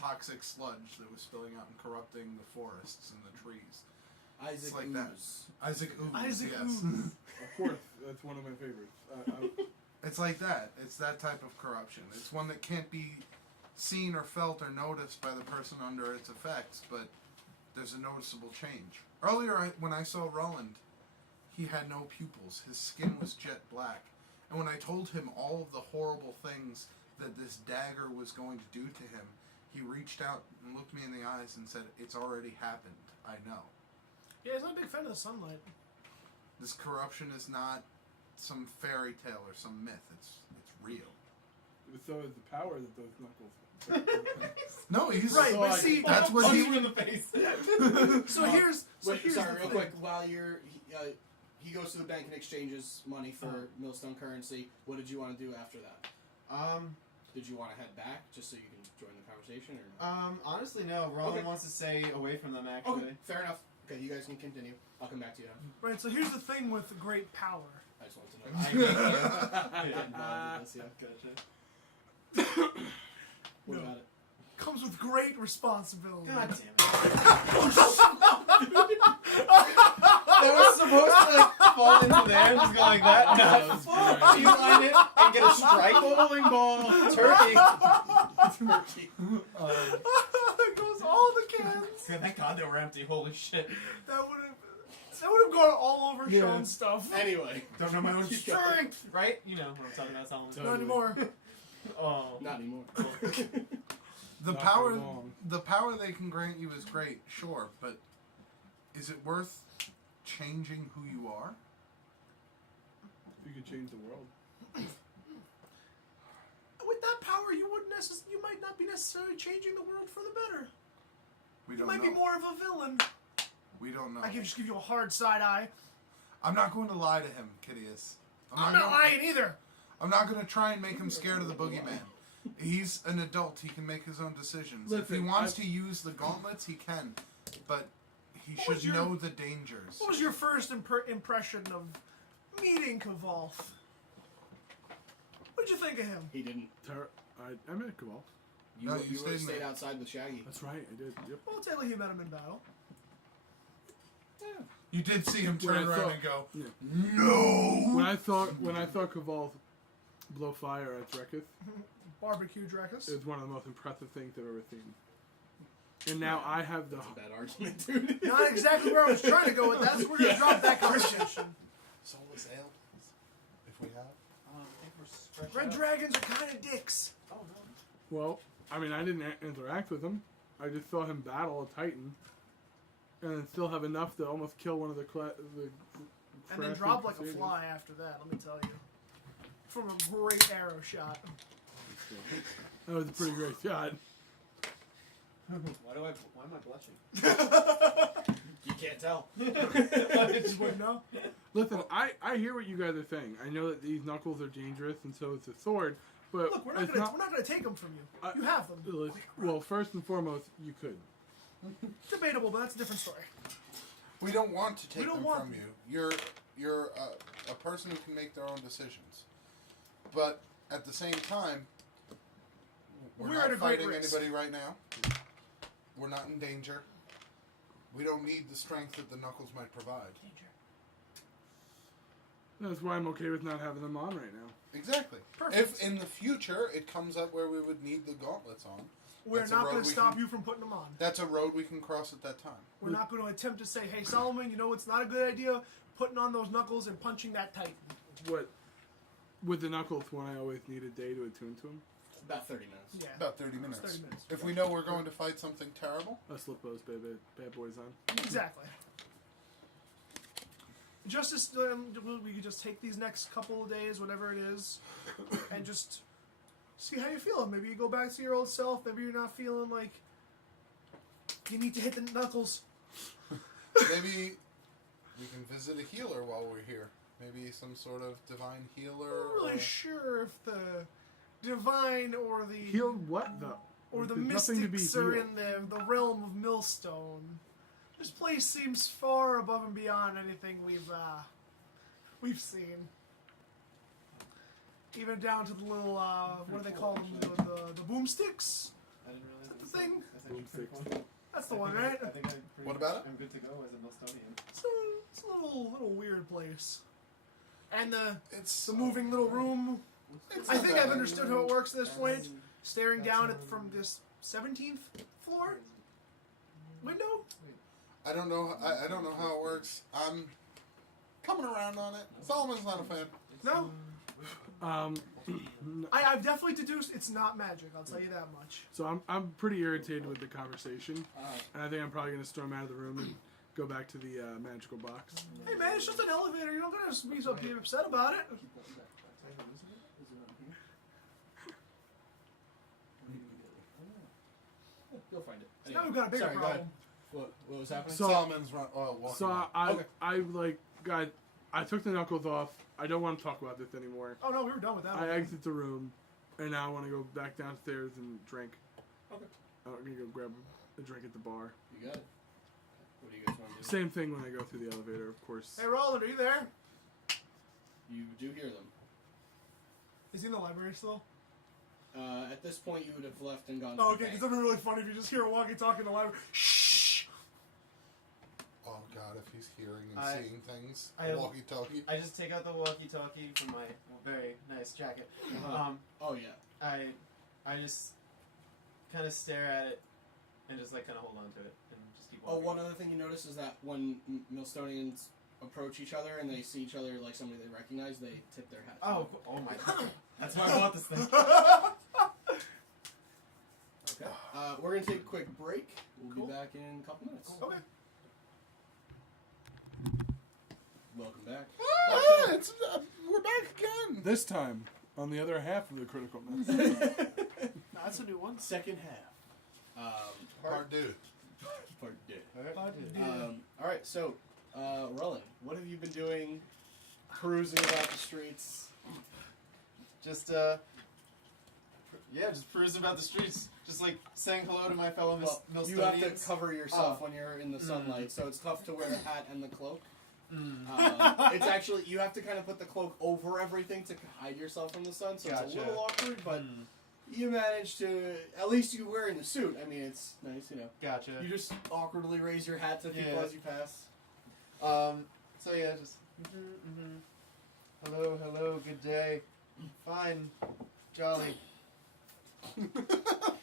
toxic sludge that was spilling out and corrupting the forests and the trees. Isaac like Ooze. that. Isaac Ooze. Isaac yes. Ooze. Of course, that's one of my favorites. It's like that. It's that type of corruption. It's one that can't be seen or felt or noticed by the person under its effects, but there's a noticeable change. Earlier, when I saw Ruland, he had no pupils. His skin was jet black. And when I told him all of the horrible things that this dagger was going to do to him, he reached out and looked me in the eyes and said, "It's already happened. I know." Yeah, he's not a big fan of the sunlight. This corruption is not some fairy tale or some myth. It's real. So is the power that those knuckles. No, he's Right, so but like- see, that's what Punch he. you in the face. so here's Wait, the sorry, real thing. quick. While he goes to the bank and exchanges money for Millstone currency. What did you want to do after that? Did you want to head back just so you can join the conversation, or? Honestly, no. Roland Okay. wants to stay away from them, actually. Okay, fair enough. Okay, you guys can continue. I'll come back to you. Right, so here's the thing with great power. I just wanted to know. I didn't know this, yeah. Gotcha. What No. about it? Comes with great responsibility. God damn it. That was supposed to like fall into there and just go like that. That No, was fuck. great. You line it and get a strike bowling ball. Turkey. Turkey. It goes all the cans. Thank God they were empty. Holy shit. That would have gone all over Yeah. Sean's stuff. Anyway, Don't know my own Keep going. strength. Right? You know what I'm talking about, Solomon. Not anymore. Oh. not anymore. The Not power, for long. the power they can grant you is great, sure, but is it worth changing who you are? You could change the world. With that power, you might not be necessarily changing the world for the better. We You don't might know. be more of a villain. We don't know. I can just give you a hard side eye. I'm not going to lie to him, Kitteus. I'm not lying either. I'm not going to try and make him scared of the boogeyman. He's an adult. He can make his own decisions. if he Listen, wants to use the gauntlets, he can. But he What was should your- know the dangers. What was your first impression of meeting Kavalth? What'd you think of him? He didn't. I met Cabal. You, No, you, you stayed in stayed there. outside with Shaggy. That's right, I did. Yep. Well, Taylor, you met him in battle. You did see him When I turn around thought- and go, Yeah. "No!" When I saw Cabal blow fire at Drekas, Barbecue Drekas. it was one of the most impressive things I've ever seen. And now I have the. That's a bad argument, dude. Not exactly where I was trying to go with that, so we're going to drop that conversation. Soulless ale, please. If we have. I think we're stretched Red out. dragons are kind of dicks. Oh, no. Well, I mean, I didn't interact with him. I just saw him battle a Titan, and then still have enough to almost kill one of the And then Clashing drop like a Crusaders. fly after that, let me tell you. From a great arrow shot. That was a pretty great shot. Why am I blushing? You can't tell. I just wouldn't know. Listen, I hear what you guys are saying. I know that these knuckles are dangerous, and so is the sword. But Look, we're it's not going to take them from you. You have them. Well, first and foremost, you could. Debatable, but that's a different story. We don't want to We take don't them want from them. you. You're a person who can make their own decisions. But at the same time, we're We're at not a great fighting risk. anybody right now. We're not in danger. We don't need the strength that the knuckles might provide. That's why I'm okay with not having them on right now. Exactly. Perfect. If in the future it comes up where we would need the gauntlets on, We're that's a not road going to we stop can- you from putting them on. that's a road we can cross at that time. We're not going to attempt to say, hey, Solomon, you know it's not a good idea putting on those knuckles and punching that Titan. What with the knuckles, when I always need a day to attune to them. About 30 minutes. Yeah. About 30 minutes. 30 minutes. If we know we're going to fight something terrible, Let's slip those bad boys on. Exactly. We could just take these next couple of days, whatever it is, and just see how you feel. Maybe you go back to your old self. Maybe you're not feeling like you need to hit the knuckles. maybe we can visit a healer while we're here. Maybe some sort of divine healer. I'm not really sure if the divine or the Heal what though? or the There's nothing to be mystics are healed. in the realm of Millstone. This place seems far above and beyond anything we've seen. Even down to the little what do they call them? The boomsticks. I didn't realize The it was thing? that's actually pretty Boomsticks. cool. That's the one, right? I think I'm pretty What about it? I'm good to go as a Milstonian. It's a little weird place. And the It's moving little room. It's I not think bad. I've understood how it works at this point. Staring down at from this 17th floor window. I don't know. I don't know how it works. I'm coming around on it. Solomon's not a fan. No, Um, I've definitely deduced it's not magic. I'll tell you that much. so I'm pretty irritated with the conversation, and I think I'm probably gonna storm out of the room and go back to the magical box. Hey man, it's just an elevator. You're not gonna be so upset about it. You'll find it. Now we've got a bigger Sorry, go ahead. problem. What was happening? So- Solomon's walking. So out. I like, guy, I took the knuckles off. I don't want to talk about this anymore. Oh no, we were done with that. I one. exit the room, and now I want to go back downstairs and drink. Okay. I'm gonna go grab a drink at the bar. You got it. What do you guys want to do? Same thing when I go through the elevator, of course. Hey Roland, are you there? You do hear them. Is he in the library still? At this point, you would have left and gone. Oh, to okay. the Because bank. that'd be really funny if you just hear a walkie-talkie in the library. Shh. Oh God, if he's hearing and I- seeing things, I have- walkie-talkie. I just take out the walkie-talkie from my very nice jacket. Oh yeah. I just kind of stare at it and just like kind of hold on to it and just keep Oh, walking. one other thing you notice is that when Millstonians approach each other and they see each other like somebody they recognize, they tip their hats. Oh my god. That's why I bought this thing. Okay. We're gonna take a quick break. We'll Cool. be back in a couple minutes. Okay. Welcome back. We're back again. This time, on the other half of the critical miss. Nah, that's a new one. Second half. Hard dude. Part D. Yeah. All right. So, Ruland, what have you been doing? Cruising about the streets. Just just cruising about the streets, just like saying hello to my fellow Well, you have to Millstonians. cover yourself Oh. when you're in the sunlight, so it's tough to wear the hat and the cloak. Mm. It's actually, you have to kind of put the cloak over everything to hide yourself from the sun, so it's Gotcha. a little awkward, but Mm. you manage to, at least you're wearing the suit. I mean, it's nice, you know. Gotcha. You just awkwardly raise your hat to people Yeah. as you pass. So yeah, just hello, good day, fine, jolly.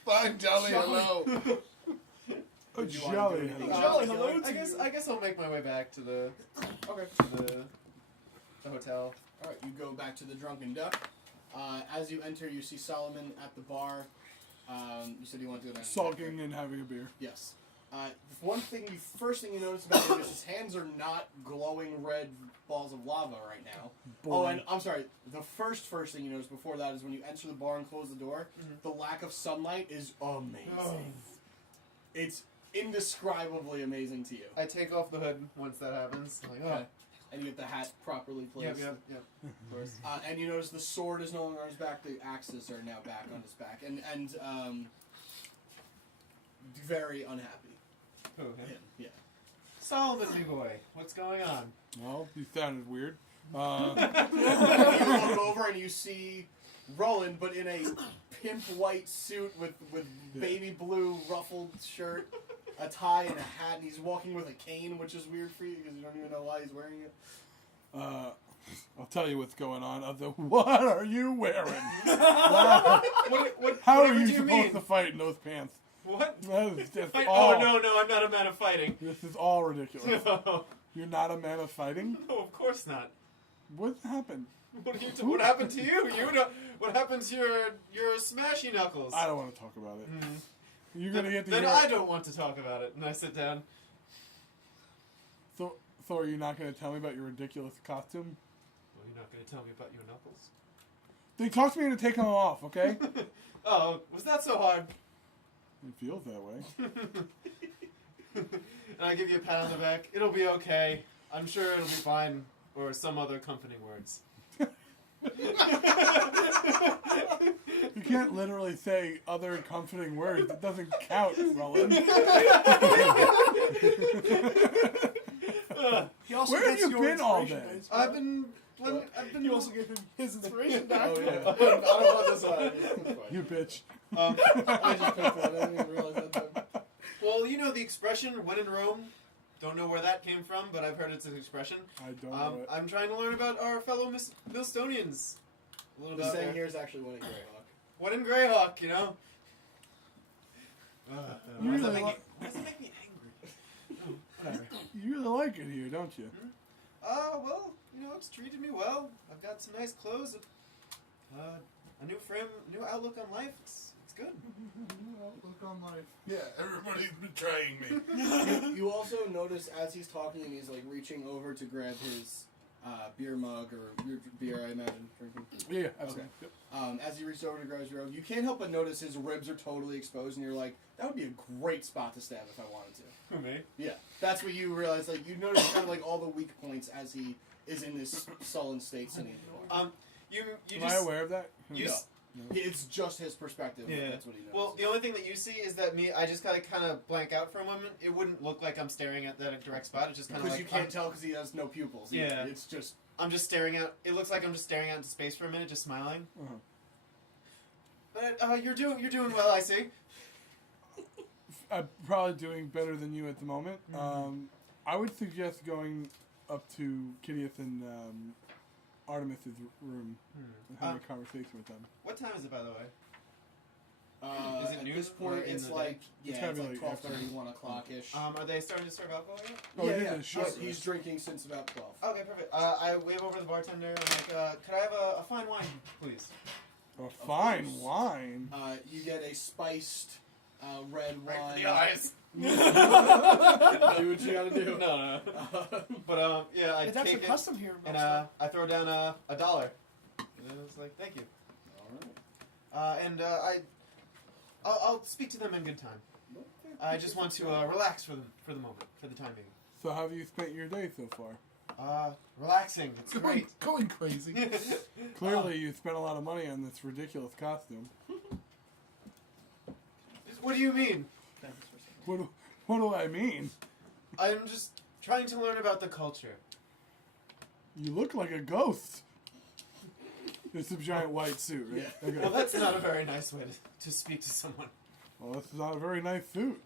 Fine, jolly, hello. A Would you wanna jolly do anything hello. Jolly else? hello to I guess I'll make my way back to the Okay. hotel. All right, you go back to the Drunken Duck. As you enter, you see Solomon at the bar. You said you want to go down. Sulking and having a beer. Yes. First thing you notice about him is his hands are not glowing red balls of lava right now. Oh, Boring. and I'm sorry. The first thing you notice before that is when you enter the bar and close the door, the lack of sunlight is amazing. It's indescribably amazing to you. I take off the hood once that happens. I'm like, Okay. And you get the hat properly placed. Yep, of course. And you notice the sword is no longer on his back. The axes are now back on his back, and very unhappy. Oh, Him, yeah. Solomon, me boy, what's going on? Well, you sounded weird. You look over and you see Roland, but in a pimp white suit with baby blue ruffled shirt, a tie, and a hat, and he's walking with a cane, which is weird for you because you don't even know why he's wearing it. I'll tell you what's going on. What are you wearing? What How are whatever you do you supposed mean? to fight in those pants? What? That is just Oh all. no, I'm not a man of fighting. This is all ridiculous. No, You're not a man of fighting? of course not. What happened? What happened to you? What happened to your smashy knuckles? I don't want to talk about it. Mm. You're gonna get to Then hear. I don't want to talk about it. And I sit down. Thor, you're not gonna tell me about your ridiculous costume? Well, you're not going to tell me about your knuckles? They talked me into taking them off, okay? Oh, was that so hard? It feels that way. And I give you a pat on the back. It'll be okay. I'm sure it'll be fine. Or some other comforting words. You can't literally say other comforting words. It doesn't count, Roland. He also Where have gets you your been all inspiration day? dice. I've been. You also gave him his inspiration back. Oh yeah. I don't want this one. You bitch. I just picked that. I didn't even realize that time. Well, you know the expression "when in Rome." Don't know where that came from, but I've heard it's an expression. I don't know it. I'm trying to learn about our fellow Millstonians. A little The bit. saying here is actually one in Greyhawk. What in Greyhawk, you know? You Why does really that make me angry? Oh, whatever. You really like it here, don't you? Well, you know, it's treated me well. I've got some nice clothes, a new frame, new outlook on life. It's good. Look on life. Yeah, everybody's betraying me. You also notice as he's talking and he's like reaching over to grab his beer mug or your beer, I imagine, drinking. Yeah, absolutely. Okay. As he reaches over to grab his robe, you can't help but notice his ribs are totally exposed, and you're like, that would be a great spot to stab if I wanted to. Who, me? Yeah, that's what you realize. Like you notice kind of like all the weak points as he is in this sullen state sitting. You Am I just aware of that? you. No. It's just his perspective. Yeah. That's what he knows. Well, the only thing that you see is that I just kind of blank out for a moment. It wouldn't look like I'm staring at that direct spot. It's just kind of because like you can't tell because he has no pupils. Yeah. It's just. I'm just staring out. It looks like I'm just staring out into space for a minute, just smiling. Uh-huh. But you're doing well, I see. I'm probably doing better than you at the moment. I would suggest going up to Kitteus and Artemis' room and having a conversation with them. What time is it, by the way? Is it At noon this point, or in it's the like It's yeah, gotta it's be like like 12:30, 1 o'clock ish. Are they starting to serve alcohol yet? Oh, it yeah, is a short he's rest. drinking since about 12. Okay, perfect. I wave over to the bartender. I'm like, could I have a fine wine, please? A fine course. wine. You get a spiced red wine. the eyes. Do what you gotta do. No. But yeah, I It's take actually it custom here. and I throw down $1. And it's like, thank you. Alright. I'll speak to them in good time. I just want to relax for the moment, for the time being. So how have you spent your day so far? Relaxing. It's great. Going crazy. Clearly, you spent a lot of money on this ridiculous costume. What do you mean? What do I mean? I'm just trying to learn about the culture. You look like a ghost. It's a giant white suit, right? Yeah. Okay. Well, that's not a very nice way to speak to someone. Well, this is not a very nice suit.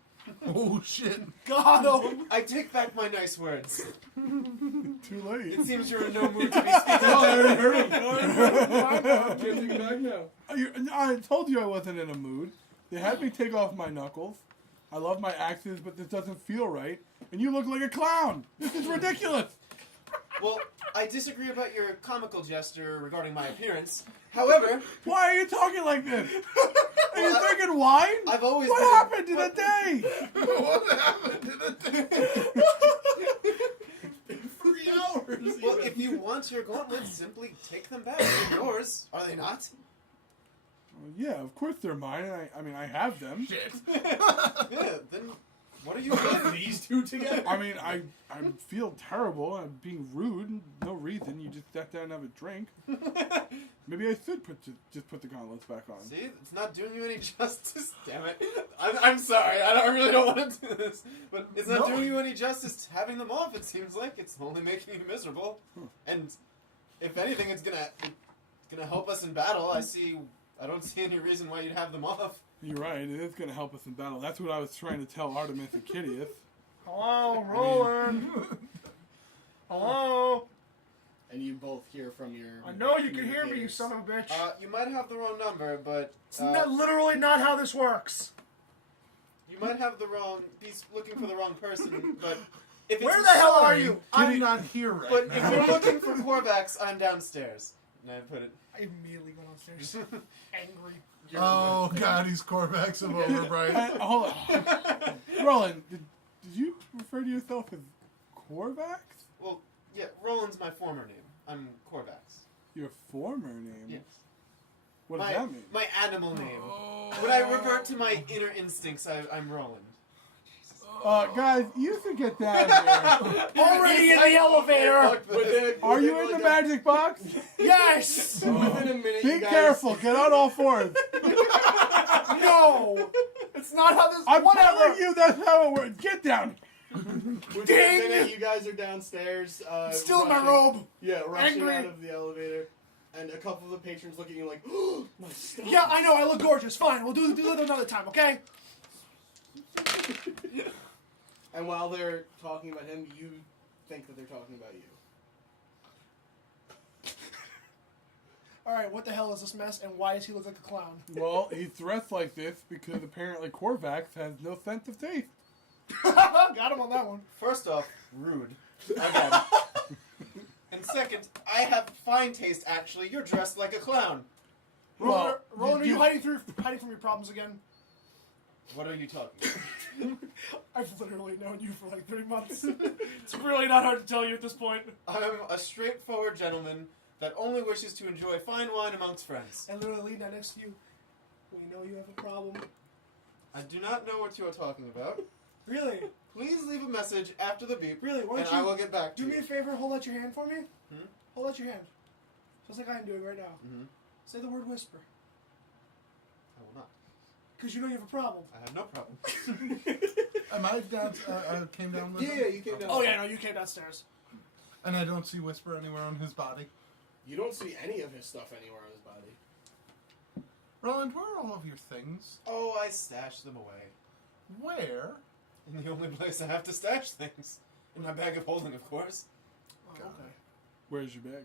Oh shit. Got him. I take back my nice words. Too late. It seems you're in no mood to be speaking. Oh, I already heard him. Can't take it back now. I told you I wasn't in a mood. They had me take off my knuckles. I love my axes, but this doesn't feel right. And you look like a clown. This is ridiculous. Well, I disagree about your comical gesture regarding my appearance. However, Why are you talking like this? Are you Well, drinking wine? I've always What been... happened to the day? What happened to the 3 hours. Well, if you want your gauntlets, simply take them back. They're yours, are they not? Well, yeah, of course they're mine. I mean, I have them. shit? Yeah, then what are you doing? These two together. I mean, I feel terrible. I'm being rude. No reason. You just sat down and have a drink. Maybe I should just put the gauntlets back on. See, it's not doing you any justice. Damn it! I'm sorry. I really don't want to do this, but it's not doing you any justice having them off. It seems like it's only making you miserable. And if anything, it's gonna help us in battle. I don't see any reason why you'd have them off. You're right. It is going to help us in battle. That's what I was trying to tell Artemis and Kitteus. Hello, Roland. Hello. And you both hear from your. I know you can hear me, you son of a bitch. You might have the wrong number, but It's literally not how this works. you might have the wrong. He's looking for the wrong person, but if Where it's the hell are Sorry, you? I'm not here right But now. if you're looking for Korvax, I'm downstairs. And I put it. I immediately go downstairs, angry. Oh God, he's Corvax of Overbright. Hold on. Roland, did you refer to yourself as Corvax? Well, yeah, Roland's my former name. I'm Corvax. Your former name? Yes. What does my, that mean? My animal name. Oh. When I revert to my inner instincts, I'm Roland. Guys, you should get down here. Already in the elevator. Are you in the magic box? Yes. Within a minute, Be you guys, careful. Get on all fours. No, it's not how this. I'm whatever. telling you that's how it works. Get down. Within Ding! a minute, you guys are downstairs. Still in my rushing- robe. Yeah, rushing Angry. out of the elevator, and a couple of the patrons look at you like, "Oh, my stuff." Yeah, I know. I look gorgeous. Fine, we'll do it another time. Okay. And while they're talking about him, you think that they're talking about you. All right. What the hell is this mess? And why does he look like a clown? Well, he's dressed like this because apparently Corvax has no sense of taste. Got him on that one. First off, rude. Again. And second, I have fine taste, actually. You're dressed like a clown. Well, Roland, are you- you hiding from your problems again? What are you talking about? I've literally known you for like 3 months. It's really not hard to tell you at this point. I'm a straightforward gentleman that only wishes to enjoy fine wine amongst friends. And literally lean down next to you. We know you have a problem. I do not know what you are talking about. Really? Please leave a message after the beep, Really? Why and don't I you will get back to do you. me a favor? Hold out your hand for me. Hmm? Hold out your hand. Just like I'm doing right now. Mm-hmm. Say the word whisper. I will not. Because you know you have a problem. I have no problem. Am I down? Came down with him? Yeah, you came down. Oh yeah, no, you came downstairs. And I don't see Whisper anywhere on his body. You don't see any of his stuff anywhere on his body. Roland, where are all of your things? Oh, I stashed them away. Where? In the only place I have to stash things. In my bag of holding, of course. Oh, okay. Where's your bag?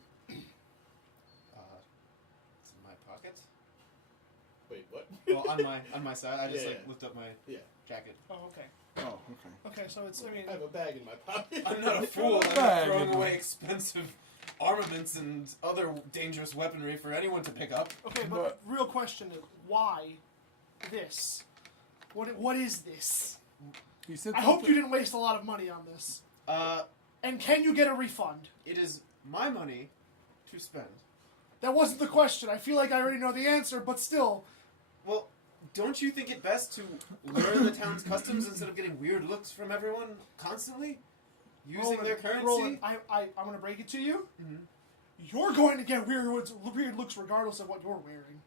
It's in my pocket. Wait, what? Well, on my side, I just Yeah, like yeah. lift up my Yeah. jacket. Oh, okay. Oh, okay. Okay, so it's, I mean, I have a bag in my pocket. I'm not a fool. I'm not Bag throwing in away my- expensive armaments and other dangerous weaponry for anyone to pick up. okay, but real question is, why this? What is this? He said I hope something- you didn't waste a lot of money on this. And can you get a refund? It is my money to spend. That wasn't the question. I feel like I already know the answer, but still. Well, don't you think it best to learn the town's customs instead of getting weird looks from everyone constantly? Using Roland, their currency? Roland, I'm going to break it to you. Mhm. You're going to get weird looks regardless of what you're wearing.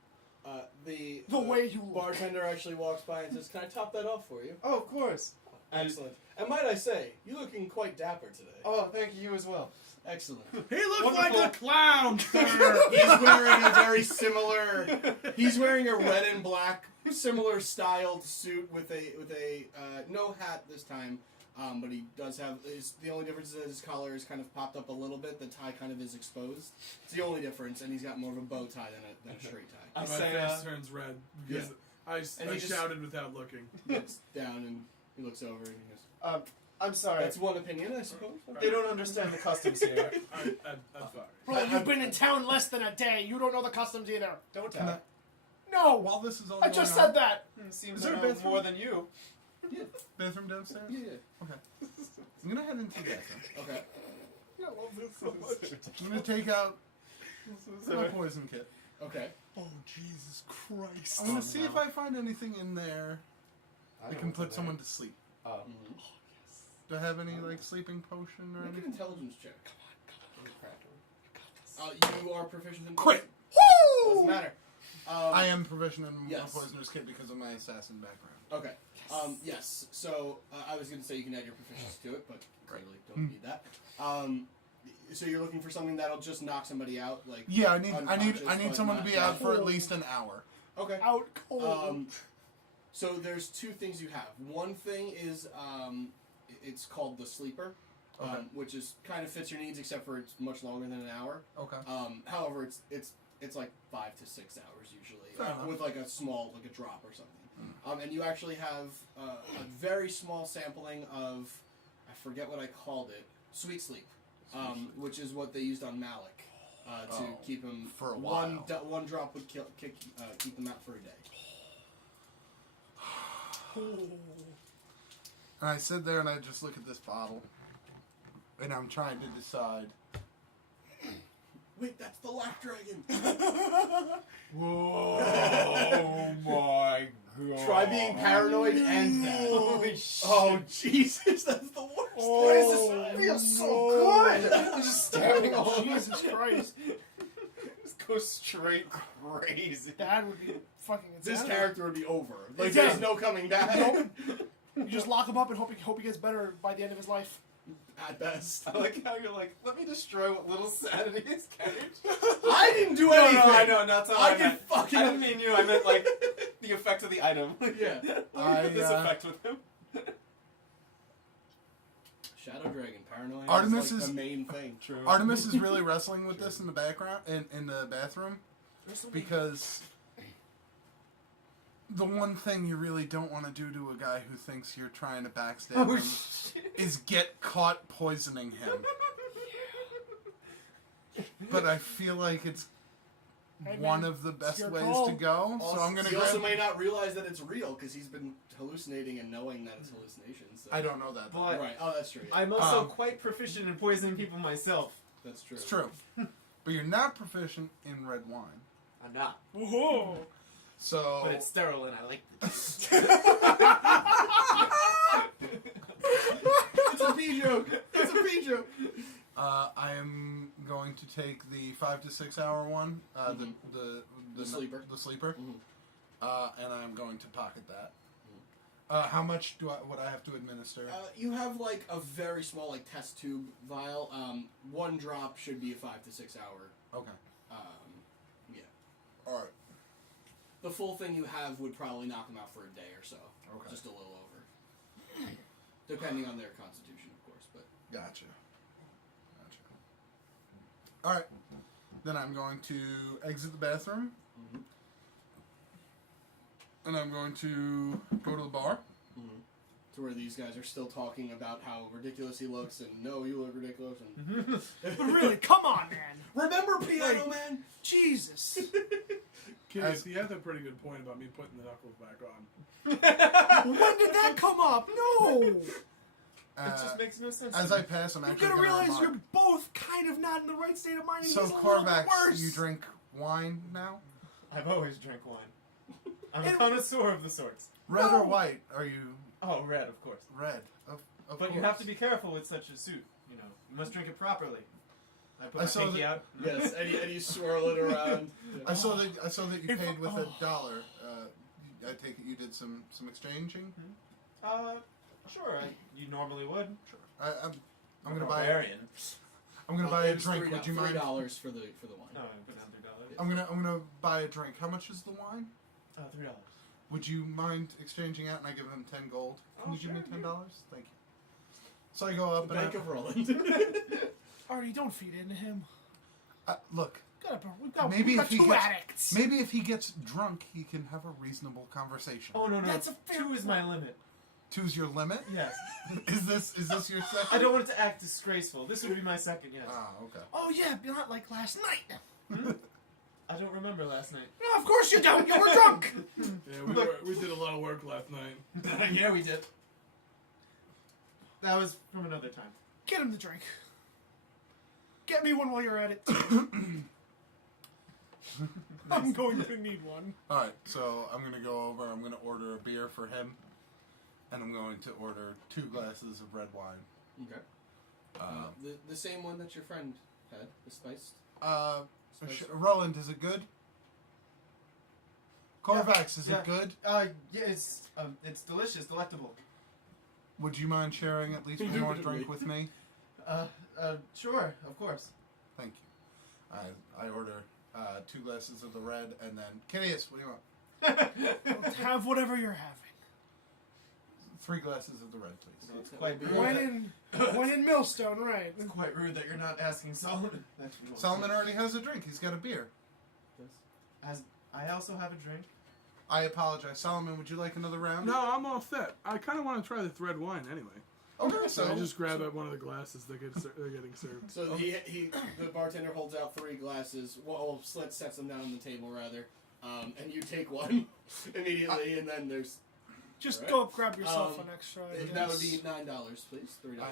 The way you look. bartender actually walks by and says, "Can I top that off for you?" Oh, of course. Excellent. And might I say, you're looking quite dapper today. Oh, thank you as well. Excellent. He looks Wonderful. like a clown, sir. He's wearing a very similar. He's wearing a red and black, similar styled suit with a no hat this time. But he does have the only difference is that his collar is kind of popped up a little bit. The tie kind of is exposed. It's the only difference, and he's got more of a bow tie than a straight tie. I My say, face turns red because And I he just- shouted without looking. He gets down and he looks over and he goes, I'm sorry. "That's one opinion, I suppose." They don't understand the customs here. I'm sorry. Bro, you've been in town less than a day. You don't know the customs either. Don't Can I, tell. No! while this is all I going just on, said that! Seems Is there I a know bathroom? more than you. bathroom downstairs? Yeah. Okay. I'm gonna head into the bathroom. Okay. I love this so much. I'm gonna take out my poison kit. Okay. Oh, Jesus Christ. I'm gonna Oh, see no. if I find anything in there I that know can what's put in someone there. to sleep. Mm-hmm. Do I have any like sleeping potion or Make an anything? intelligence check. You are proficient in Crit. Doesn't Woo! matter. I am proficient in Yes. a poisoner's kit because of my assassin background. Okay. Yes. So I was going to say you can add your proficiency to it, but clearly don't need that. So you're looking for something that'll just knock somebody out, like Yeah, I need unconscious, but someone to not be out for at cold. least an hour. Okay. Out cold. So there's two things you have. One thing is it's called the sleeper, Okay. which is kind of fits your needs, except for it's much longer than an hour. Okay. However, it's like 5 to 6 hours usually, Fair enough. with like a small like a drop or something. And you actually have a very small sampling of, I forget what I called it, sweet sleep, which is what they used on Malik. to keep him for a one while. one drop would keep them out for a day. And I sit there and I just look at this bottle, and I'm trying to decide. Wait, that's the Lack Dragon. Whoa! Oh my god! Try being paranoid and that. Holy shit! Oh Jesus, that's the worst. Oh, This feels so no. good. Just stabbing all Jesus Christ. Just go straight crazy. That would be fucking insane. This character would be over. Like Exactly. there's no coming back. Nope. You just lock him up and hope he gets better by the end of his life. At best. I like how you're like, let me destroy what little sanity is carried. I didn't do No, anything. no, I know, not so I I can meant. fucking. I didn't mean you. I meant like the effect of the item. Yeah. Look at this effect with him. Shadow Dragon, paranoia Artemis is like is- the main thing. True. Artemis is really wrestling with this in the background, in the bathroom, because the one thing you really don't want to do to a guy who thinks you're trying to backstab Oh him shit! is get caught poisoning him. But I feel like it's Hey, one man, of the it's best your ways call. to go. So I'm gonna He also grab. may not realize that it's real because he's been hallucinating and knowing that it's hallucinations. So. I don't know that. Though. But Right. Oh, that's true. Yeah. I'm also quite proficient in poisoning people myself. That's true. It's true, but you're not proficient in red wine. I'm not, Whoa. So but it's sterile and I like it. It's a pee joke. It's a pee joke. I am going to take the 5 to 6 hour one, The sleeper. the sleeper, Mhm. and I'm going to pocket that. How much would I have to administer? You have like a very small like test tube vial. One drop should be a 5 to 6 hour. Okay. Yeah. All right. The full thing you have would probably knock them out for a day or so. Okay. Just a little over. Depending on their constitution, of course. But Gotcha. All right. Then I'm going to exit the bathroom, and I'm going to go to the bar. to where these guys are still talking about how ridiculous he looks and no, you look ridiculous. And But really, come on, man. remember Piano Man? Jesus. Kitteus, you have a pretty good point about me putting the knuckles back on. When did that come up? No. It just makes no sense. As to I me. pass, I'm You're actually gonna going to realize remark. you're both kind of not in the right state of mind. And So, he's a little bit Corvax, worse. you drink wine now? I've always drank wine. I'm a And- connoisseur of the sorts. Red No. or white? Are you Oh, red, of course. red? Of But course. you have to be careful with such a suit. You know, you must drink it properly. I put I my saw pinky that- out. Yes, and you swirl it around. I saw that you If- paid with oh. $1. I take it you did some exchanging. Sure. You normally would. I'm gonna buy. Barbarian. I'm gonna buy a It's drink. Would you mind? $3 for the wine. No, I put down $3. I'm gonna buy a drink. How much is the wine? $3. Would you mind exchanging out and I give him 10 gold? Can Oh, you give me sure, $10? Thank you. So I go up and Bank of Ruland. Artie, don't feed into him. look. We've got Maybe if he two gets addicts. maybe if he gets drunk, he can have a reasonable conversation. Oh no, That's a fair 2 is my limit. 2's your limit. Yes. Is this your second? I don't want it to act disgraceful. This would be my second. Yes. Ah, okay. Oh yeah, not like last night. I don't remember last night. No, of course you don't. You were drunk. Yeah, we did a lot of work last night. Yeah, we did. That was from another time. Get him the drink. Get me one while you're at it. I'm going to need one. All right, so I'm gonna go over. I'm gonna order a beer for him, and I'm going to order 2 glasses of red wine. Okay. The same one that your friend had, the spiced. Roland, is it good? Corvax, is Yeah. it good? Yeah, it's delicious, delectable. Would you mind sharing at least one more drink with me? Sure, of course. Thank you. I order 2 glasses of the red, and then Kitteus, what do you want? Have whatever you're having. 3 glasses of the red, please. It's quite rude. When in Millstone, right? It's quite rude that you're not asking Solomon. That's rude. Solomon already has a drink. He's got a beer. I also have a drink. I apologize. Solomon, would you like another round? No, I'm all set. I kind of want to try this red wine anyway. Okay, So so I just grab at one of the glasses that they're getting served. So the bartender holds out 3 glasses. Well, sets them down on the table rather, and you take one immediately, and then there's. Just Alright. go up, grab yourself an extra. I That would guess. be $9, please. $3 I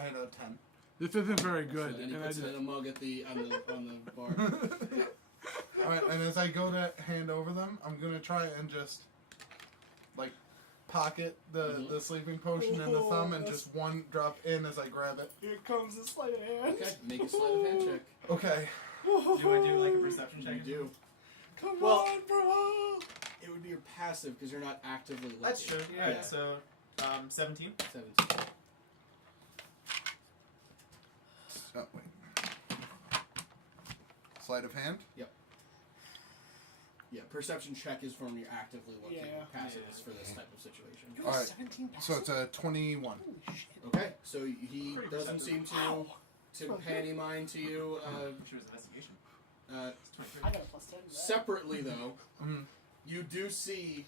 had each. a 10. This isn't very good. And he And I puts it just, in a mug at on the bar. Alright, and as I go to hand over them, I'm gonna try and just like pocket the sleeping potion in the thumb and just one drop in as I grab it. Here comes the sleight of hand. Okay, make a sleight of hand check. Okay. Do I do like a perception check? You do. Come Well- on, bro. It would be your passive because you're not actively looking. That's true. Yeah. Yeah. So, 17. 17. Oh, wait. Sleight of hand? Yeah, perception check is when you're actively looking. Yeah. Passive Yeah, is for this type of situation. You have Alright, 17 So passive? it's a 21. Holy shit. Okay, so he Pretty doesn't seem perceptive. to pay any mind to you. Which was investigation. Uh, It's 23. I got a plus 10 to that. separately, though, Mm. you do see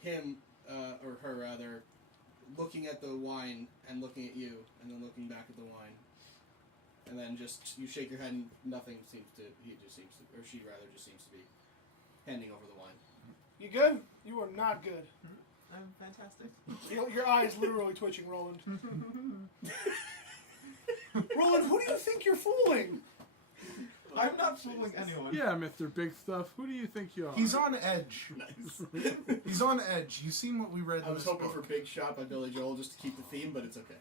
him, or her rather, looking at the wine and looking at you, and then looking back at the wine. And then just, you shake your head and nothing seems to, he just seems to, or she rather just seems to be handing over the wine. You good? You are not good. I'm fantastic. Your eye is literally twitching, Roland. Roland, who do you think you're fooling? I'm not fooling anyone. yeah, Mr. Big Stuff. Who do you think you are? He's on edge. Nice. He's on edge. You seen what we read I in was this hoping book. for Big Shot by Billy Joel just to keep the theme, but it's okay.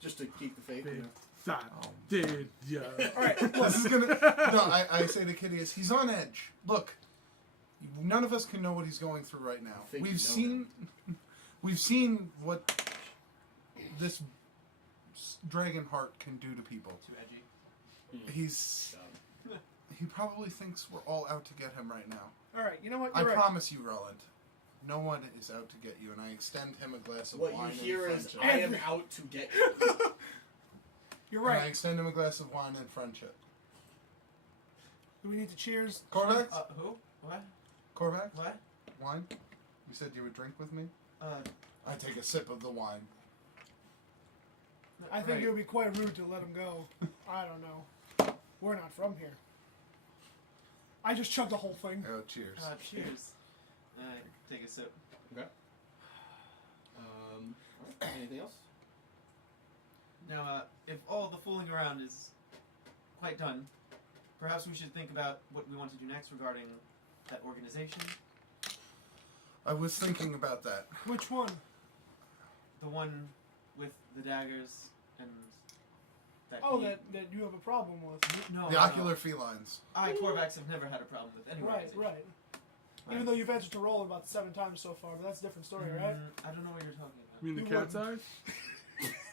Just to keep the faith. Big You know? Stuff. Did ya? Alright, This is gonna. No, I say to Kitteus, he's on edge. Look, none of us can know what he's going through right now. Think you know We've seen what this dragon heart can do to people. Too edgy. He probably thinks we're all out to get him right now. alright, you know what? I You're right. promise you, Roland. No one is out to get you, and I extend him a glass of What you wine. hear in is, friendship. I am out to get you. You're And I right. extend him a glass of wine in friendship. Do we need to cheers? Korvax? Who? What? Korvax? What? Wine? You said you would drink with me? Uh, I take a sip of the wine. I think right. it would be quite rude to let him go. I don't know. We're not from here. I just chugged the whole thing. Oh, cheers. cheers. Take a sip. Okay. Anything else? Now, if all the fooling around is quite done, perhaps we should think about what we want to do next regarding that organization. I was thinking about that. Which one? The one with the daggers and that. Oh, he- that you have a problem with. No, The no. ocular felines. I, Korvax, have never had a problem with any Right, organization. right. Even though you've answered to roll about 7 times so far, but that's a different story, right? I don't know what you're talking about. You mean the You cat's eyes?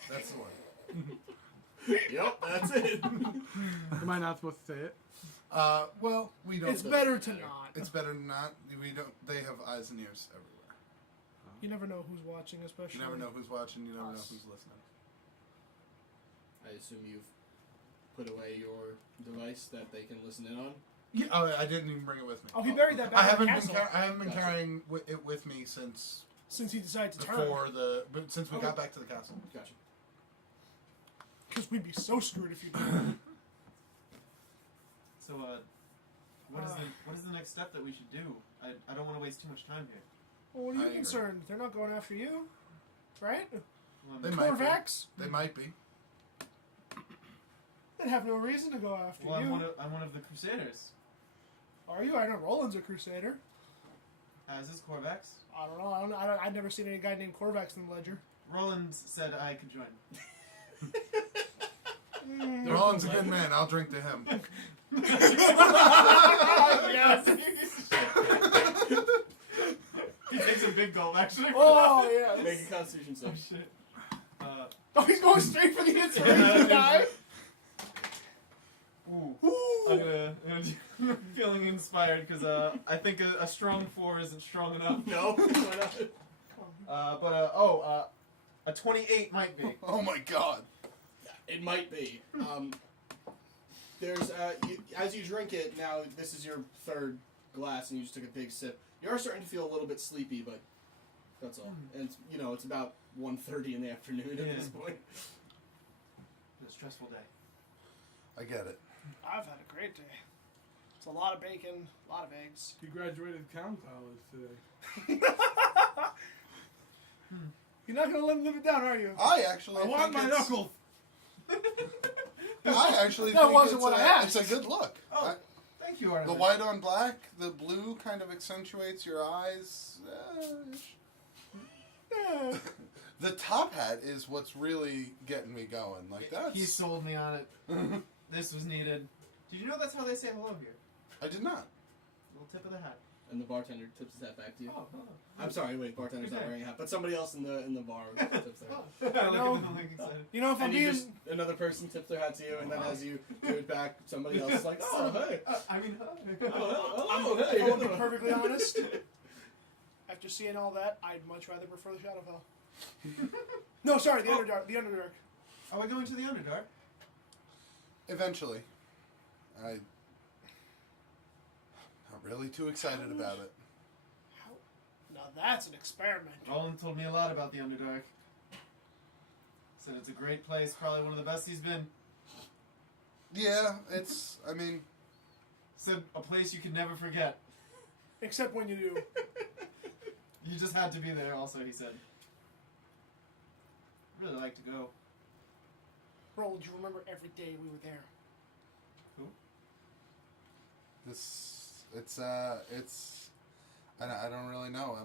That's the one. Yep, that's it. Am I not supposed to say it? Well, we don't. It's better to not. It's better than not. We don't. They have eyes and ears everywhere. You never know who's watching, especially. You never know who's watching. You never know Us. who's listening. I assume you've put away your device that they can listen in on. Yeah. Oh, I didn't even bring it with me. Oh, he buried that back I in haven't the been. castle. I haven't been Gotcha. carrying it with me since Since he decided to turn. before the. But since we Okay. got back to the castle. Gotcha. Because we'd be so screwed if you didn't. So, what is the next step that we should do? I don't want to waste too much time here. Well, what are I you agree. concerned? They're not going after you, right? Well, They might be. Korvax? They might be. They have no reason to go after well, you. I'm one of the Crusaders, Are you? I know Roland's a crusader. as is Korvax. I don't know. I've never seen any guy named Korvax in the ledger. Roland said I could join. Roland's a good man. I'll drink to him. Yes. He takes a big gulp, actually. Oh Make yes. a Constitution Oh save. shit. Oh, he's going straight for the inspiration die. Ooh. Ooh. I'm feeling inspired because I think a strong 4 isn't strong enough. No, why not? A 28 might be. Oh my god. It might be. There's as you drink it now. This is your third glass, and you just took a big sip. You are starting to feel a little bit sleepy, but That's all. And it's about 1:30 in the afternoon at this point. It's a stressful day. I get it. I've had a great day. It's a lot of bacon, a lot of eggs. He graduated Town College today. You're not gonna let him live it down, are you? I actually I want my knuckles. I actually That think wasn't what I asked. it's a good look. Oh, thank you, Artemis. The white on black, the blue kind of accentuates your eyes. Yeah. The top hat is what's really getting me going. Like that's. He sold me on it. This was needed. Did you know that's how they say hello here? I did not. Little tip of the hat. And the bartender tips his hat back to you. Oh, oh. I'm sorry, wait, bartender's not wearing a hat, but somebody else in the bar tips their hat. I know. know. Excited. You know, if I'm And being... another person tips their hat to you, and then as you do it back, somebody else is like, oh, hey. I mean, Oh, I hey. will be perfectly honest. After seeing all that, I'd much rather prefer the Shadowfell. No, sorry, the Underdark. The Underdark. Are we going to the Underdark? Eventually, I'm not really too excited about it. How? Now that's an experiment. Roland told me a lot about the Underdark. Said it's a great place, probably one of the best he's been. Yeah, it's. I mean, Said a place you could never forget. Except when you do. You just had to be there also, he said. Really like to go. Roland, you remember every day we were there. it's. I don't really know.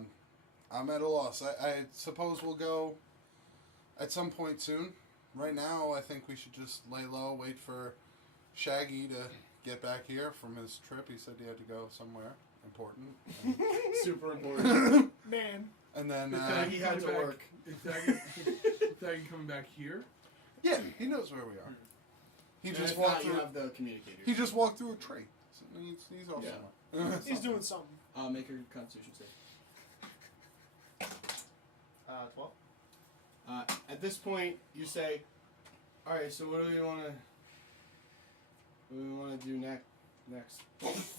I'm at a loss. I suppose we'll go at some point soon. Right now, I think we should just lay low, wait for Shaggy to get back here from his trip. He said he had to go somewhere important. Super important. Man. And then, He had to work. Is Shaggy coming back here? yeah, he knows where we are. He And just if walked not, you through. have the communicator. He just walked through a tree. So he's off Yeah. somewhere. He's doing something. Make your constitution save. 12? At this point, you say, all right, so what do we want to do next?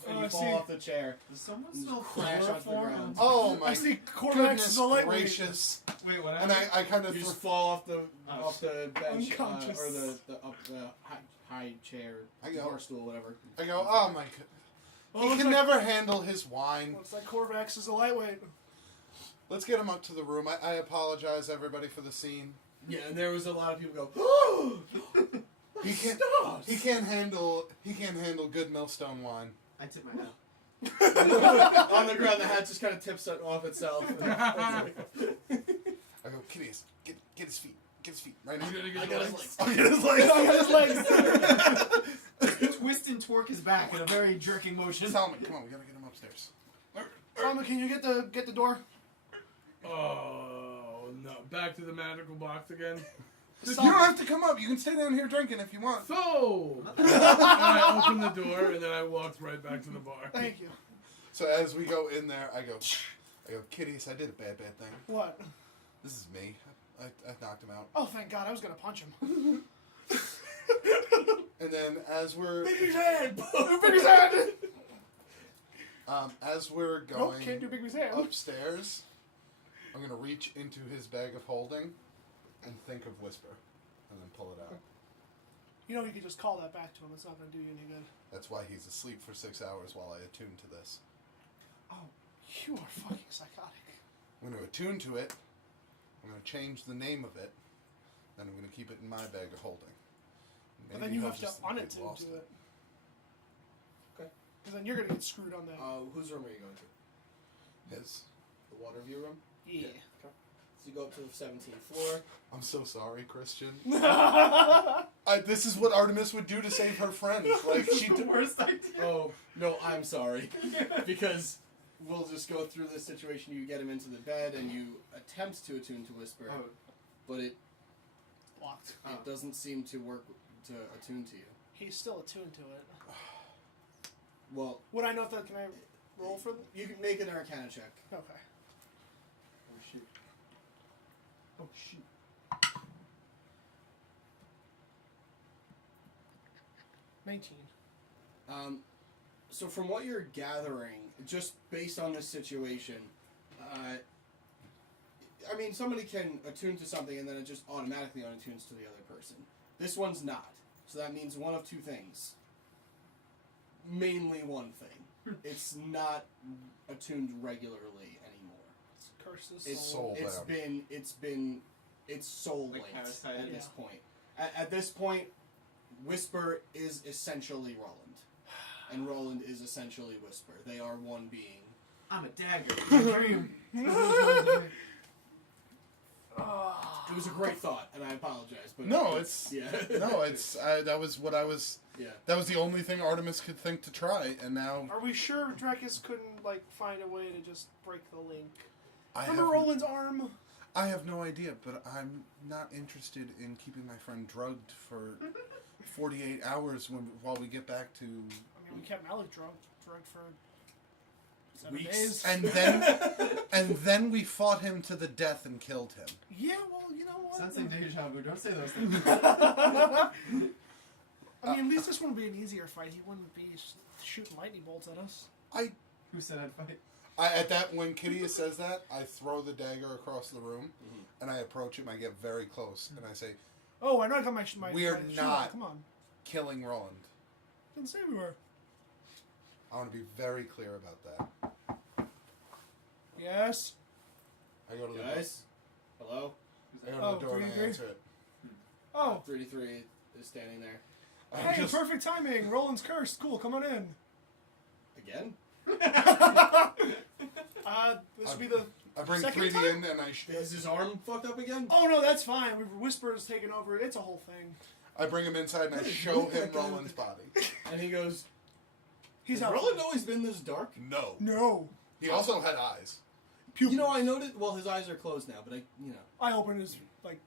And you fall off the chair. Does someone You smell crash onto the chloroform? ground. Oh my I see Corvax goodness is a lightweight. gracious! Wait, what And happened? I kind of You just fall off the bench Unconscious. or the high chair, I go. bar stool, whatever. I go. Oh my god! Well, He looks can like- never handle his wine. Looks like Corvax is a lightweight. Let's get him up to the room. I apologize, everybody, for the scene. Yeah, and there was a lot of people go. He can't. He can't handle. He can't handle good millstone wine. I tipped my hat. On the ground, the hat just kind of tips off itself. I go, Kitteus, get his feet. Get his feet right now. You gotta I get got the his legs. legs. I'll get his legs. I got his legs. Twist and torque his back in a very jerking motion. Salmon, come on, we gotta get him upstairs. Salmon, can you get the door? Oh no! Back to the magical box again. You don't have to come up. You can stay down here drinking if you want. So, and I open the door and then I walked right back to the bar. Thank you. So as we go in there, I go, Kitteus, I did a bad thing. What? This is me. I knocked him out. Oh, thank God! I was gonna punch him. And then as we're Bigby's hand. Bigby's hand. as we're Nope, going can't do Bigby's hand. upstairs, I'm gonna reach into his bag of holding and think of Whisper, and then pull it out. You know you could just call that back to him. It's not gonna do you any good. That's why he's asleep for 6 hours while I attune to this. Oh, you are fucking psychotic. I'm going to attune to it. I'm going to change the name of it. Then I'm going to keep it in my bag of holding. But Maybe then you he'll have to just think we've unattune lost to it. Okay. Because then you're gonna get screwed on that. Whose room are you going to? His. The water view room? Yeah. Okay. So you go up to the 17th floor. I'm so sorry, Christian. This is what Artemis would do to save her friends. Like she the worst idea. Oh, no, I'm sorry. Because we'll just go through this situation. You get him into the bed and you attempt to attune to Whisper, Oh, but it Blocked. doesn't seem to work to attune to you. He's still attuned to it. Well, Would I know if that? Can I roll for? you can make an Arcana check. Okay. oh shoot. Oh shoot. 19. So from what you're gathering, just based on this situation, I mean, somebody can attune to something and then it just automatically unattunes to the other person. This one's not. So that means one of two things. Mainly one thing. It's not attuned regularly anymore. It's cursed as It's soul. it's soul Like linked parasite, at yeah. this point. At this point, Whisper is essentially Roland. And Roland is essentially Whisper. They are one being. I'm a dagger. My dream. It was a great thought, and I apologize, but No, it's yeah. no, it's that was what I was. Yeah. That was the only thing Artemis could think to try, and now Are we sure Drekas couldn't like find a way to just break the link? I Remember have, Roland's arm? I have no idea, but I'm not interested in keeping my friend drugged for 48 hours while we get back to. I mean, we kept Malik drugged for 7 Weeks. days. And then we fought him to the death and killed him. Yeah, well, you know what? Sensing deja vu. Don't say those things. I mean, at least this wouldn't be an easier fight. He wouldn't be shooting lightning bolts at us. Who said I'd fight? When Kitteus says that, I throw the dagger across the room, and I approach him. I get very close, and I say, Oh, I know I got my We are my shield. not. Come on. "Killing Roland." Didn't say we were. I want to be very clear about that. Yes. I go to the door. Guys, hello? I go to Oh, the door and I 3-3? answer it. Oh. 3-3 is standing there. I'm Hey, just- perfect timing. Roland's cursed. Cool, come on in. Again? This would be the... I bring Second 3D time? in and I Is his arm fucked up again? Oh, no, that's fine. Whisper's taken over. It's a whole thing. I bring him inside and I What is show with him that guy? Roland's body. And he goes, He's has out. Roland always been this dark? No. No. He also had eyes. You know, I noticed, well, his eyes are closed now, but I opened his, like...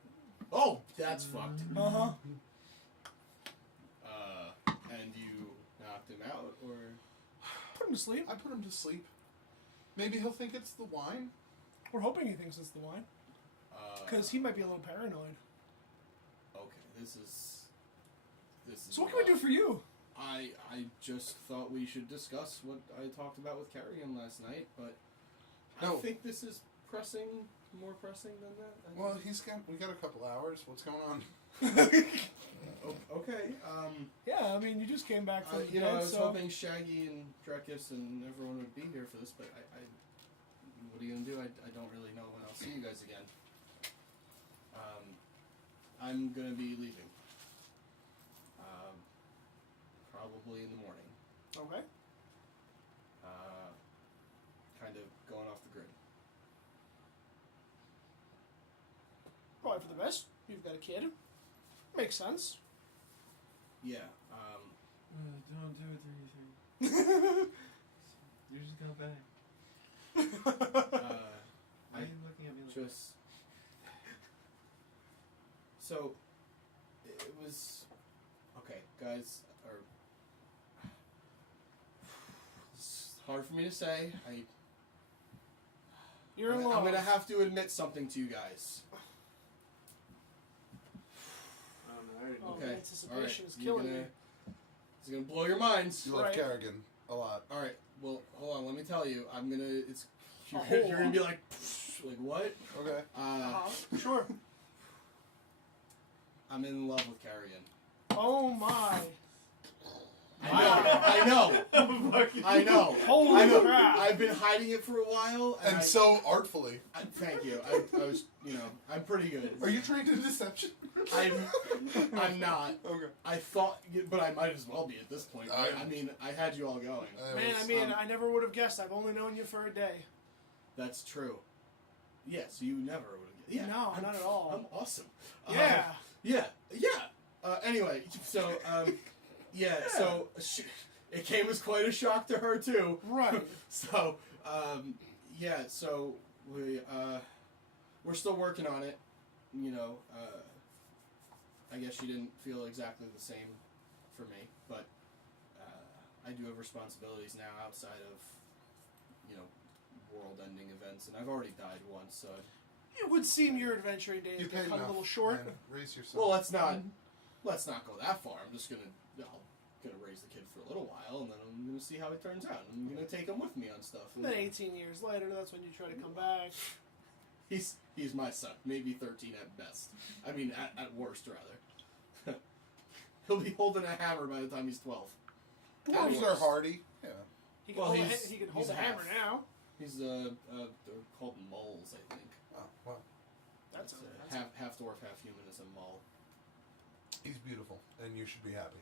Oh, that's fucked. Uh-huh. And you knocked him out, or? Put him to sleep. I put him to sleep. Maybe he'll think it's the wine. We're hoping he thinks it's the wine. Because he might be a little paranoid. Okay, this is. So what can we do for you? I just thought we should discuss what I talked about with Carrion last night, but No. I think this is more pressing than that. Well, we got a couple hours. What's going on? Okay. Yeah, I mean, you just came back from I was so... hoping Shaggy and Drekas and everyone would be here for this, but I what are you gonna do? I don't really know when I'll see you guys again. I'm gonna be leaving. Probably in the morning. Okay. Kind of going off the grid. Probably for the best. You've got a kid. Makes sense. Yeah. Don't do it, 3-3. You just got back. Why are you looking at me like Just. So, it was. Okay, guys, it's hard for me to say. You're in I'm love. gonna have to admit something to you guys. Oh, Okay. the anticipation Alright. is killing me. It's gonna blow your minds. You love Right. Kerrigan a lot. Alright, well, hold on, let me tell you. You're, hold you're gonna on. be like what? Okay. Sure. I'm in love with Carrion. Oh my. I know. Holy I know. crap. I've been hiding it for a while, And so artfully. thank you. I was, I'm pretty good. Are you trained in deception? I'm not. Okay. I thought, but I might as well be at this point. Right? I- I mean, I had you all going. Man, I never would have guessed. I've only known you for a day. That's true. Yes, you never would have. Yeah, No, not at all. I'm awesome. Yeah. Yeah. Anyway, so so it came as quite a shock to her too. Right. So so we're still working on it. I guess she didn't feel exactly the same for me, but I do have responsibilities now outside of world-ending events, and I've already died once, so. It would seem your adventuring days You get paid cut a enough. little short. Man, raise yourself. Well, let's not go that far. I'm just gonna raise the kid for a little while, and then I'm gonna see how it turns out. I'm gonna take him with me on stuff. And then 18 years later, that's when you try to come back. He's my son. Maybe 13 at best. I mean, at worst, rather. He'll be holding a hammer by the time he's 12. Dwarves are hardy. Yeah. He can Well, hold, he's- he can hold he's a hammer half. now. He's they're called moles, I think. Oh, well, That's It's a, half dwarf, half human is a mole. he's beautiful, and you should be happy.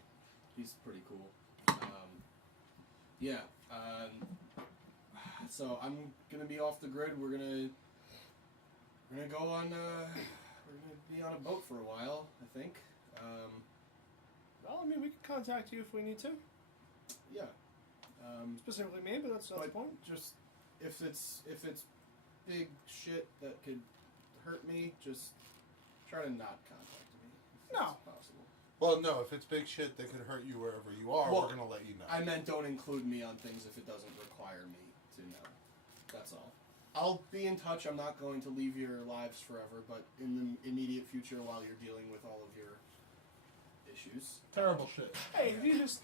He's pretty cool. Yeah. So I'm gonna be off the grid. We're gonna go on. We're gonna be on a boat for a while, I think. well, I mean, we can contact you if we need to. Yeah. Specifically me, but that's not the But point. just if it's big shit that could hurt me, just try to not contact me. If No. it's possible. Well, no, if it's big shit that could hurt you wherever you are, Well, we're gonna let you know. I meant don't include me on things if it doesn't require me to know. That's all. I'll be in touch. I'm not going to leave your lives forever, but in the immediate future, while you're dealing with all of your issues. Terrible shit. Hey, if you just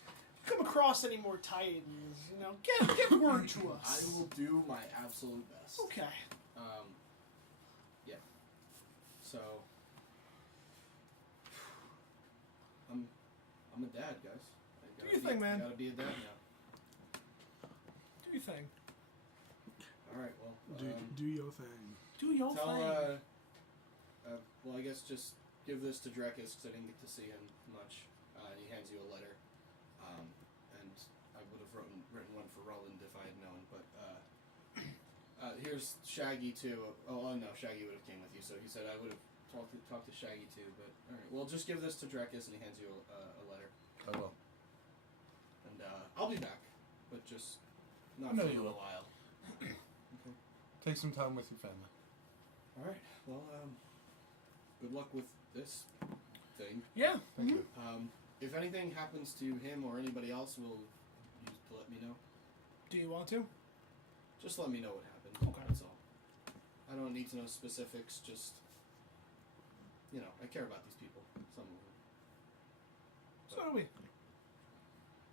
come across any more Titans, get word to I us. will do my absolute best. Okay. Yeah. So, I'm a dad, guys. Do your thing, man. I gotta be a dad now. Do your thing. All right. Well, Do your thing. Do your tell. thing. Well, I guess just give this to Drekas because I didn't get to see him much. And he hands you a letter. And I would have written one for Ruland if I had known, but here's Shaggy too. Oh no, Shaggy would have came with you, so he said I would have talked to Shaggy too. But all right, well, just give this to Drekas, and he hands you a letter. I will. And I'll be back, but just not No, for a you little will. while. Okay. Take some time with your family. All right. Well, good luck with this thing. Yeah. Thank you. If anything happens to him or anybody else, will you just let me know? Do you want to? Just let me know what happened. Okay. That's all. I don't need to know specifics. Just I care about these people. Some of them. So do we.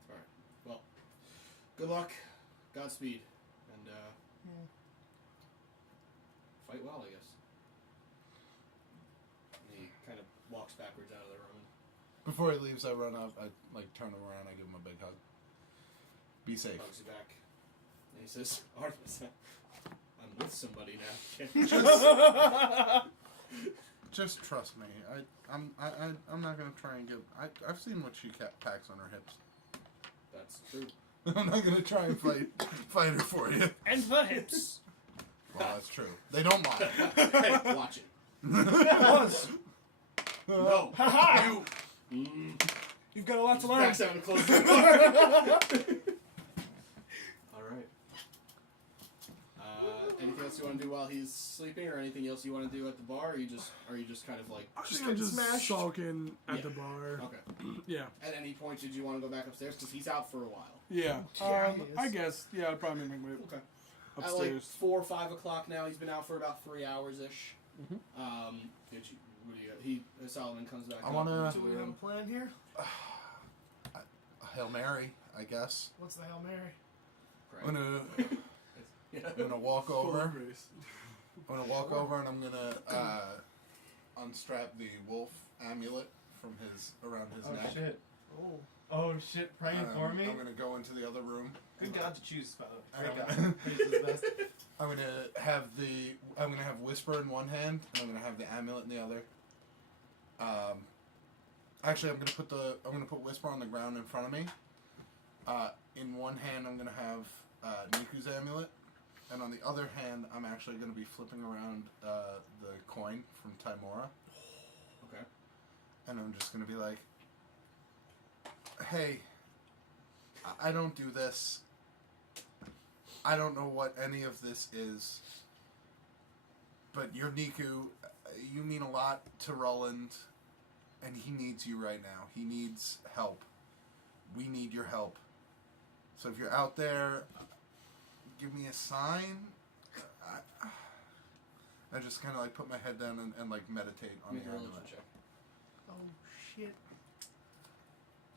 All right. Well, good luck. Godspeed. And fight well, I guess. And he kind of walks backwards out of the room. Before he leaves, I run up. I turn him around. I give him a big hug. Be safe. Hugs you back. And he says, Artemis, I'm with somebody now. Just trust me. I'm not gonna try and get. I've seen what she packs on her hips. That's true. I'm not gonna try and fight her for you. And the hips. Well, that's true. They don't lie. Hey, watch it. That was. No. Ha-ha! You. You've got a lot to Just learn. backs out and closes the door. All right. Anything else you want to do while he's sleeping, or anything else you want to do at the bar? Or are you just kind of like I Just think I'm getting just smashed. sulking at Yeah. the bar. okay? Yeah. At any point, did you want to go back upstairs? Because he's out for a while. Yeah. Yeah, he is. I guess. Yeah, I'd probably make my way Okay. upstairs. At like 4 or 5 o'clock now. He's been out for about 3 hours ish. Mhm. What do you got? Solomon comes back. I up wanna- into Do the we have a room. plan here? Hail Mary, I guess. What's the Hail Mary? I'm gonna Yeah. I'm gonna walk Full over. of grace. I'm gonna walk over and I'm gonna unstrap the wolf amulet from around his Oh neck. shit. Oh. Oh shit, praying for me? I'm gonna go into the other room. Good God to choose, by the way. I'm Great gonna- God. Praise is the best. I'm gonna have whisper in one hand and I'm gonna have the amulet in the other. Actually, I'm gonna put whisper on the ground in front of me. In one hand, I'm gonna have Niku's amulet, and on the other hand, I'm actually gonna be flipping around the coin from Timora, Okay. and I'm just gonna be like, "Hey, I don't do this. I don't know what any of this is, but you're Niku. You mean a lot to Ruland, and he needs you right now. He needs help. We need your help. So if you're out there, give me a sign." I just kind of like put my head down and like meditate on Make the a religion amulet. check. Oh, shit.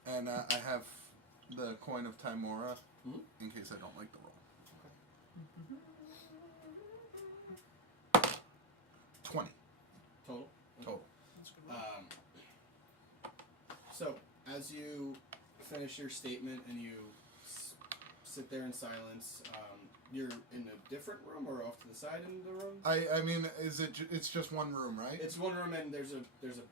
And I have the coin of Timora Mhm. in case I don't like the roll. 20 Total. total. That's a good one. So, as you finish your statement and you sit there in silence, you're in a different room or off to the side in the room? I mean, it's just one room, right? It's one room and there's a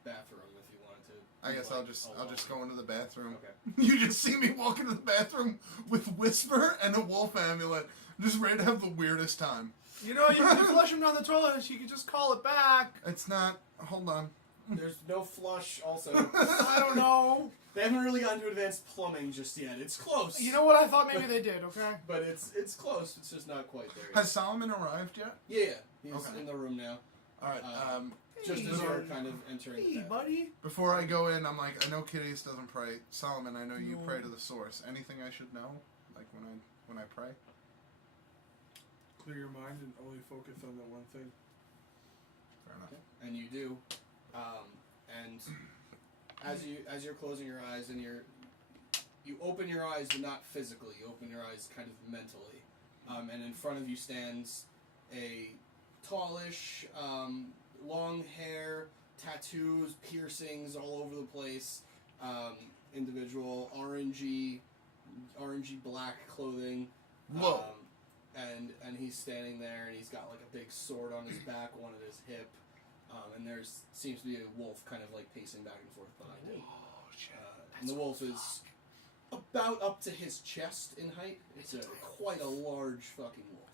bathroom if you wanted to. I guess like, I'll just go into the bathroom. Okay. You just see me walk into the bathroom with Whisper and a wolf amulet, just ready to have the weirdest time. You know, you can flush him down the toilet. You can just call it back. It's not. Hold on. There's no flush. Also, I don't know. they haven't really gotten to advanced plumbing just yet. It's close. You know what? I thought maybe they did. Okay. But it's close. It's just not quite there yet. Has Solomon arrived yet? Yeah, he's Okay. in the room now. All right. Just Hey, as you're buddy. kind of entering. Hey, the bathroom. buddy. Before I go in, I'm like, I know Kitteus doesn't pray. Solomon, I know you No. pray to the source. Anything I should know, like when I pray? Clear your mind and only focus on that one thing. Fair enough. And you do, and as you're closing your eyes and you open your eyes, but not physically. You open your eyes kind of mentally, and in front of you stands a tallish, long hair, tattoos, piercings all over the place, individual, orangey black clothing. Whoa. And he's standing there, and he's got like a big sword on his back, one at his hip, and there's seems to be a wolf kind of like pacing back and forth behind him. Oh shit. And the wolf is about up to his chest in height. It's quite a large fucking wolf.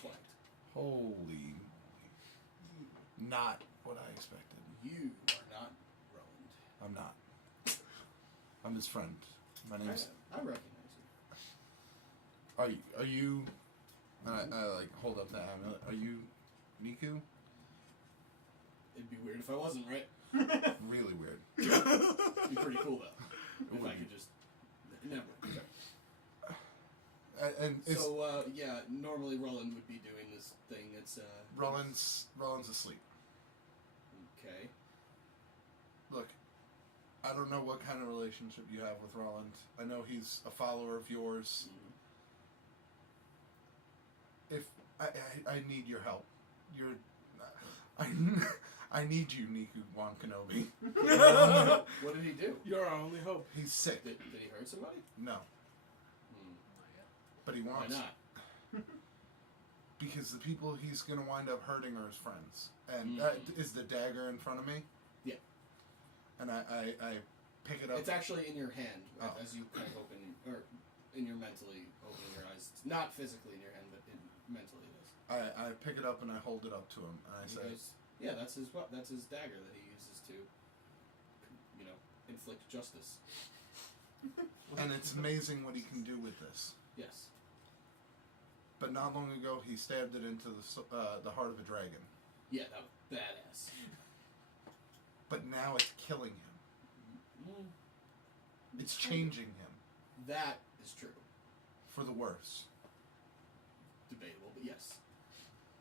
Flanked. Holy. Not what I expected. You are not Roland. I'm not. I'm his friend. My name's. I recognize you. Are you? I like hold up the amulet. Are you, Niku? It'd be weird if I wasn't, right? Really weird. It'd be pretty cool though. If I could just never. And it's So yeah, normally Roland would be doing this thing. It's Roland's asleep. okay. Look, I don't know what kind of relationship you have with Roland. I know he's a follower of yours. If I need your help, I need you, Niku Wan Kenobi. What did he do? You're our only hope. He's sick. Did he hurt somebody? No, but he Why wants not? because the people he's gonna wind up hurting are his friends. And Mm. is the dagger in front of me? Yeah. And I pick it up. It's actually in your hand Oh. as you kind of open, or in your mentally opening your eyes. It's not physically in your hand, but mentally it is. I pick it up and I hold it up to him and I He say, goes, yeah, that's his dagger that he uses to, inflict justice. and it's amazing what he can do with this. Yes. But not long ago, he stabbed it into the heart of a dragon. Yeah, that was badass. But now it's killing him. It's changing him That is true. for the worse. Debatable, but yes.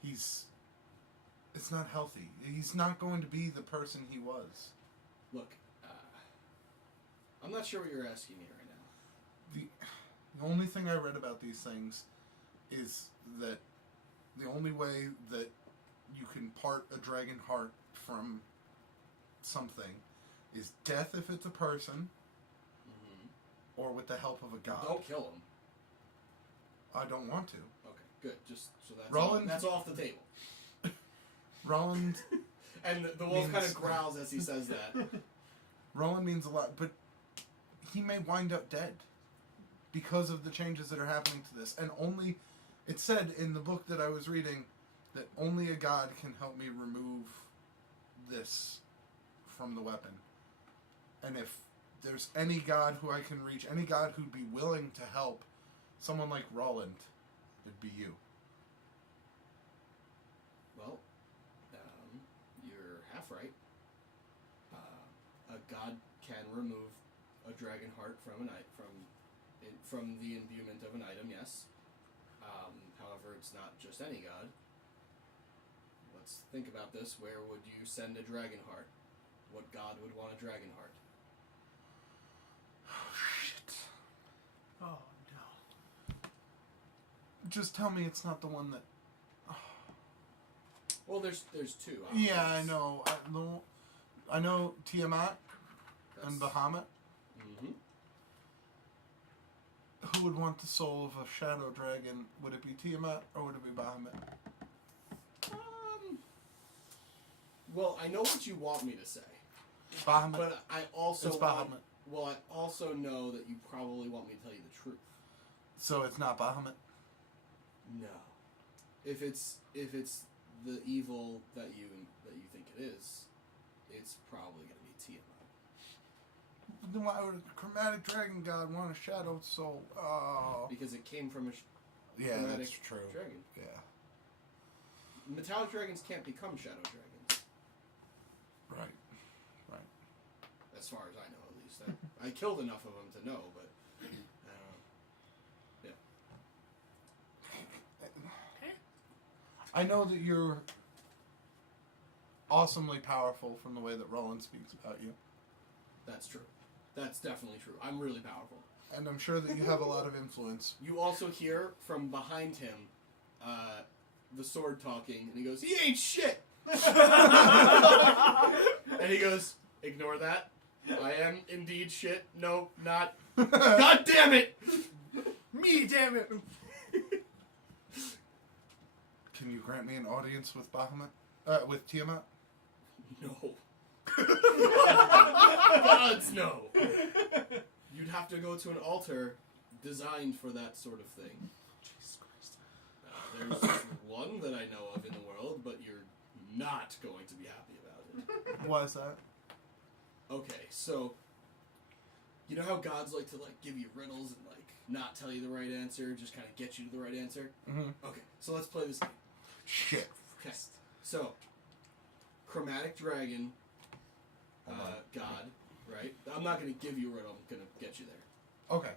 It's not healthy. He's not going to be the person he was. Look, I'm not sure what you're asking me right now. The only thing I read about these things is that the only way that you can part a dragon heart from something is death if it's a person, or with the help of a god. Don't kill him. I don't want to. Okay, good. Just so Roland- that's off the table. Roland And the wolf kind Means- of growls as he says that. Roland means a lot, but he may wind up dead because of the changes that are happening to this. And only, it said in the book that I was reading that only a god can help me remove this from the weapon. And if there's any god who I can reach, any god who'd be willing to help someone like Roland, it'd be you. Well, you're half right. A god can remove a dragon heart from from the imbuement of an item. Yes. However, it's not just any god. Let's think about this. Where would you send a dragon heart? What god would want a dragon heart? Oh, shit. Oh no. Just tell me it's not the one that... Well, there's two. Yeah, I know. I know Tiamat and Bahamut. Mm-hmm. Who would want the soul of a shadow dragon? Would it be Tiamat or would it be Bahamut? Well, I know what you want me to say, Bahamut. but I also It's Bahamut. Well, I also know that you probably want me to tell you the truth. So it's not Bahamut. No. If it's the evil that you think it is, it's probably gonna be Tiamat. Then why would a chromatic dragon god want a shadow soul? Oh. Because it came from a Yeah, chromatic that's true. dragon. Yeah. Metallic dragons can't become shadow dragons. Right. Right. As far as I know, at least. I killed enough of them to know, but I know that you're awesomely powerful from the way that Roland speaks about you. that's true. That's definitely true. I'm really powerful. And I'm sure that you have a lot of influence. You also hear from behind him the sword talking, and he goes, "He ain't shit!" And he goes, "Ignore that. I am indeed shit. No, not. God damn it! Me, damn it! Can you grant me an audience with Bahamut? With Tiamat? No. Gods, no. You'd have to go to an altar designed for that sort of thing. Jesus Christ. There's one that I know of in the world, but you're not going to be happy about it. Why is that? Okay, so you know how gods like to give you riddles and not tell you the right answer, just kind of get you to the right answer? Mm-hmm. Okay, so let's play this game. Shit. Okay, so chromatic dragon god, right? I'm not going to give you a riddle, I'm going to get you there. Okay.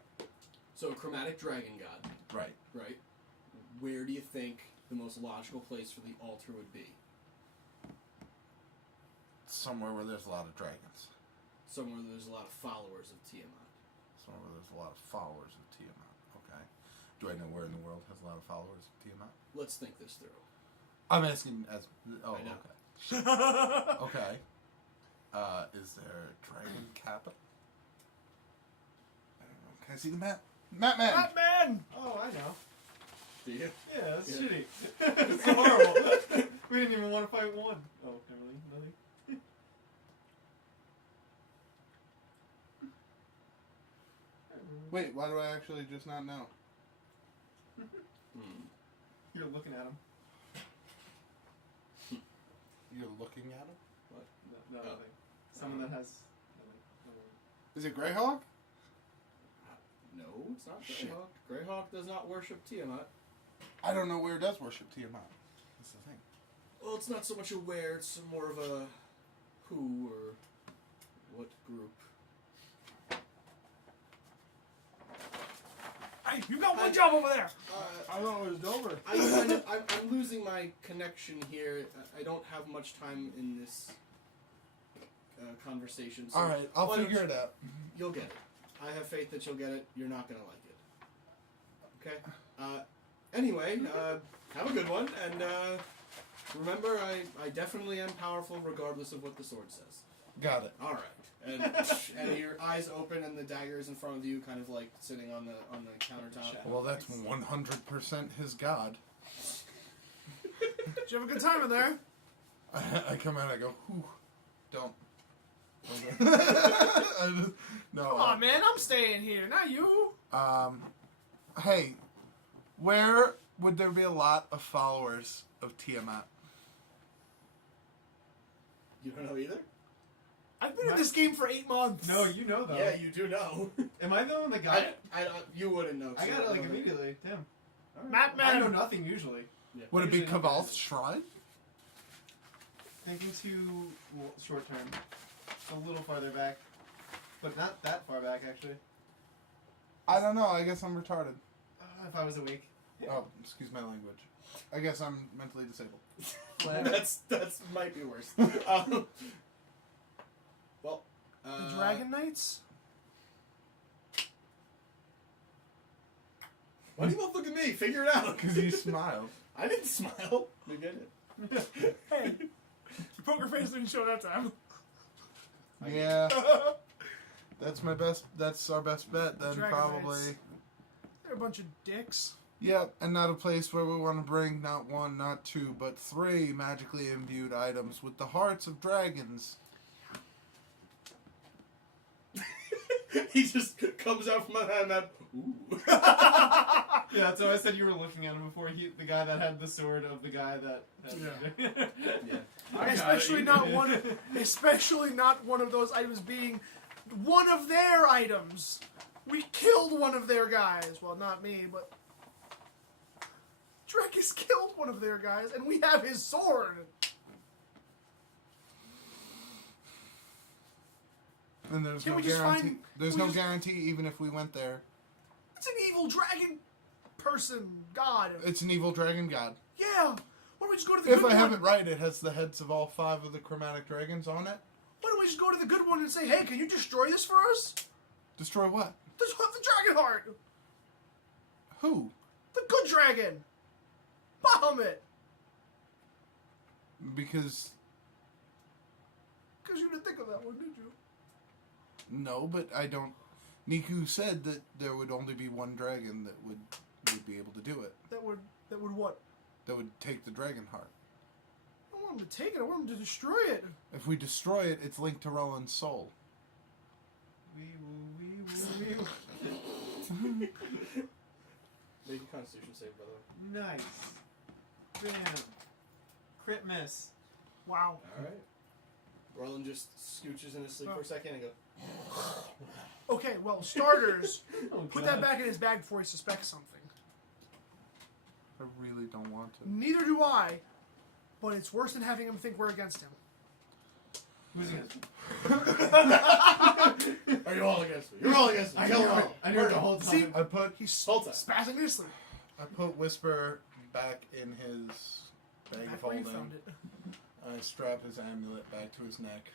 So chromatic dragon god, Right. right? Where do you think the most logical place for the altar would be? Somewhere where there's a lot of dragons. Somewhere there's a lot of followers of Tiamat. Somewhere where there's a lot of followers of Tiamat. Okay. Do I know where in the world has a lot of followers of Tiamat? Let's think this through. I'm asking as... Oh, I know. okay. Okay. Is there a dragon capital? I don't know. Can I see the map? Map man! Batman! Oh, I know. Do you? Yeah, that's Yeah. shitty. It's horrible. We didn't even want to fight one. Oh, apparently nothing. Wait, why do I actually just not know? You're looking at him. You're looking at him? What? No, Oh. nothing. Someone that has. Is it Greyhawk? No, it's not Shit. Greyhawk. Greyhawk does not worship Tiamat. I don't know where it does worship Tiamat. That's the thing. Well, it's not so much a where, it's more of a who or what group. Hey, you got one job over there! I thought it was Dover. I'm losing my connection here. I don't have much time in this conversation. So Alright, I'll why don't figure you- it out. You'll get it. I have faith that you'll get it. You're not going to like it. Okay? Anyway, have a good one. And remember, I definitely am powerful regardless of what the sword says. Got it. All right. And your eyes open and the dagger is in front of you, kind of like sitting on the countertop. Well, that's 100% his god. Did you have a good time in there? I come out and I go, whew, don't. No. Come on, man, I'm staying here, not you. Hey, where would there be a lot of followers of Tiamat? You don't know either? I've been in this game for 8 months. No, you know though. Yeah, you do know. Am I the one that got it? You wouldn't know. I got it like immediately. Damn. Map I know man. nothing usually. Yeah. Would it be Usually not. Kaval's shrine? Thinking too short term. A little farther back, but not that far back actually. I don't know. I guess I'm retarded. If I was awake. Oh, excuse my language. I guess I'm mentally disabled. That's might be worse. Well, The Dragon Knights? why do you both look at me? Figure it out. Because you smiled. I didn't smile. You get it. Hey, your poker face didn't show that time. Yeah. That's my best. That's our best bet then, Dragon probably. Knights. They're a bunch of dicks. Yep, and not a place where we want to bring not one, not two, but 3 magically imbued items with the hearts of dragons. He just comes out from behind that. Ooh. Yeah, that's why I said you were looking at him before. The guy that had the sword of the guy that. Yeah. Especially not one of those items being one of their items. We killed one of their guys. Well, not me, but Drekas killed one of their guys, and we have his sword. And there's Can no we just guarantee. find- There's we no just- guarantee, even if we went there. It's an evil dragon person, god. It's an evil dragon god. Yeah. Why don't we just go to the If good I one? have it right, it has the heads of all 5 of the chromatic dragons on it. Why don't we just go to the good one and say, hey, can you destroy this for us? Destroy what? The dragon heart. Who? The good dragon. Bahamut. Because Because you didn't think of that one, did you? no, but I don't. Niku said that there would only be one dragon that would be able to do it. That would what? That would take the dragon heart. I don't want him to take it. I want him to destroy it. If we destroy it, it's linked to Ruland's soul. Make a Constitution save, brother. Nice. Bam. Crit miss. Wow. Alright. Roland just scooches in his sleep for a second and goes. Okay, well, starters, Oh, put God. that back in his bag before he suspects something. I really don't want to. Neither do I, but it's worse than having him think we're against him. Who's against me? Are you all against me? You're all against me. I Kill knew them it. all. I knew it the whole time. See, I put he's Hold tight. spazzing in his sleep. I put Whisper back in his bag of Back where you holding. found it. I strap his amulet back to his neck.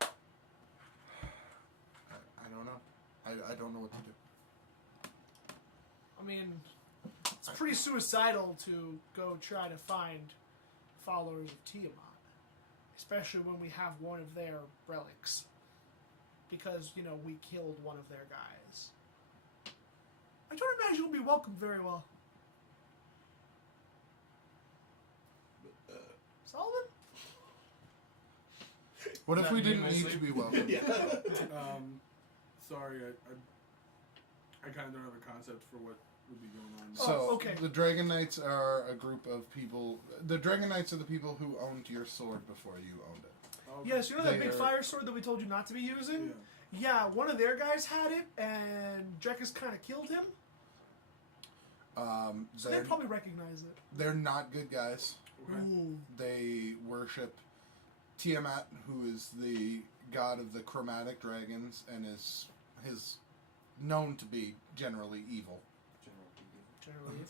I don't know. I don't know what to do. I mean, it's pretty suicidal to go try to find followers of Tiamat, especially when we have one of their relics. Because, you know, we killed one of their guys. I don't imagine we'll be welcomed very well. Solomon? What if That we me in didn't my need sleep? to be welcome? Yeah. Sorry, I kind of don't have a concept for what would be going on. Oh, So, okay. the Dragon Knights are a group of people. The Dragon Knights are the people who owned your sword before you owned it. Okay. Yes, you know that They big are- fire sword that we told you not to be using? Yeah. Yeah, one of their guys had it, and Drekas kind of killed him. So they They're, probably recognize it. they're not good guys. Okay. Ooh. They worship Tiamat, who is the god of the chromatic dragons, and is known to be generally evil. Generally.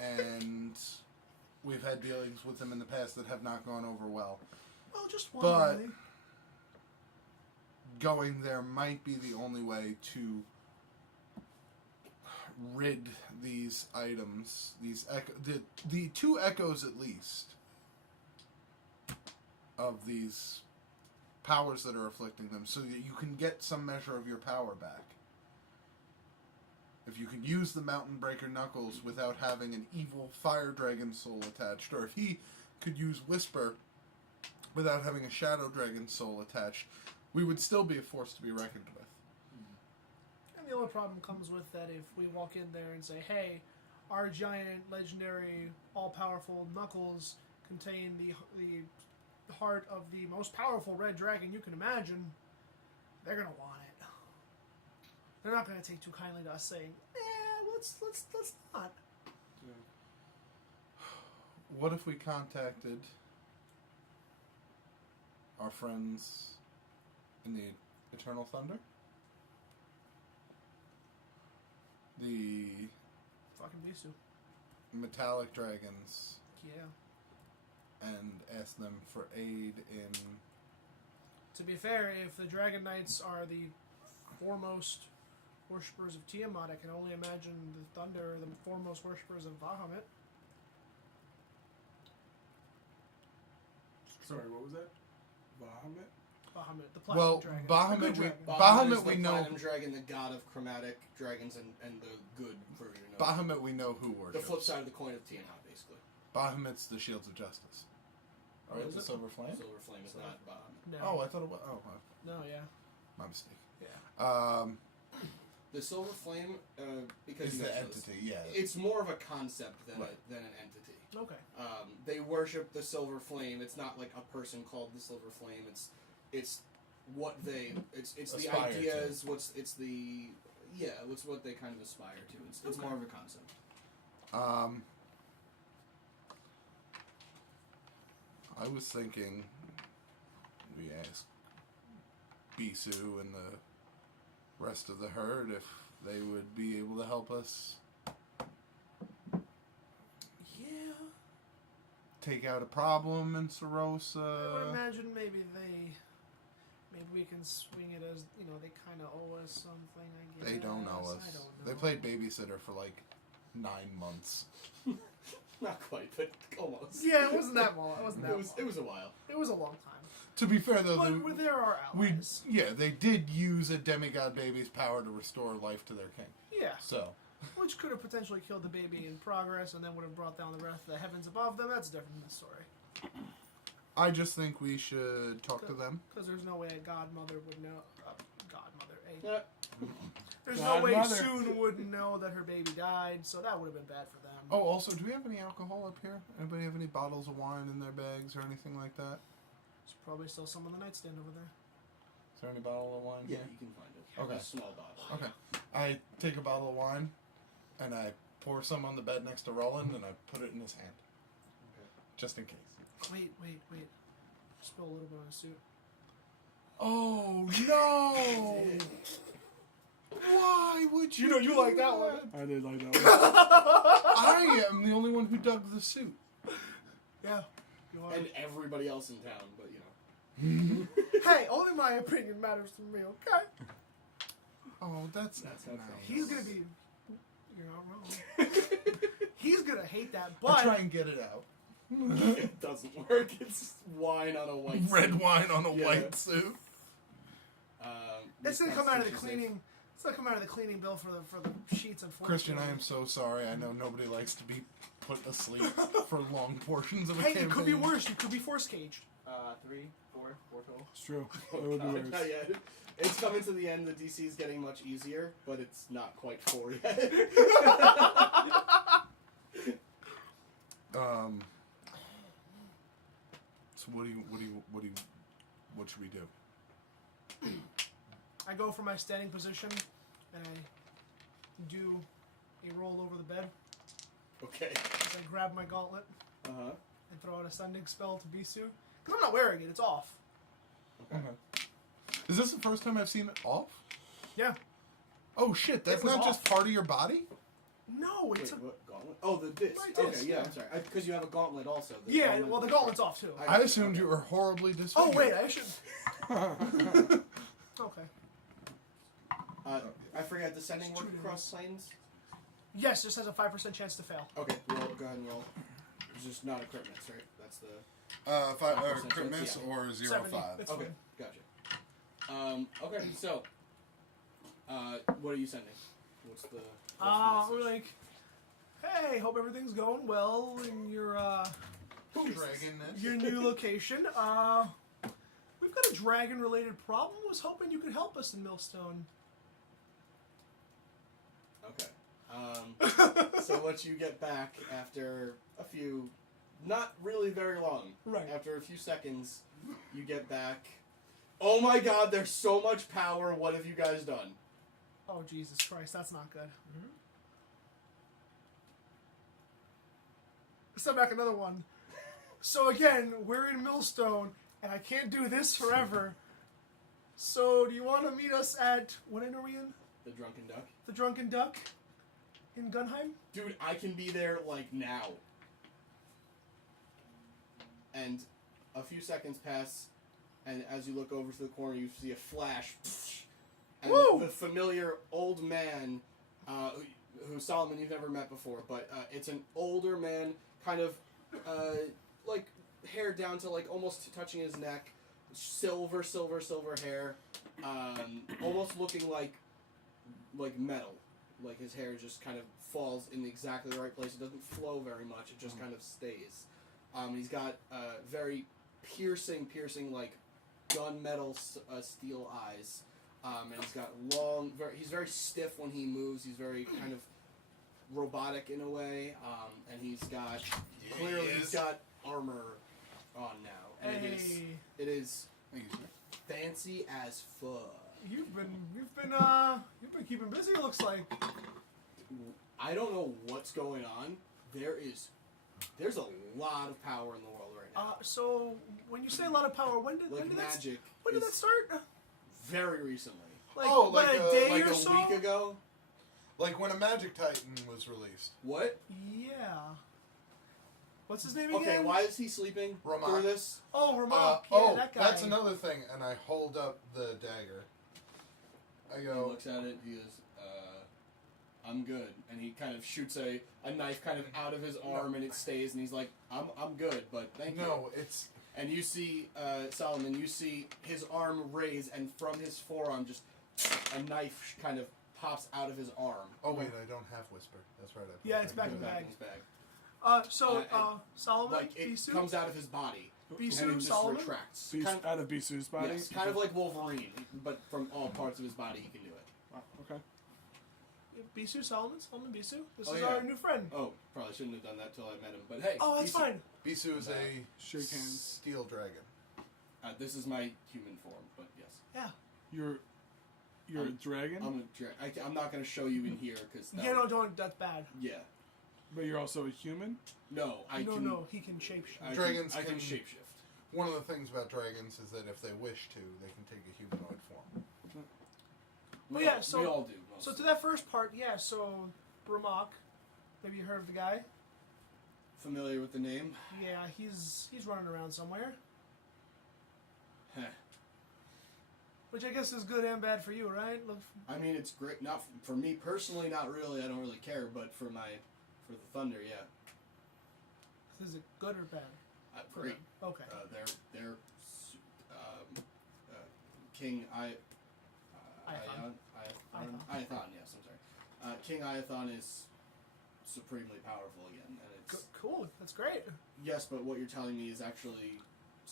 And we've had dealings with them in the past that have not gone over well. Well, just one, But- really. Going there might be the only way to rid these items, the 2 echoes at least, of these powers that are afflicting them, so that you can get some measure of your power back. If you can use the Mountain Breaker Knuckles without having an evil fire dragon soul attached, or if he could use Whisper without having a shadow dragon soul attached, we would still be a force to be reckoned with. And the only problem comes with that if we walk in there and say, hey, our giant, legendary, all-powerful knuckles contain the heart of the most powerful red dragon you can imagine, they're going to want it. They're not going to take too kindly to us saying, let's not. What if we contacted our friends in the Eternal Thunder? The Fucking Bisu. metallic dragons, Yeah. and ask them for aid in... To be fair, if the Dragon Knights are the foremost worshippers of Tiamat, I can only imagine the Thunder are the foremost worshippers of Bahamut. Sorry, what was that? Bahamut? Bahamut, the platinum dragon. Bahamut, The good we, dragon. Bahamut is the we know. platinum dragon, the god of chromatic dragons, and the good version of Bahamut we know who worships. the flip side of the coin of TNA, basically. Bahamut's the shields of justice. Oh, Right, is the it? Silver Flame? Silver Flame is not Bahamut. No. Oh, I thought it was. Oh, No, yeah. my mistake. Yeah. The Silver Flame, because Is you the guys know this, entity, yeah. it's more of a concept than, Right. than an entity. Okay. They worship the Silver Flame. It's not like a person called the Silver Flame. It's what they it's the Aspire to. ideas. It's what they kind of aspire to. It's more of a concept. I was thinking we ask Bisu and the rest of the herd if they would be able to help us take out a problem in Sarosa. I would imagine maybe we can swing it as, they kind of owe us something, I guess. They don't know us. I don't know. They played babysitter for like 9 months. Not quite, but almost. Yeah, it wasn't that long. It wasn't that long. It was a while. It was a long time. To be fair though, But there are allies. they did use a demigod baby's power to restore life to their king. Yeah. So, Which could have potentially killed the baby in progress and then would have brought down the rest of the heavens above them. That's different than the story. I just think we should talk to them. Because there's no way a godmother would know. Yeah. There's no way Godmother. Soon wouldn't know that her baby died, so that would have been bad for them. Oh, also, do we have any alcohol up here? Anybody have any bottles of wine in their bags or anything like that? There's probably still some on the nightstand over there. Is there any bottle of wine Yeah, here? you can find it. Okay. A small bottle. Okay. I take a bottle of wine and I pour some on the bed next to Roland and I put it in his hand. Okay. Just in case. Wait. Spill a little bit on his suit. Oh, no! Why would you? You like that one. I did like that one. I am the only one who dug the suit. Yeah. You are. And everybody else in town, but you know. Hey, only my opinion matters to me, okay? Oh, that's That's nice. okay. He's gonna be. You're not wrong. He's gonna hate that, I'll but. try and get it out. It doesn't work. It's wine on a white Red suit. wine on a Yeah. white suit. It's gonna come out of the cleaning. It's gonna come out of the cleaning bill for the sheets and forms. Christian, I am so sorry. I know nobody likes to be put asleep for long portions of a Hey, campaign. it could be worse. You could be force caged. 3, 4 total. It's true. Oh, That would be God, worse. not yet. It's coming to the end. The DC is getting much easier, but it's not quite 4 yet. So what should we do? I go for my standing position, and I do a roll over the bed. Okay. As I grab my gauntlet Uh-huh. and throw out a sending spell to Bisu. Because I'm not wearing it, it's off. Okay. Is this the first time I've seen it off? Yeah. Oh shit! That's was not off. just part of your body. No, Wait, it's a. what gauntlet? Oh, the disc. My disc, Okay, yeah, yeah. I'm sorry. Because you have a gauntlet also. Yeah, well, the gauntlet's off too. I assumed you were horribly disfigured. Oh, wait, I should. Okay. I forgot, descending It's work two across planes? Yes, this has a 5% chance to fail. Okay, roll, go ahead and roll. It's just not a crit miss, right? That's the... Crit miss Yeah. or 70. 0-5. It's Okay, fine. gotcha. Okay, so... what are you sending? What's the... We're like, hey, hope everything's going well in your, Dragonness. your new location. We've got a dragon-related problem. Was hoping you could help us in Millstone. Okay. So once you get back after a few... Not really very long. Right. After a few seconds, you get back... Oh my god, there's so much power. What have you guys done? Oh, Jesus Christ, that's not good. Step back another one. So again, we're in Millstone, and I can't do this forever. So do you want to meet us at, what inn are we in? The Drunken Duck? The Drunken Duck? In Gunheim? Dude, I can be there, like, now. And a few seconds pass, and as you look over to the corner, you see a flash. And Woo! the familiar old man, who Solomon you've never met before, but it's an older man, kind of, like, hair down to like almost touching his neck, silver hair, almost looking like metal. Like his hair just kind of falls in exactly the right place. It doesn't flow very much. It just kind of stays. He's got very piercing like gunmetal steel eyes. And he's got long. He's very stiff when he moves. He's very kind of robotic in a way. And he's got clearly he's got armor on now. And it is fancy as fuck. You've been keeping busy. It looks like. I don't know what's going on. There's a lot of power in the world right now. So when you say a lot of power, when did magic? When did that start? Very recently. Like, like a day like or a so? week ago. Like when a Magic Titan was released. What? Yeah. What's his name Okay, again? why is he sleeping Ramak. through this? Oh, Ramak. Yeah, that guy. That's another thing. And I hold up the dagger. I He go. looks at it. He goes, "I'm good," and he kind of shoots a knife kind of out of his arm, and it stays. And he's like, "I'm good, but thank you." No, it's. And you see Solomon. You see his arm raise, and from his forearm, just a knife kind of pops out of his arm. Oh wait, I don't have whisper. That's right. Yeah, it's back in the Back bag. in his bag. Solomon, Like it Bisu? comes out of his body. Bisu, and it just Solomon? retracts. Beast, out of Bisu's body? Yes, kind of like Wolverine, but from all parts of his body he can do it. Oh, okay. Bisu, Solomon Bisu. This Oh, is yeah. our new friend. Oh, probably shouldn't have done that till I met him. But hey, Oh, that's Bisu. fine. Bisu is a Shake hands. steel dragon. This is my human form, but yes. Yeah. You're a dragon? I'm not going to show you in here because Yeah, no, don't. That's bad. Yeah. But you're also a human? No, No, he can shapeshift. Dragons I can can- shapeshift. One of the things about dragons is that if they wish to, they can take a humanoid form. Well, yeah, so- we all do. So mostly. to that first part, yeah. So Ramak, maybe you heard of the guy. Familiar with the name? Yeah, he's running around somewhere, Heh. which I guess is good and bad for you, right? Look, I mean, it's great. Not for me personally. Not really. I don't really care. But for the Thunder, yeah. is it good or bad? For Great. them? Okay. They're King Iathon. Iathon, yes, I'm sorry. King Iathon is supremely powerful again, and it's Cool. That's great. yes, but what you're telling me is actually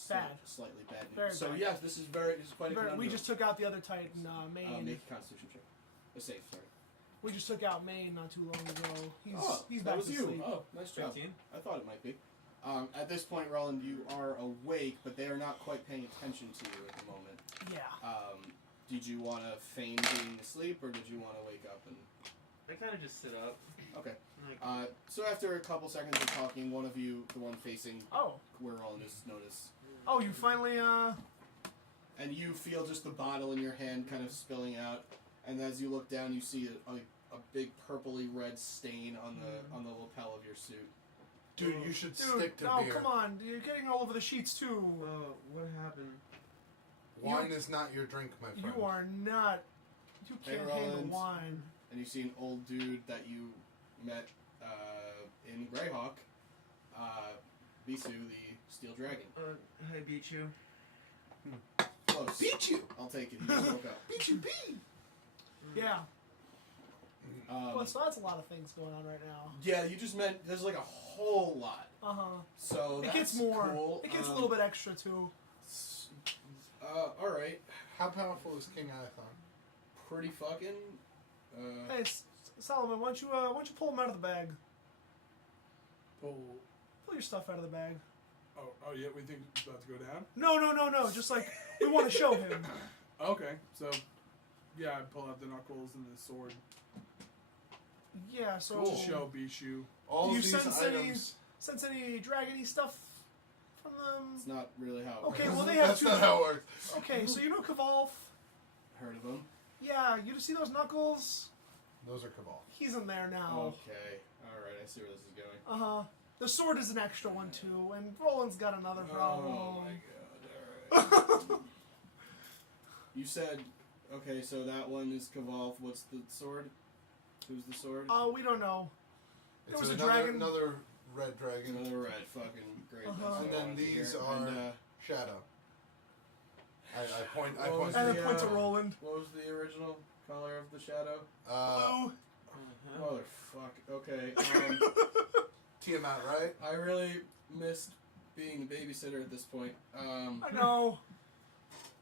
Bad. Slightly bad news. Very So bad. yes, this is quite a conundrum. We just took out the other Titan, Maine. Make a Constitution check. A safe, sorry. We just took out Maine not too long ago. He's that back was to you. sleep. Oh, nice job. 15? I thought it might be. At this point, Roland, you are awake, but they are not quite paying attention to you at the moment. Yeah. Did you want to feign being asleep, or did you want to wake up and... I kind of just sit up. Okay. Like, So after a couple seconds of talking, one of you, the one facing Oh. where Roland is, notice. Oh, you finally, And you feel just the bottle in your hand kind of spilling out, and as you look down, you see a big purpley red stain on the lapel of your suit. Dude, you should Dude, stick to no, beer. come on. You're getting all over the sheets, too. what happened? Wine is not your drink, my friend. You are not... You Hey, can't handle Rollins. wine. And you see an old dude that you met in Greyhawk, Bisu, the Steel Dragon. I beat you. Close. Beat you! I'll take it. He just woke up. Beat you, beat! Yeah. Well, so that's a lot of things going on right now. Yeah, you just meant there's like a whole lot. Uh-huh. So It that's gets more. cool. It gets a little bit extra, too. All right. How powerful is King Iathon? Pretty fucking. Hey, Solomon, why don't you pull him out of the bag? Pull Pull your stuff out of the bag. Oh, yeah, we think it's about to go down? No. Just like, we want to show him. Okay, so, yeah, I pull out the knuckles and the sword Yeah, so... to show Bishu. All Do you of these sense any- items... Sense any dragony stuff from them? It's not really how. It Okay, works. well, they have That's two... not how it works. Okay, so you know Kavalf? Heard of him? Yeah, you see those knuckles? Those are Cabal. He's in there now. Okay. All right. I see where this is going. Uh-huh. The sword is an extra one, too, and Roland's got another problem. Oh my god! All right. You said, okay, so that one is Kavalf. What's the sword? Who's the sword? Oh, we don't know. There It's was a another, dragon. another red dragon. Another red. Fucking Great. Uh-huh. That's what And I then wanted to these hear. are And, Shadow. I point. I What point. was And the, then point to Roland. what was the original color of the shadow? Blue. Motherfuck. Okay. Tiamat, right? I really missed being the babysitter at this point. I know.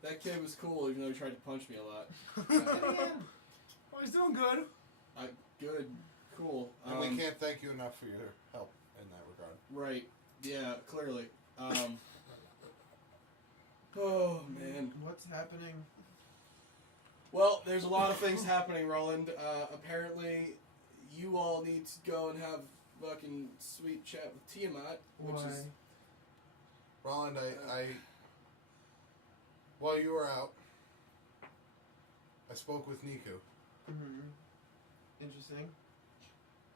That kid was cool, even though he tried to punch me a lot. Well, he's doing good. Good. Cool. And we can't thank you enough for your help in that regard. Right. Yeah, clearly. Oh, man. What's happening? Well, there's a lot of things happening, Roland. Apparently, you all need to go and have fucking sweet chat with Tiamat, which Why? is... Roland, I while you were out, I spoke with Niku. Mm-hmm. Interesting.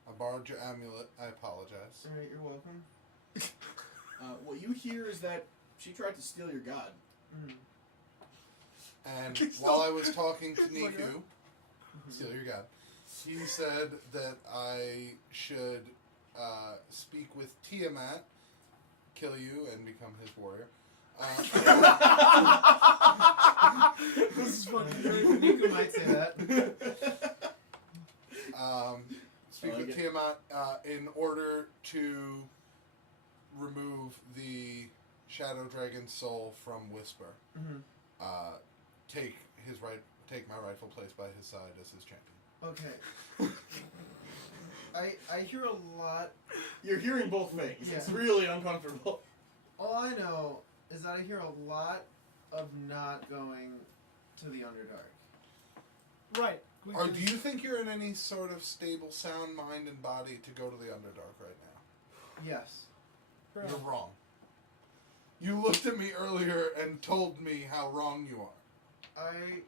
I borrowed your amulet. I apologize. Alright, you're welcome. what you hear is that she tried to steal your god. Mm-hmm. And He's while still- I was talking to He's like Niku, steal your god, he said that I should speak with Tiamat, kill you, and become his warrior. This is fucking great. Niku might say that. Speak I like with it. Tiamat in order to remove the Shadow Dragon's soul from Whisper. Mm-hmm. Take my rightful place by his side as his champion. Okay. I hear a lot. You're hearing both things. Yeah. It's really uncomfortable. All I know is that I hear a lot of not going to the Underdark. Right. Or do you think you're in any sort of stable, sound mind and body to go to the Underdark right now? Yes. You're wrong. You looked at me earlier and told me how wrong you are. I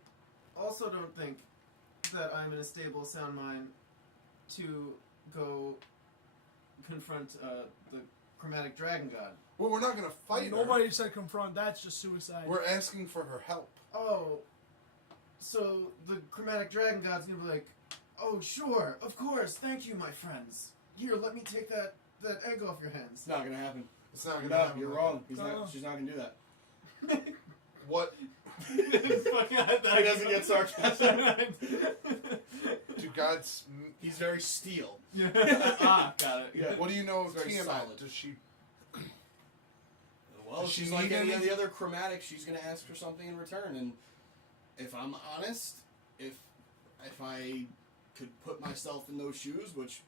also don't think that I'm in a stable, sound mind to go confront the chromatic dragon god. Well, we're not going to fight her. Nobody said confront. That's just suicide. We're asking for her help. Oh, so the chromatic dragon god's gonna be like, oh sure, of course, thank you, my friends. Here, let me take that egg off your hands. It's not gonna happen. It's not going to No, happen. you're like wrong. No. She's not gonna do that. that. What He doesn't get sarcasm. do gods... He's very steel. Got it. Yeah. What do you know of It's very Tiamat? solid. Does she... Well, Does she she's like need any of any- the other chromatics. She's gonna ask for something in return, and if I'm honest, if I could put myself in those shoes, which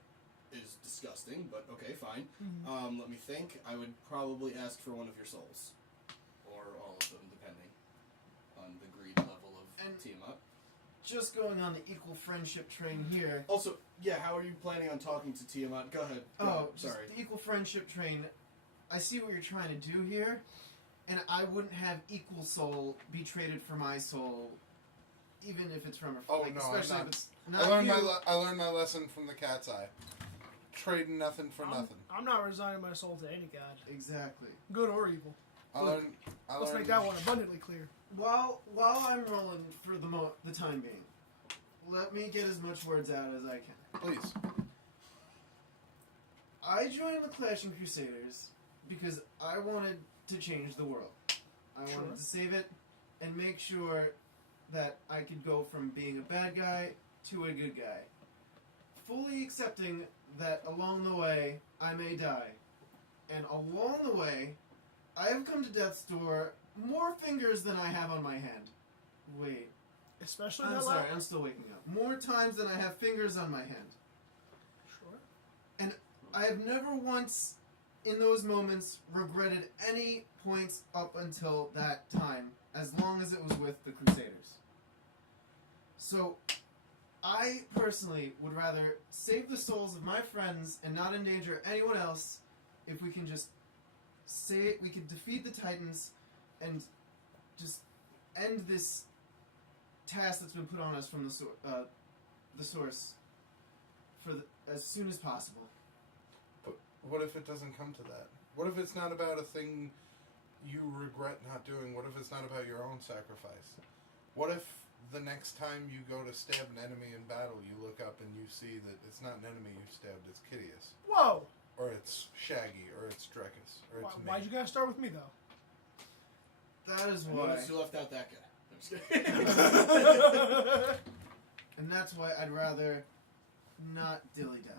is disgusting, but okay, fine. Mhm. Let me think. I would probably ask for one of your souls, or all of them, depending on the greed level of And- Tiamat. Just going on the equal friendship train here. Also, yeah, how are you planning on talking to Tiamat? Go ahead. Go Oh, ahead. just Sorry. the equal friendship train. I see what you're trying to do here, and I wouldn't have equal soul be traded for my soul, even if it's from a Oh, like, no, I'm especially not. if it's I not learned you. I learned my lesson from the cat's eye. Trading nothing for nothing. I'm not resigning my soul to any god, Exactly. good or evil. I learned. Let's make that one abundantly clear. While I'm rolling for the time being, let me get as much words out as I can. Please. I joined the Clashing Crusaders because I wanted to change the world. I Sure. wanted to save it and make sure that I could go from being a bad guy to a good guy. Fully accepting that along the way I may die. And along the way, I have come to death's door more fingers than I have on my hand. Wait. Especially I'm that sorry, last. I'm still waking up. More times than I have fingers on my hand. Sure. I have never once, in those moments, regretted any points up until that time, as long as it was with the Crusaders. So, I personally would rather save the souls of my friends and not endanger anyone else if we can just we could defeat the Titans and just end this task that's been put on us from the source as soon as possible. But what if it doesn't come to that? What if it's not about a thing you regret not doing? What if it's not about your own sacrifice? What if the next time you go to stab an enemy in battle, you look up and you see that it's not an enemy you stabbed, it's Kitteus? Whoa! or it's Shaggy, or it's Drekas, or it's me. Why'd you guys start with me though? That is I why. noticed you left out that guy. I'm just kidding. And that's why I'd rather not dilly-dally.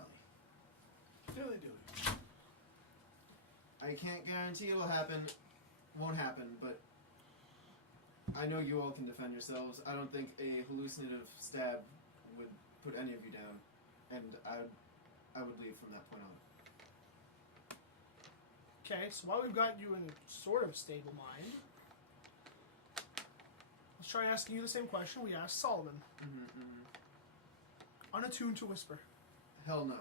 Dilly. I can't guarantee it'll happen, won't happen, but I know you all can defend yourselves. I don't think a hallucinative stab would put any of you down, and I would leave from that point on. Okay, so while we've got you in a sort of stable mind, let's try asking you the same question we asked Solomon. Unattuned to whisper. Hell no.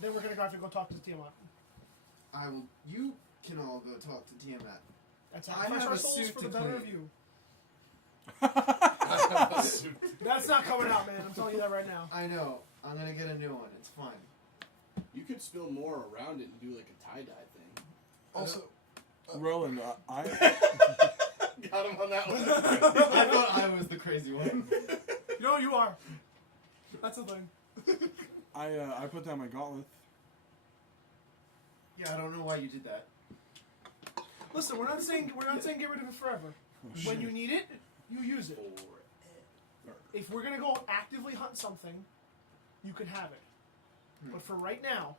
Then we're gonna have to go talk to Tiamat. I will. You can all go talk to Tiamat. That's I sacrifice have our a souls suit for to the better clean. of you. That's not coming out, man. I'm telling you that right now. I know. I'm gonna get a new one. It's fine. You could spill more around it and do like a tie-dye thing. Also, Roland, I Got him on that one. I thought I was the crazy one. You know you are. That's the thing. I put down my gauntlet. Yeah, I don't know why you did that. Listen, we're not saying get rid of it forever. When you need it, you use it. If we're gonna go actively hunt something, you can have it. But for right now,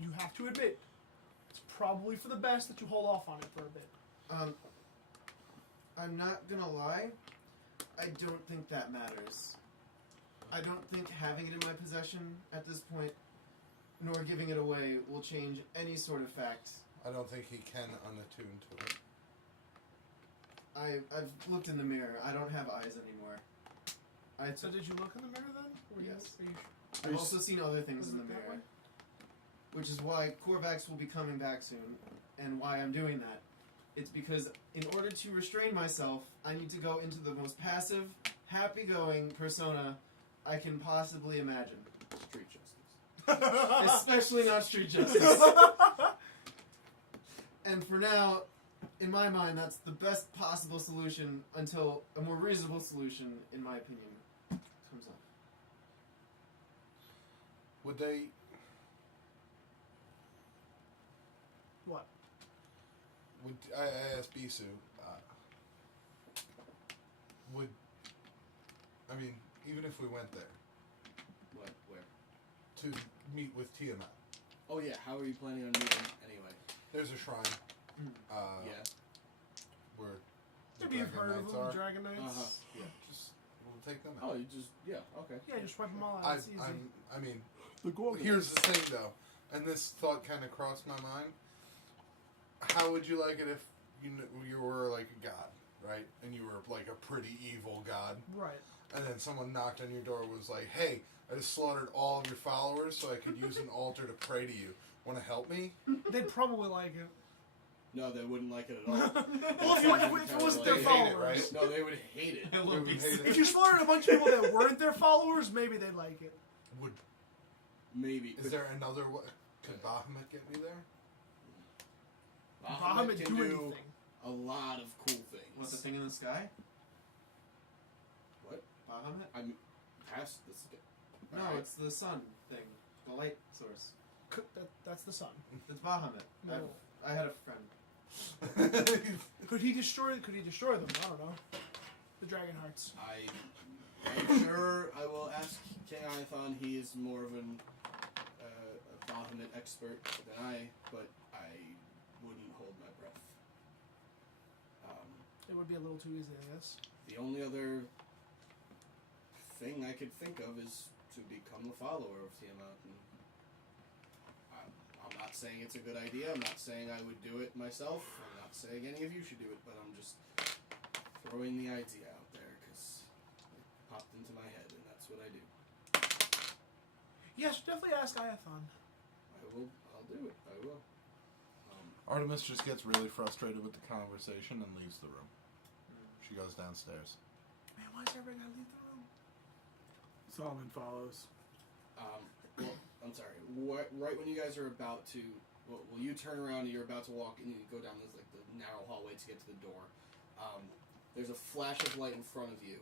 you have to admit it's probably for the best that you hold off on it for a bit. I'm not gonna lie. I don't think that matters. I don't think having it in my possession at this point, nor giving it away, will change any sort of fact. I don't think he can unattune to it. I've looked in the mirror. I don't have eyes anymore. So did you look in the mirror then? Yes. Are you I've also seen other things Was in the it that mirror. way? Which is why Korvax will be coming back soon, and why I'm doing that. It's because in order to restrain myself, I need to go into the most passive, happy-going persona I can possibly imagine. Street justice. Especially not street justice. And for now, in my mind, that's the best possible solution until a more reasonable solution, in my opinion, comes up. Would they? What? Would I asked Bisu? Would I mean even if we went there What? Where? to meet with Tiamat? Oh yeah. How are you planning on meeting anyway? There's a shrine. Yeah. Where the Maybe you've Dragon heard of Knights them, are. Dragon Knights. Uh-huh. Yeah, just we'll take them Oh, out. you just okay. Yeah, just wipe them all out. I It's easy. I mean, The Gorgon. here's the thing though, and this thought kind of crossed my mind. How would you like it if you were like a god, right? And you were like a pretty evil god, Right. and then someone knocked on your door and was like, "Hey, I just slaughtered all of your followers so I could use an altar to pray to you. Want to help me?" They'd probably like it. No, they wouldn't like it at all. Well, if it wasn't their They hate it, followers. right? No, they would hate it. I We love would these. hate it. If you slaughtered a bunch of people that weren't their followers, maybe they'd like it. Would Maybe. is there another way? Could Bahamut get me there? Bahamut can do do anything. a lot of cool things. What, the thing in the sky? What? Bahamut? I'm past this. No, Alright. it's the sun thing. The light source. That's the sun. It's Bahamut. No. I had a friend. Could he destroy them? I don't know. The Dragon Hearts. I'm sure I will ask King Iathon. He is more of an a Bahamut expert than I, but I wouldn't hold my breath. It would be a little too easy, I guess. The only other thing I could think of is to become a follower of Tiamat. And I'm not saying it's a good idea. I'm not saying I would do it myself. I'm not saying any of you should do it, but I'm just throwing the idea out there because it popped into my head, and that's what I do. Yes, definitely ask Iathon. I'll do it. I will. Artemis just gets really frustrated with the conversation and leaves the room. She goes downstairs. Man, why is everybody gotta leave the room? Solomon follows. Well, I'm sorry. Right when you guys are about to, well, you turn around and you're about to walk and you go down this like the narrow hallway to get to the door. There's a flash of light in front of you,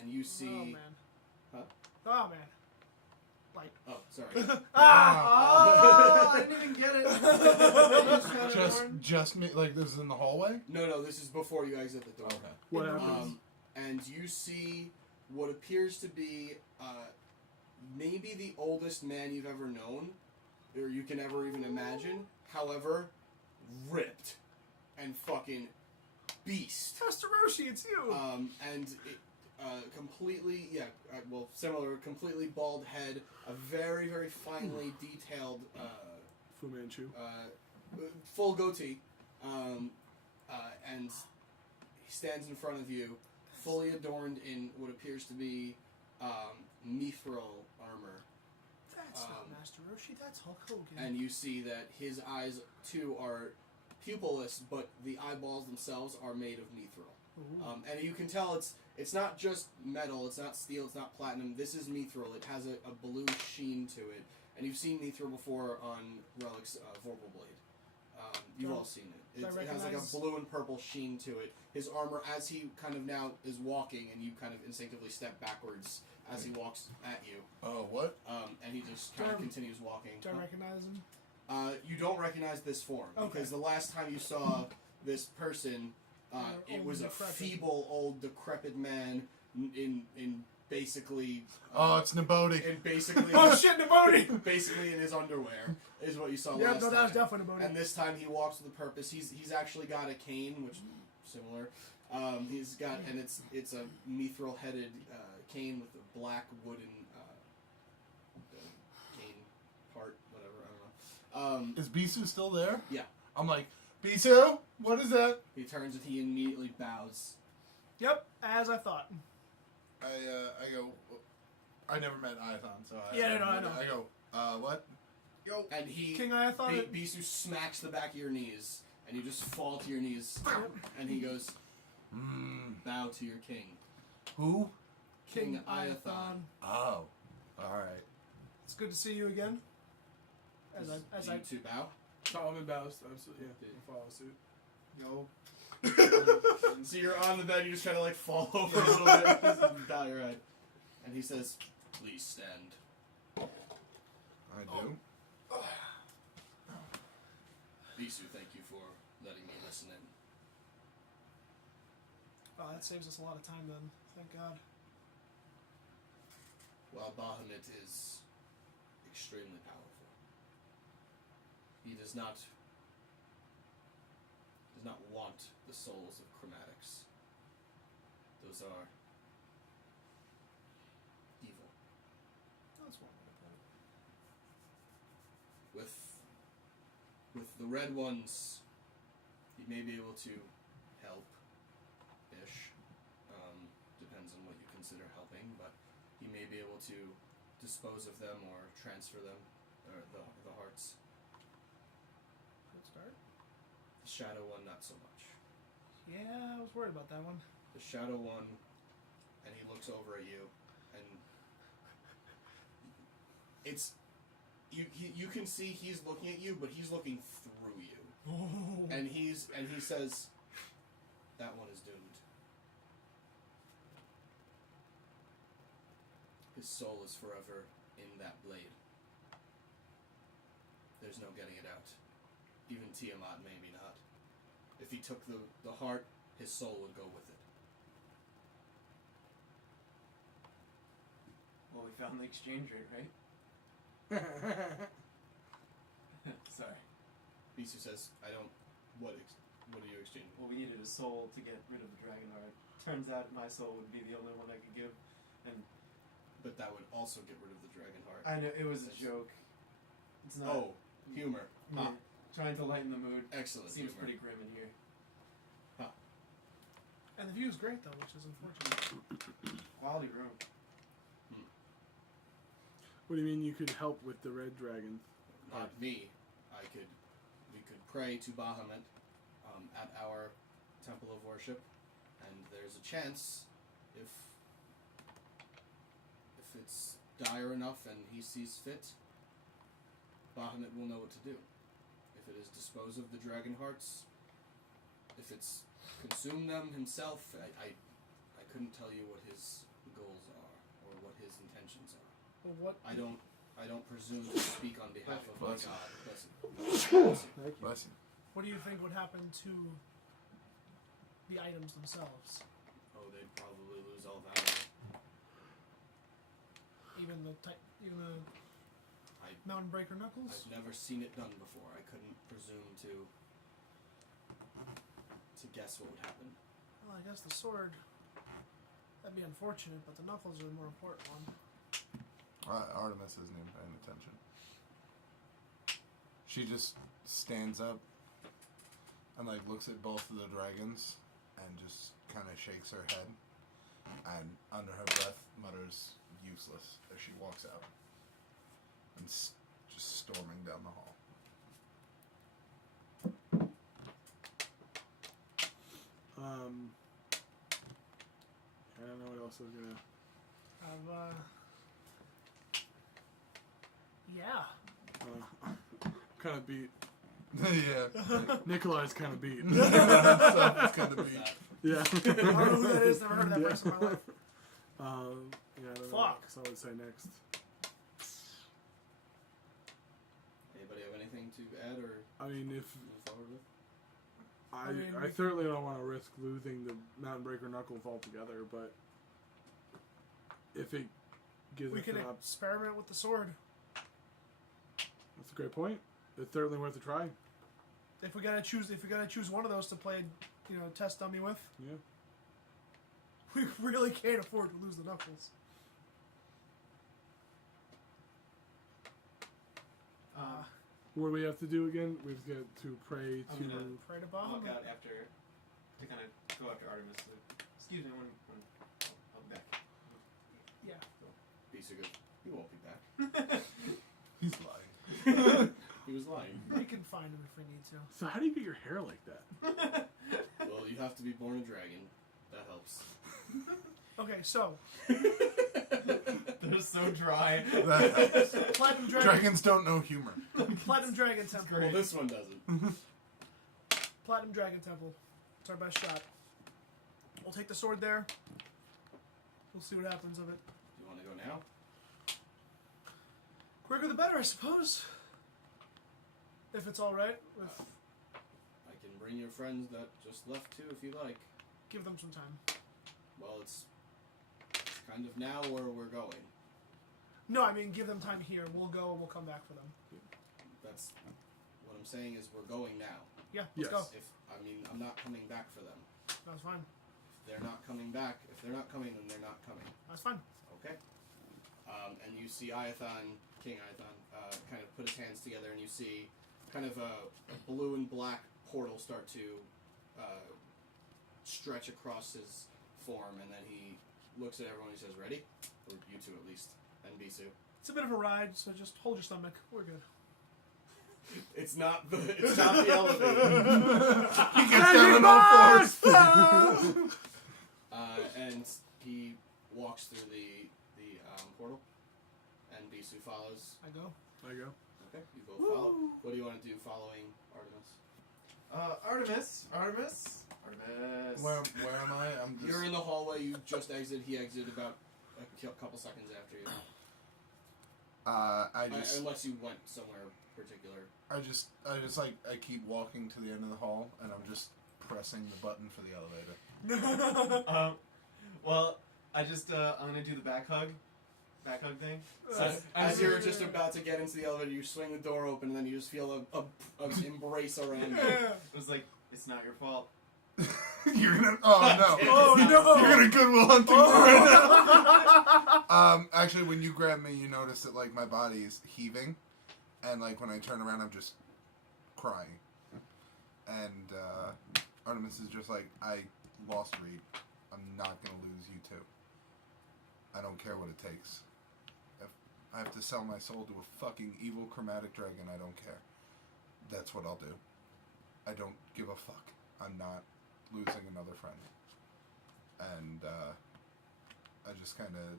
and you see. Oh man. Huh? Oh man. Light. Oh, sorry. Oh, I didn't even get it. Just me. Like this is in the hallway. No, this is before you exit the door. Okay. What happens? And you see what appears to be maybe the oldest man you've ever known, or you can ever even imagine. However, ripped and fucking beast. Master Roshi, it's you. And it, completely, similar, completely bald head, a very, very finely detailed, Fu Manchu. full goatee, and he stands in front of you, fully adorned in what appears to be mithril armor. That's not Master Roshi, that's Hulk Hogan. And you see that his eyes, too, are pupilless, but the eyeballs themselves are made of mithril. And you can tell it's not just metal, it's not steel, it's not platinum. This is mithril. It has a blue sheen to it. And you've seen mithril before on relics Vorpal Blade. You've all seen it. It has like a blue and purple sheen to it. His armor, as he kind of now is walking, and you kind of instinctively step backwards as he walks at you. Oh, what? And he just kind of continues walking. Do I recognize him? You don't recognize this form, because the last time you saw this person, it was a feeble, old, decrepit man in basically. It's Nabodi. And basically. Oh shit, Nabodi! Basically in his underwear is what you saw Yeah, last no, time. that was definitely Nabodi. And this time he walks with a purpose. He's actually got a cane, which is similar. He's got, and it's a mithril-headed cane with a black wooden cane part, whatever. I don't know. Is Bisu still there? Yeah. I'm like, Bisu, what is that? He turns and he immediately bows. Yep, as I thought. I go. I never met Iathon, so I know. I go. What? Yo. And he, King Iathon. Bisu smacks the back of your knees, and you just fall to your knees. And he goes, bow to your king. Who? King Iathon. Oh. All right. It's good to see you again. As Do I you two bow? Solomon bows. Absolutely. Yeah. Follow suit. Yo. So you're on the bed, you just kind of like fall over a little bit, just bow your head. And he says, please stand. I do. Bisu, thank you for letting me listen in. Oh, that saves us a lot of time then. Thank God. While Bahamut is extremely powerful, he does not want the souls of chromatics. Those are evil. That's one way to put it. With the red ones, you may be able to help-ish. Depends on what you consider helping, but you may be able to dispose of them or transfer them, or the hearts. Good start. The shadow one, not so much. Yeah, I was worried about that one. The shadow one, and he looks over at you, and it's you can see he's looking at you, but he's looking through you, and he says, that one is doomed. His soul is forever in that blade. There's no getting it out. Even Tiamat, maybe not. If he took the heart, his soul would go with it. Well, we found the exchange rate, right? Sorry. Bisu says, I don't... What are you exchanging? Well, we needed a soul to get rid of the dragon heart. Turns out my soul would be the only one I could give. But that would also get rid of the dragon heart. I know, it was a joke. It's not... Oh, humor. Yeah, trying to lighten the mood. Excellent Seems humor. pretty grim in here. And the view's great though, which is unfortunate. Quality room. What do you mean you could help with the red dragon? Not me. We could pray to Bahamut at our temple of worship, and there's a chance if it's dire enough and he sees fit, Bahamut will know what to do. If it is dispose of the dragon hearts, if it's consume them himself, I couldn't tell you what his goals are or what his intentions are. But what? I don't I don't presume to speak on behalf of my Bless you. god. Listen. Thank you. Bless you. What do you think would happen to the items themselves? Oh, they'd probably lose all value. Even the I- Mountain Breaker Knuckles? I've never seen it done before. I couldn't presume to guess what would happen. Well, I guess the sword, that'd be unfortunate, but the Knuckles are the more important one. Artemis isn't even paying attention. She just stands up and like looks at both of the dragons and just kind of shakes her head and under her breath mutters useless as she walks out and just storming down the hall. I don't know what else I was gonna. Yeah. Kind of beat. Yeah. Nikolai's kind of beat. It's kind of beat. Yeah. I don't know who that is, never heard of that person in my life. Yeah, I don't know. Fuck. So I would say next. Anybody have anything to add or I mean, if move forward with? I certainly don't want to risk losing the Mountain Breaker Knuckles altogether, but if it gives We us can an experiment with the sword. that's a great point. It's certainly worth a try. If we gotta choose one of those to play, test dummy with, Yeah. we really can't afford to lose the Knuckles. What do we have to do again? We've got to pray I'm to. gonna Pray to Walk Bahamut. out after to kind of go after Artemis. Excuse me, when I'll be back. Yeah. Be so good. He won't be back. He's lying. He was lying. We can find him if we need to. So how do you get your hair like that? Well, you have to be born a dragon. That helps. Okay, so They're so dry. Platinum Dragon, Dragons don't know humor. Platinum Dragon Temple. Well, this one doesn't. Platinum Dragon Temple. It's our best shot. We'll take the sword there. We'll see what happens of it. You want to go now? Quicker the better, I suppose. If it's all right, with I can bring your friends that just left too, if you like. give them some time. Well, it's kind of now where we're going. No, I mean give them time here. We'll go. We'll come back for them. That's what I'm saying is we're going now. Yeah, let's Yes. go. I'm not coming back for them. That's fine. If they're not coming back, if they're not coming, then they're not coming. That's fine. Okay. And you see King Iathon, kind of put his hands together, and you see kind of a blue and black portal start to stretch across his form, and then he looks at everyone and he says, "Ready?" Or you two at least, and Bisu. It's a bit of a ride, so just hold your stomach. We're good. It's not the elevator. He gets down on all fours. And he walks through the portal, and Bisu follows. I go. There you go. Okay, you both follow. What do you want to do following Artemis? Artemis. Where am I? I'm just. You're in the hallway. You just exited. He exited about a couple seconds after you. Unless you went somewhere particular. I just keep walking to the end of the hall, and I'm just pressing the button for the elevator. Well, I'm gonna do the back hug thing. As you're just about to get into the elevator, you swing the door open, and then you just feel a embrace around you. It was like, it's not your fault. You're gonna. Oh no! Oh no! You're gonna Goodwill Hunting right now. Actually, when you grab me, you notice that like my body is heaving, and like when I turn around, I'm just crying. And Artemis is just like, I lost Reed. I'm not gonna lose you two. I don't care what it takes. If I have to sell my soul to a fucking evil chromatic dragon, I don't care. That's what I'll do. I don't give a fuck. I'm not losing another friend. And I just kind of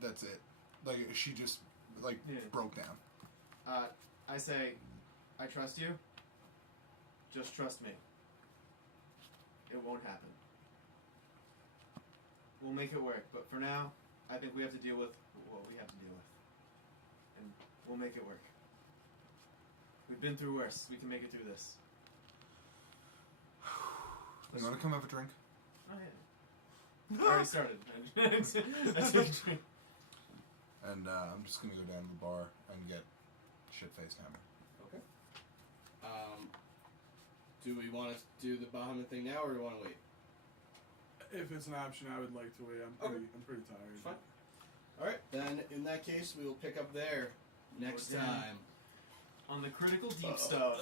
that's it. Like she just broke down. I say, I trust you. Just trust me. It won't happen. We'll make it work, but for now, I think we have to deal with what we have to deal with. And we'll make it work. We've been through worse. We can make it through this. You want to come have a drink? Oh, yeah. I already started. I took a drink. And I'm just going to go down to the bar and get shit-faced hammer. Okay. Do we want to do the Bahamut thing now, or do we want to wait? If it's an option, I would like to wait. I'm pretty tired. Fine. All right, then in that case, we will pick up there next We're down. time On the critical deep stuff.